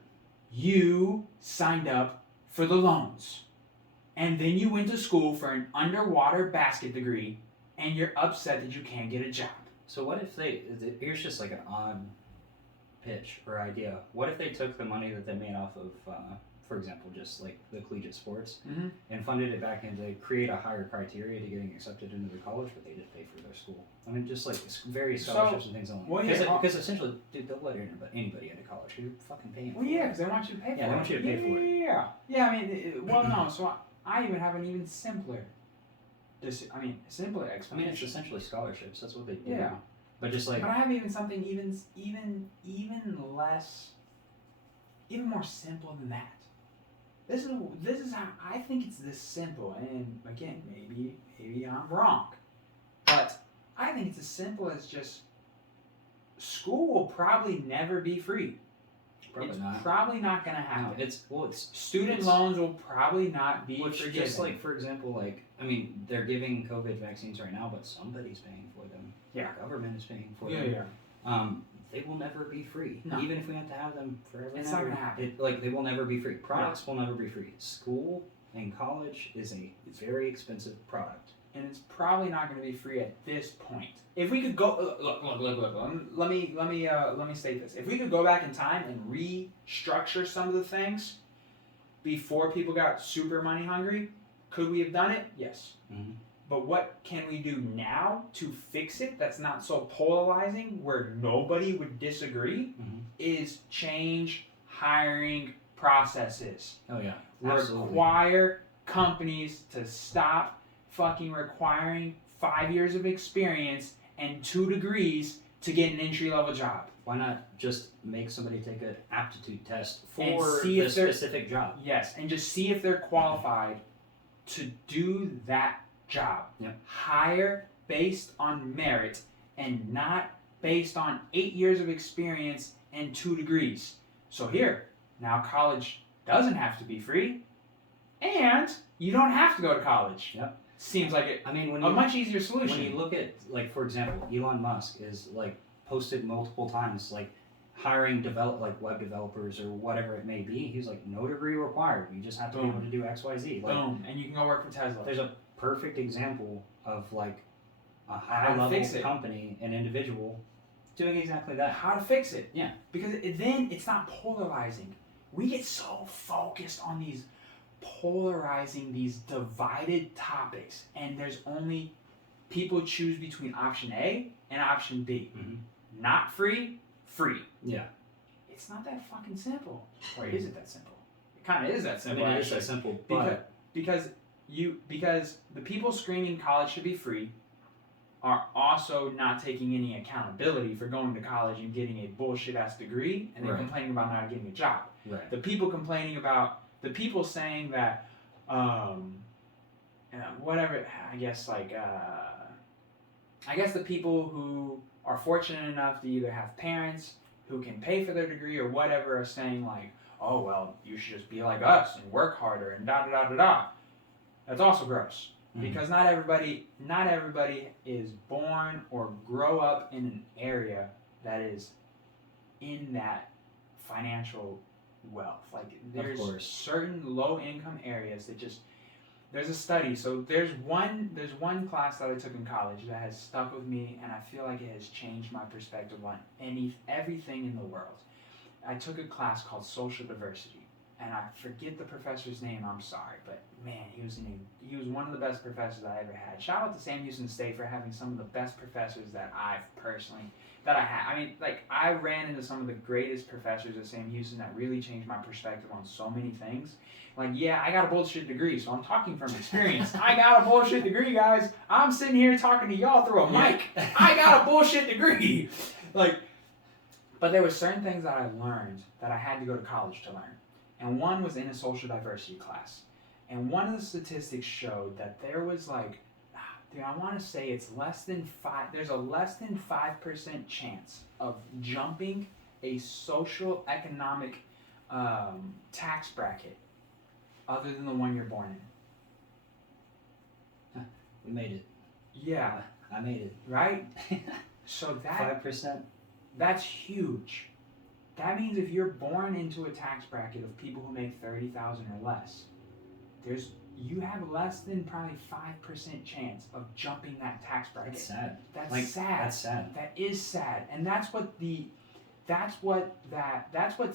You signed up for the loans. And then you went to school for an underwater basket degree, and you're upset that you can't get a job. So what if here's just like an odd pitch or idea. What if they took the money that they made off of, for example, just like the collegiate sports, and funded it back into create a higher criteria to getting accepted into the college, but they just pay for their school? I mean, just like various scholarships and things on because essentially, dude, they'll let anybody into college. You're fucking paying for it. Well, yeah, because they want you to pay for it. Yeah, they want you to pay for it. Yeah, I mean, no, so I even have an even simpler simpler explanation. I mean, it's essentially scholarships. That's what they do. Yeah. But just like... But I have even something even less, even more simple than that. This is how I think it's this simple. And again, maybe I'm wrong, but I think it's as simple as just school will probably never be free. Probably not. Probably not gonna happen. No, Student loans will probably not be forgiven. Just like, for example, like, I mean, they're giving COVID vaccines right now, but somebody's paying for them. Yeah. The government is paying for them. Yeah. They will never be free. No. Even if we have to have them forever. It's not gonna happen. They will never be free. Products will never be free. School and college is a very expensive product. And it's probably not going to be free at this point. If we could go, look. Let me state this. If we could go back in time and restructure some of the things before people got super money hungry, could we have done it? Yes. Mm-hmm. But what can we do now to fix it that's not so polarizing where nobody would disagree is change hiring processes. Oh yeah. Absolutely. Require companies to stop fucking requiring 5 years of experience and 2 degrees to get an entry-level job. Why not just make somebody take an aptitude test for see the specific job? Yes, and just see if they're qualified to do that job. Yep. Hire based on merit and not based on 8 years of experience and 2 degrees. So here, now college doesn't have to be free, and you don't have to go to college. Yep. Seems like I mean, a much easier solution. When you look at, like, for example, Elon Musk is like posted multiple times, like hiring web developers or whatever it may be. He's like, no degree required. You just have to be able to do X, Y, Z. Like, boom, and you can go work for Tesla. There's a perfect example of like a high level company, an individual, doing exactly that. How to fix it? Yeah, because then it's not polarizing. We get so focused on these polarizing, these divided topics, and there's only people choose between option A and option B. Not free, free. Yeah. It's not that fucking simple. Or is it that simple? It kind of is that simple. I mean, it is that simple, but because the people screaming college should be free are also not taking any accountability for going to college and getting a bullshit ass degree and then complaining about not getting a job. Right. The people complaining about the people saying that whatever, I guess the people who are fortunate enough to either have parents who can pay for their degree or whatever are saying like, oh well, you should just be like us and work harder and da da da da da. That's also gross. Because not everybody is born or grow up in an area that is in that financial wealth. Like there's certain low income areas that just, there's a study. So there's one class that I took in college that has stuck with me, and I feel like it has changed my perspective on everything in the world. I took a class called social diversity. And I forget the professor's name, I'm sorry, but man, he was one of the best professors I ever had. Shout out to Sam Houston State for having some of the best professors that I had. I mean, like, I ran into some of the greatest professors at Sam Houston that really changed my perspective on so many things. Like, yeah, I got a bullshit degree, so I'm talking from experience. I got a bullshit degree, guys. I'm sitting here talking to y'all through a mic. I got a bullshit degree. Like, but there were certain things that I learned that I had to go to college to learn. And one was in a social diversity class. And one of the statistics showed that there was like, dude, I want to say it's there's a less than 5% chance of jumping a social economic tax bracket other than the one you're born in. We made it. Yeah. I made it. Right? So 5%. That's huge. That means if you're born into a tax bracket of people who make 30,000 or less, you have less than probably 5% chance of jumping that tax bracket. That's sad. That's sad. That's sad. That is sad. And that's what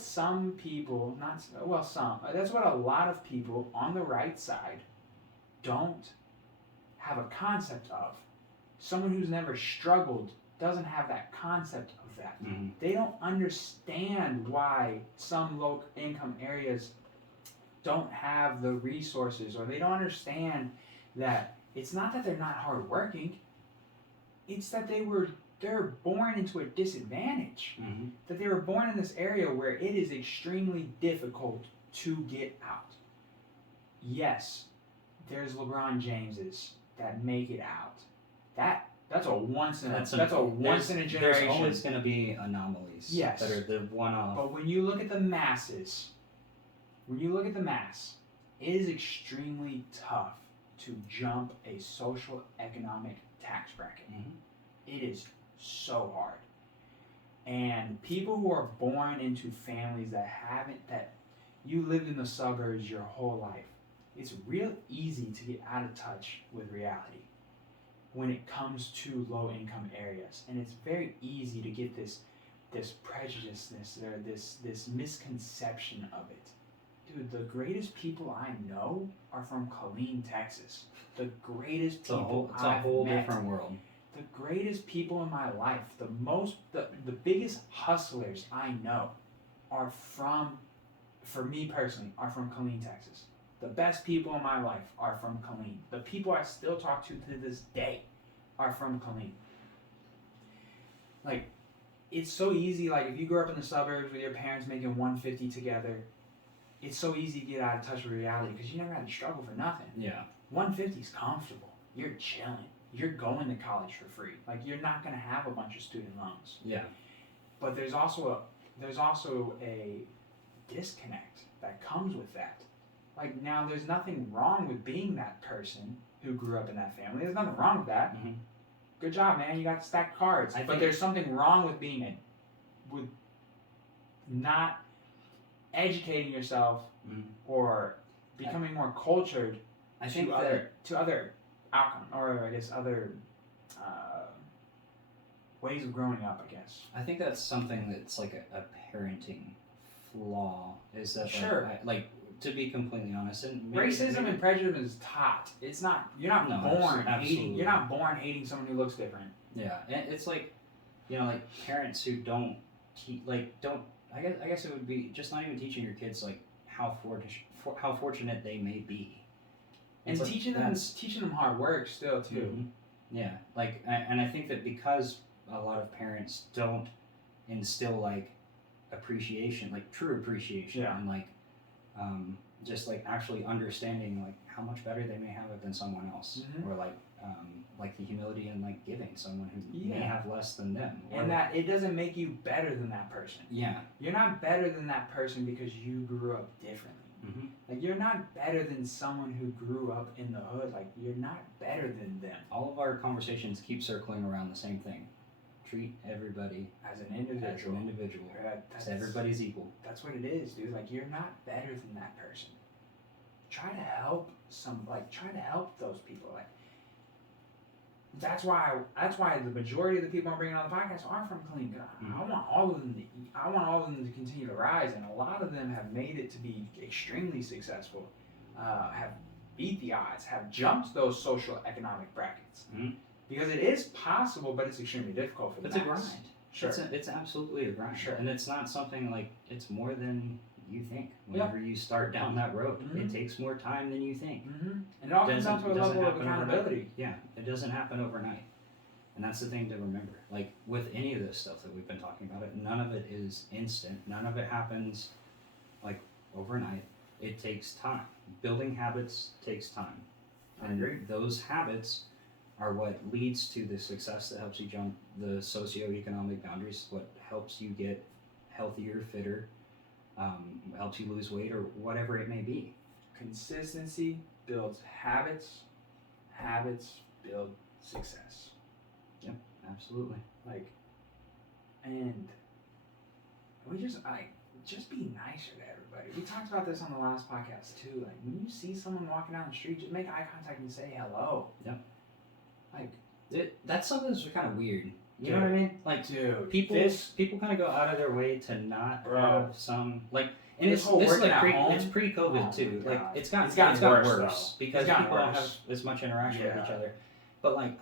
some people, that's what a lot of people on the right side don't have a concept of. Someone who's never struggled doesn't have that concept of that. Mm-hmm. They don't understand why some low income areas don't have the resources, or they don't understand that it's not that they're not hardworking, it's that they're born into a disadvantage. Mm-hmm. That they were born in this area where it is extremely difficult to get out. Yes, there's LeBron Jameses that make it out. That's a once in a generation. There's always going to be anomalies. Yes. That are the one-off. But when you look at the masses, it is extremely tough to jump a social economic tax bracket. Mm-hmm. It is so hard. And people who are born into families that you lived in the suburbs your whole life, it's real easy to get out of touch with reality when it comes to low income areas. And it's very easy to get this prejudiceness or this misconception of it. Dude, the greatest people I know are from Killeen, Texas. The greatest people It's a whole different world. The greatest people in my life, the biggest hustlers I know are for me personally, are from Killeen, Texas. The best people in my life are from Killeen. The people I still talk to this day are from Killeen. Like, it's so easy, like if you grew up in the suburbs with your parents making $150 together, it's so easy to get out of touch with reality because you never had to struggle for nothing. Yeah. $150 is comfortable. You're chilling. You're going to college for free. Like, you're not going to have a bunch of student loans. Yeah. But there's also a disconnect that comes with that. Like, now there's nothing wrong with being that person who grew up in that family. There's nothing wrong with that. Mm-hmm. Good job, man. You got stacked cards. But there's something wrong with with not educating yourself or becoming more cultured to other outcome, or I guess other ways of growing up, I guess. I think that's something that's like a parenting flaw. Is that sure? Like to be completely honest, and racism and prejudice is taught. It's not. You're not born hating. You're not born hating someone who looks different. Yeah, and it's like, like parents who don't I guess it would be just not even teaching your kids like how fortunate they may be. And like, teaching them hard work still too. Mm-hmm. Yeah, like, and I think that because a lot of parents don't instill like appreciation, like true appreciation, and like just like actually understanding like how much better they may have it than someone else, or like the humility and like giving someone who may have less than them, and that it doesn't make you better than that person. Yeah, you're not better than that person because you grew up differently. Mm-hmm. Like, you're not better than someone who grew up in the hood. Like, you're not better than them. All of our conversations keep circling around the same thing. Treat everybody as an individual. Because everybody's equal. That's what it is, dude. Like, you're not better than that person. Try to help those people. Like, that's why the majority of the people I'm bringing on the podcast are from Killeen. I want all of them to continue to rise, and a lot of them have made it to be extremely successful, have beat the odds, have jumped those social economic brackets. Mm-hmm. Because it is possible, but it's extremely difficult for them. It's a grind. Sure. It's absolutely a grind. Sure. And it's not something like, it's more than you think. Whenever you start down that road, it takes more time than you think. And it all comes down to a level of accountability. Yeah, it doesn't happen overnight. And that's the thing to remember. Like, with any of this stuff that we've been talking about, none of it is instant. None of it happens like overnight. It takes time. building habits takes time. I And agree. those habits are what leads to the success that helps you jump the socioeconomic boundaries, what helps you get healthier, fitter, helps you lose weight, or whatever it may be. Consistency builds habits. Habits build success. Yep, absolutely. Like, and we just just be nicer to everybody. We talked about this on the last podcast too. Like, when you see someone walking down the street, just make eye contact and say hello. Yep. Like, That's something that's kind of weird. You Dude. know what I mean? Like, dude, people kind of go out of their way to not Bro. have some like. And This it's whole this is working like at home? it's pre-COVID Oh too. my Like God. it's gotten gotten worse, worse though. because It's gotten people don't have worse. as much interaction with each Yeah. other. But like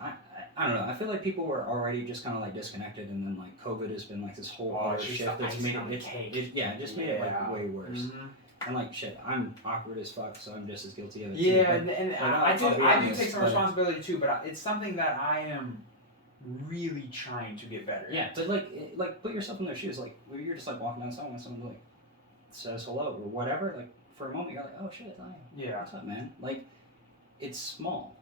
I don't know. I feel like people were already just kind of like disconnected, and then like COVID has been like this whole Oh, other it's just shift the that's icing made on the it, cake. it just made it like Yeah. way worse. Mhm. And like shit, I'm awkward as fuck, so I'm just as guilty of it. Yeah, too, and but I I'll be do honest, take some but- responsibility too, but it's something that I am really trying to get better at. Yeah, but like put yourself in their shoes. Like when you're just like walking down someone and someone like says hello or whatever. Like for a moment you're like, oh shit, hi, Yeah. what's up, man? Like it's small.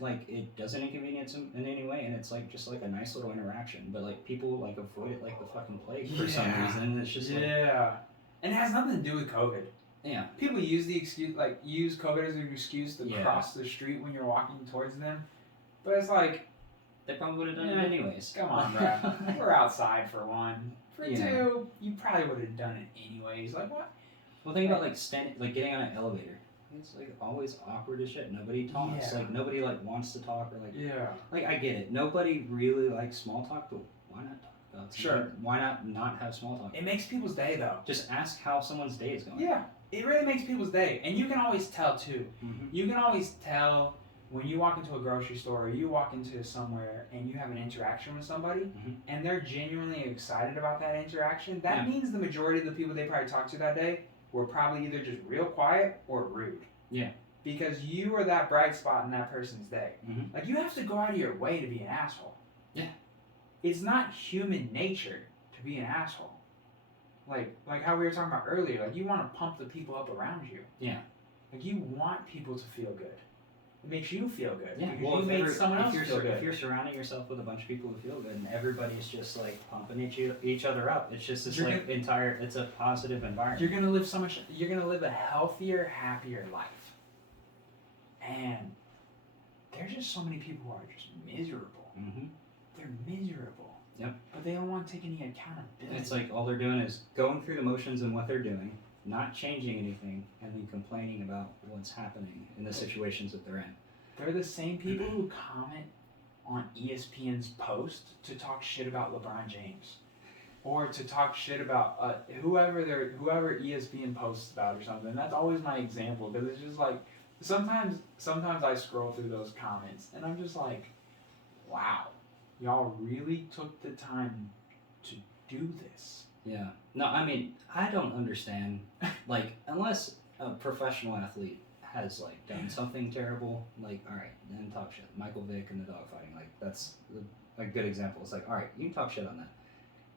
Like it doesn't inconvenience them in any way, and it's like just like a nice little interaction. But like people like avoid it like the fucking plague for some Yeah. reason. And it's just like Yeah. And it has nothing to do with COVID. yeah, People use the excuse, like, use COVID as an excuse to Yeah. cross the street when you're walking towards them. But it's like, they probably would have done Yeah. it anyways. come on, bro. We're outside for one. For Yeah. two, you probably would have done it anyways. Like, what? Well, think about like standing, like getting on an elevator. It's like always awkward as shit. Nobody talks. Yeah. Like nobody like wants to talk or like. Yeah. Like I get it. Nobody really likes small talk, but why not talk about something? Sure. Why not have small talk? It makes people's day, though. Just ask how someone's day is going. Yeah. It really makes people's day. And you can always tell, too. Mm-hmm. You can always tell when you walk into a grocery store or you walk into somewhere and you have an interaction with somebody Mhm. and they're genuinely excited about that interaction, that Yeah. means the majority of the people they probably talked to that day were probably either just real quiet or rude. Yeah. Because you are that bright spot in that person's day. Mhm. Like, you have to go out of your way to be an asshole. Yeah. It's not human nature to be an asshole. Like how we were talking about earlier, like you want to pump the people up around you. Yeah. Like you want people to feel good. It makes you feel good. Yeah. Because Well, you make someone else if feel good. you're surrounding yourself with a bunch of people who feel good and everybody's just like pumping each other up, it's just this You're like it's a positive environment. You're gonna live a healthier, happier life. And there's just so many people who are just miserable. Mm-hmm. They're miserable. Yep. But they don't want to take any accountability. It's like all they're doing is going through the motions and what they're doing, not changing anything, and then complaining about what's happening in the situations that they're in. They're the same people who comment on ESPN's post to talk shit about LeBron James, or to talk shit about whoever ESPN posts about or something. That's always my example because it's just like sometimes I scroll through those comments and I'm just like, wow, y'all really took the time to do this. Yeah. No, I mean, I don't understand. Like, unless a professional athlete has like done something terrible, like, all right, then talk shit. Michael Vick and the dogfighting, like that's a good example. It's like, all right, you can talk shit on that,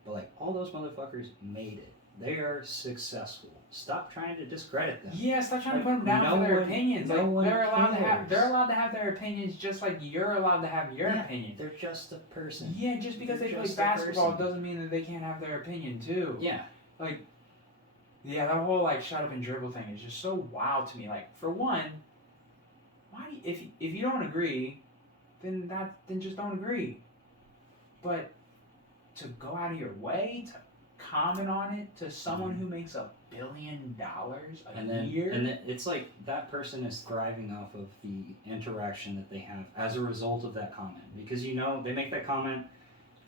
but like all those motherfuckers made it. They are successful. Stop trying to discredit them. Yeah, stop trying Like, to put them down no for their one- opinions. no Like one they're allowed cares. to have their opinions just like you're allowed to have your Yeah, opinion. They're just a person. Yeah, just because They're they play just a basketball person. doesn't mean that they can't have their opinion too. Yeah. Like, yeah, that whole like shut up and dribble thing is just so wild to me. Like, for one, why do if you don't agree, then just don't agree. But to go out of your way to comment on it to someone who makes $1 billion a year, and then it's like that person is thriving off of the interaction that they have as a result of that comment, because you know they make that comment,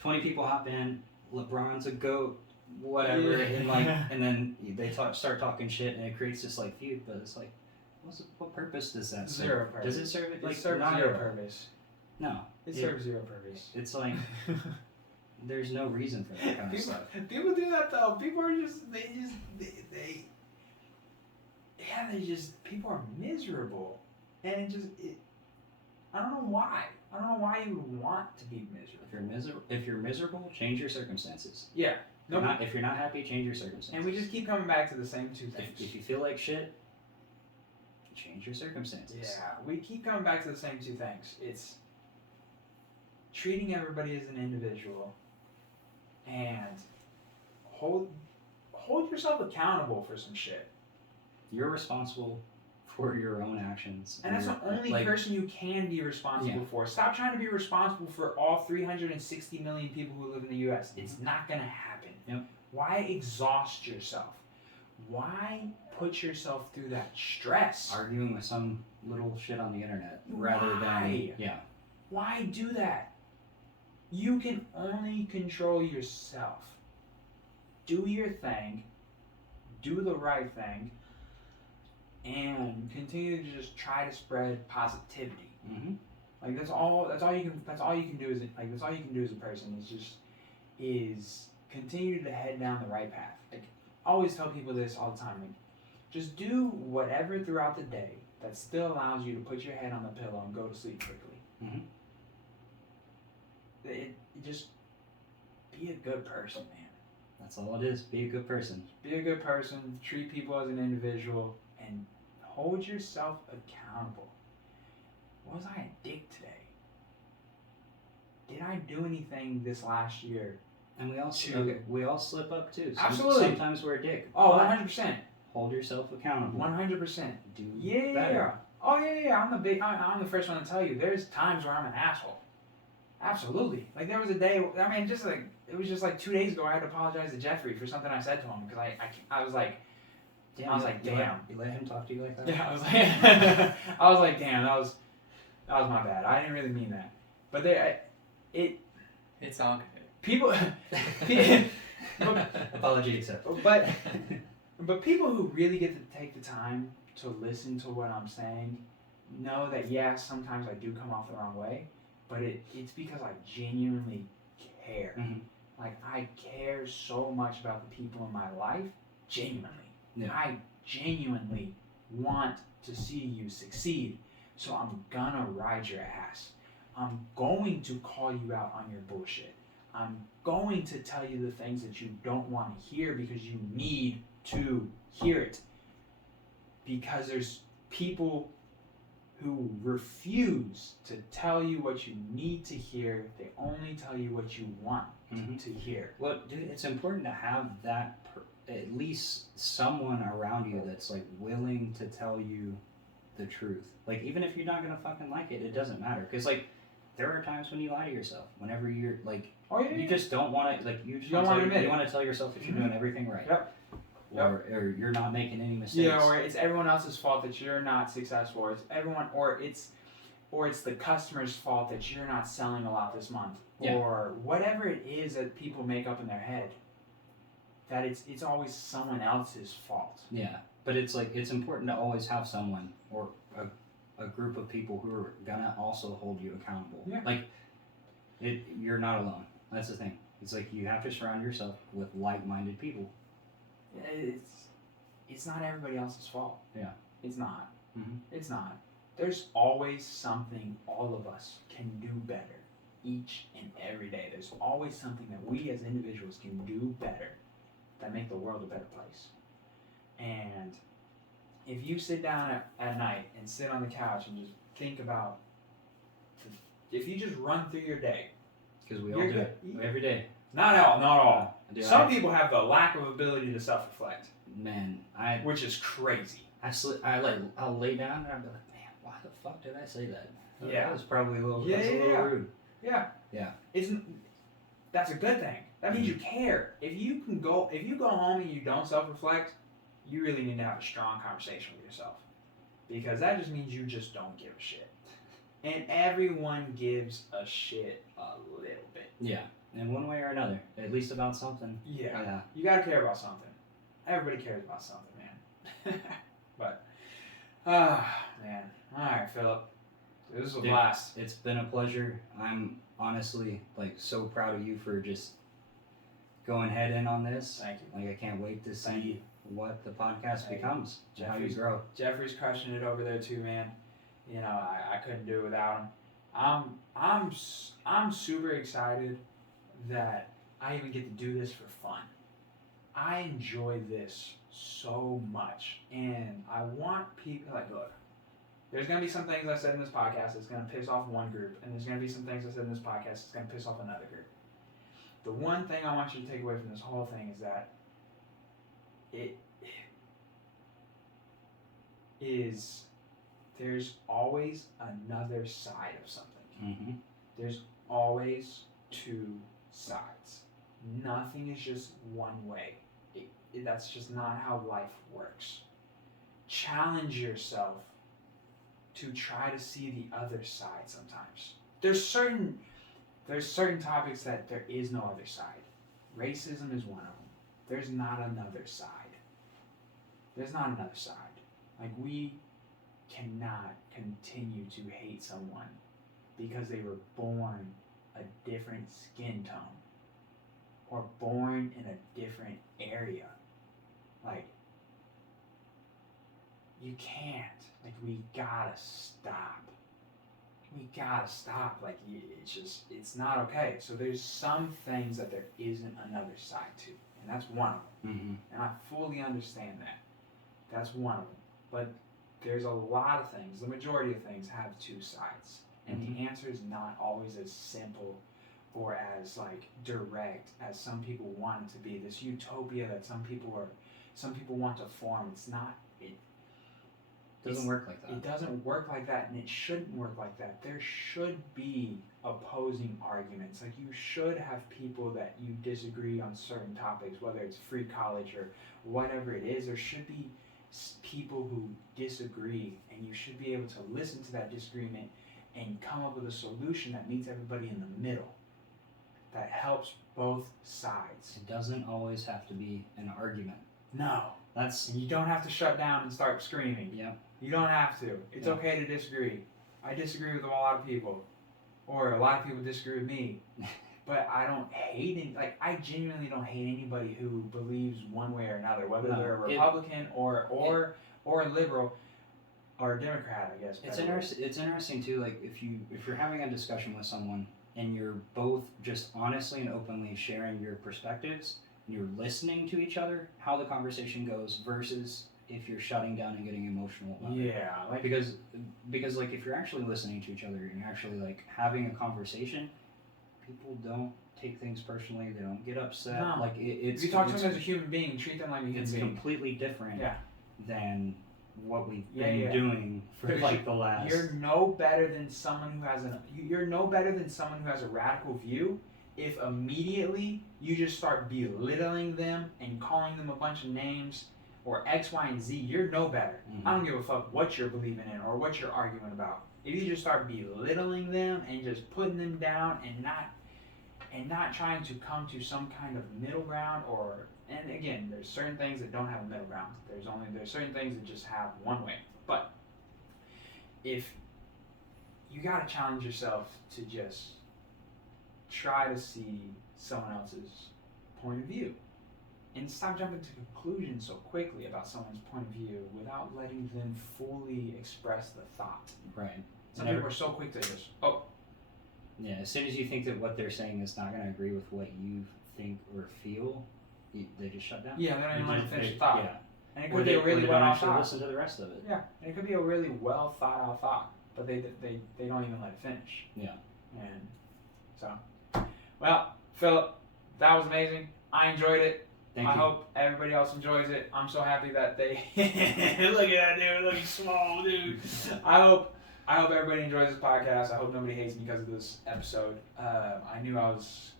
20 people hop in, LeBron's a GOAT, whatever, Yeah. and like, and then they start talking shit, and it creates this like feud. But it's like, what purpose does that serve? Zero purpose. Does it serve it? Like, it serves not zero at all. purpose. No, It serves zero purpose. it's like there's no reason for that kind of People, stuff. people do that though. People are just people are miserable, and I don't know why. I don't know why you would want to be miserable. If you're miserable, change your circumstances. Yeah. No. If you're not happy, change your circumstances. And we just keep coming back to the same two things. If you feel like shit, change your circumstances. Yeah, we keep coming back to the same two things. It's treating everybody as an individual and hold yourself accountable for some shit. You're responsible for your own actions. And that's the only person you can be responsible for. Stop trying to be responsible for all 360 million people who live in the U.S. It's not going to happen. Yep. Why exhaust yourself? Why put yourself through that stress? Arguing with some little shit on the internet rather than... Yeah. Why do that? You can only control yourself. Do your thing. Do the right thing. And continue to just try to spread positivity. Mm-hmm. Like that's all you can do as a person is continue to head down the right path. Like I always tell people this all the time. Like, just do whatever throughout the day that still allows you to put your head on the pillow and go to sleep quickly. Mm-hmm. Just be a good person, man. That's all it is. Be a good person. Be a good person. Treat people as an individual. And hold yourself accountable. Was I a dick today? Did I do anything this last year? And we all slip up too. Absolutely. Sometimes we're a dick. Oh, 100%. Hold yourself accountable. 100%. Do Yeah. better. Oh yeah. I'm the first one to tell you. There's times where I'm an asshole. Absolutely. Like there was a day. I mean, it was just like 2 days ago. I had to apologize to Jeffrey for something I said to him because I was like. Damn, I was like, damn. You let him talk to you like that? Yeah, I was like, damn, that was my bad. I didn't really mean that. But it's all good. People, apology accepted. But people who really get to take the time to listen to what I'm saying know that yes, sometimes I do come off the wrong way, but it's because I genuinely care. Mm-hmm. Like I care so much about the people in my life, genuinely. Yeah. I genuinely want to see you succeed, so I'm gonna ride your ass. I'm going to call you out on your bullshit. I'm going to tell you the things that you don't want to hear because you need to hear it. Because there's people who refuse to tell you what you need to hear. They only tell you what you want to hear. Well, dude, it's important to have that at least someone around you that's like willing to tell you the truth. Like even if you're not gonna fucking like it, it doesn't matter. Cause like there are times when you lie to yourself. Whenever you're like, you just don't want to like you want to tell yourself that you're doing everything right. Yep. Or you're not making any mistakes. Yeah, or it's everyone else's fault that you're not successful. Or it's the customer's fault that you're not selling a lot this month. Yeah. Or whatever it is that people make up in their head. That it's always someone else's fault. Yeah, but it's like it's important to always have someone or a group of people who are gonna also hold you accountable. Yeah. Like you're not alone. That's the thing. It's like you have to surround yourself with like-minded people. It's not everybody else's fault. Yeah. It's not. Mm-hmm. It's not. There's always something all of us can do better each and every day. There's always something that we as individuals can do better that make the world a better place. And if you sit down at night and sit on the couch and just think about, if you just run through your day. Because we all do it every day. Not all. Some people have the lack of ability to self-reflect. Man, which is crazy. I'll lay down and I'll be like, man, why the fuck did I say that? Yeah. That was probably a little rude. Yeah. Yeah. That's a good thing. That means you care. If you go home and you don't self-reflect, you really need to have a strong conversation with yourself. Because that just means you just don't give a shit. And everyone gives a shit a little bit. Yeah. In one way or another. At least about something. Yeah. You gotta care about something. Everybody cares about something, man. But, man. Alright, Philip. This is a blast. It's been a pleasure. I'm honestly so proud of you for just going head in on this. Thank you. I can't wait to see what the podcast becomes. How you grow. Jeffrey's crushing it over there too, man. You know, I couldn't do it without him. I'm super excited that I even get to do this for fun. I enjoy this so much, and I want people look. There's going to be some things I said in this podcast that's going to piss off one group, and there's going to be some things I said in this podcast that's going to piss off another group. The one thing I want you to take away from this whole thing is that there's always another side of something. Mm-hmm. There's always two sides. Nothing is just one way. That's just not how life works. Challenge yourself to try to see the other side sometimes. There's certain topics that there is no other side. Racism is one of them. There's not another side. There's not another side. Like, we cannot continue to hate someone because they were born a different skin tone or born in a different area. Like, you can't. Like, we gotta stop. We gotta stop. Like, it's not okay. So there's some things that there isn't another side to, and that's one of them. Mm-hmm. And I fully understand that. That's one of them. But there's a lot of things, the majority of things have two sides. And Mm-hmm. the answer is not always as simple or as like direct as some people want it to be. This utopia that some people want to form, it's not. It doesn't work like that. It doesn't work like that, and it shouldn't work like that. There should be opposing arguments. Like, you should have people that you disagree on certain topics, whether it's free college or whatever it is. There should be people who disagree, and you should be able to listen to that disagreement and come up with a solution that meets everybody in the middle, that helps both sides. It doesn't always have to be an argument. No. And you don't have to shut down and start screaming. Yeah. You don't have to. It's okay to disagree. I disagree with a lot of people, or a lot of people disagree with me. But I don't hate any. Like, I genuinely don't hate anybody who believes one way or another, whether they're a Republican or a liberal or a Democrat, I guess. It's interesting too. Like, if you're having a discussion with someone and you're both just honestly and openly sharing your perspectives, and you're listening to each other, how the conversation goes, versus if you're shutting down and getting emotional about it. Yeah, like, because like, if you're actually listening to each other and you're actually like having a conversation, people don't take things personally. They don't get upset. No. Like, it's if you talk to them as a human being, treat them like a human it's being. completely different than what we've been doing for like the last. You're no better than someone who has a radical view if immediately you just start belittling them and calling them a bunch of names or X, Y, and Z. You're no better. Mm-hmm. I don't give a fuck what you're believing in or what you're arguing about. If you just start belittling them and just putting them down and not trying to come to some kind of middle ground, and again, there's certain things that don't have a middle ground. There's certain things that just have one way. But if you gotta challenge yourself to just try to see someone else's point of view and stop jumping to conclusions so quickly about someone's point of view without letting them fully express the thought. Right. Some people are so quick to just, yeah, as soon as you think that what they're saying is not going to agree with what you think or feel, they just shut down. Yeah, they don't even let them finish the thought. Yeah. And it could be a really well thought thought. Listen to the rest of it. Yeah, and it could be a really well thought out thought, but they don't even let it finish. Yeah. And so, well, Philip, that was amazing. I enjoyed it. Thank I you. hope everybody else enjoys it. I'm so happy that they look at that dude, looking small, dude. I hope everybody enjoys this podcast. I hope nobody hates me because of this episode. I knew I was.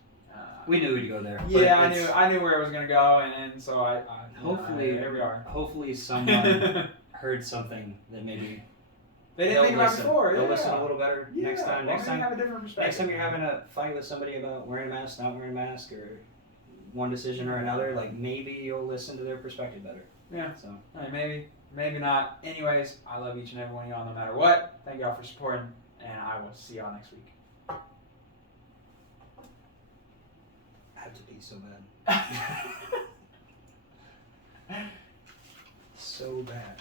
We knew we'd go there. Yeah, I knew where it was gonna go, and so I hopefully here we are. Hopefully someone heard something that maybe they didn't think about before. They'll yeah. listen a little better next time. Next time, have a different perspective. Next time you're having a fight with somebody about wearing a mask, not wearing a mask, or one decision or another, like, maybe you'll listen to their perspective better. Yeah. So Maybe not. Anyways, I love each and every one of y'all no matter what. Thank y'all for supporting, and I will see y'all next week. I have to pee so bad. So bad.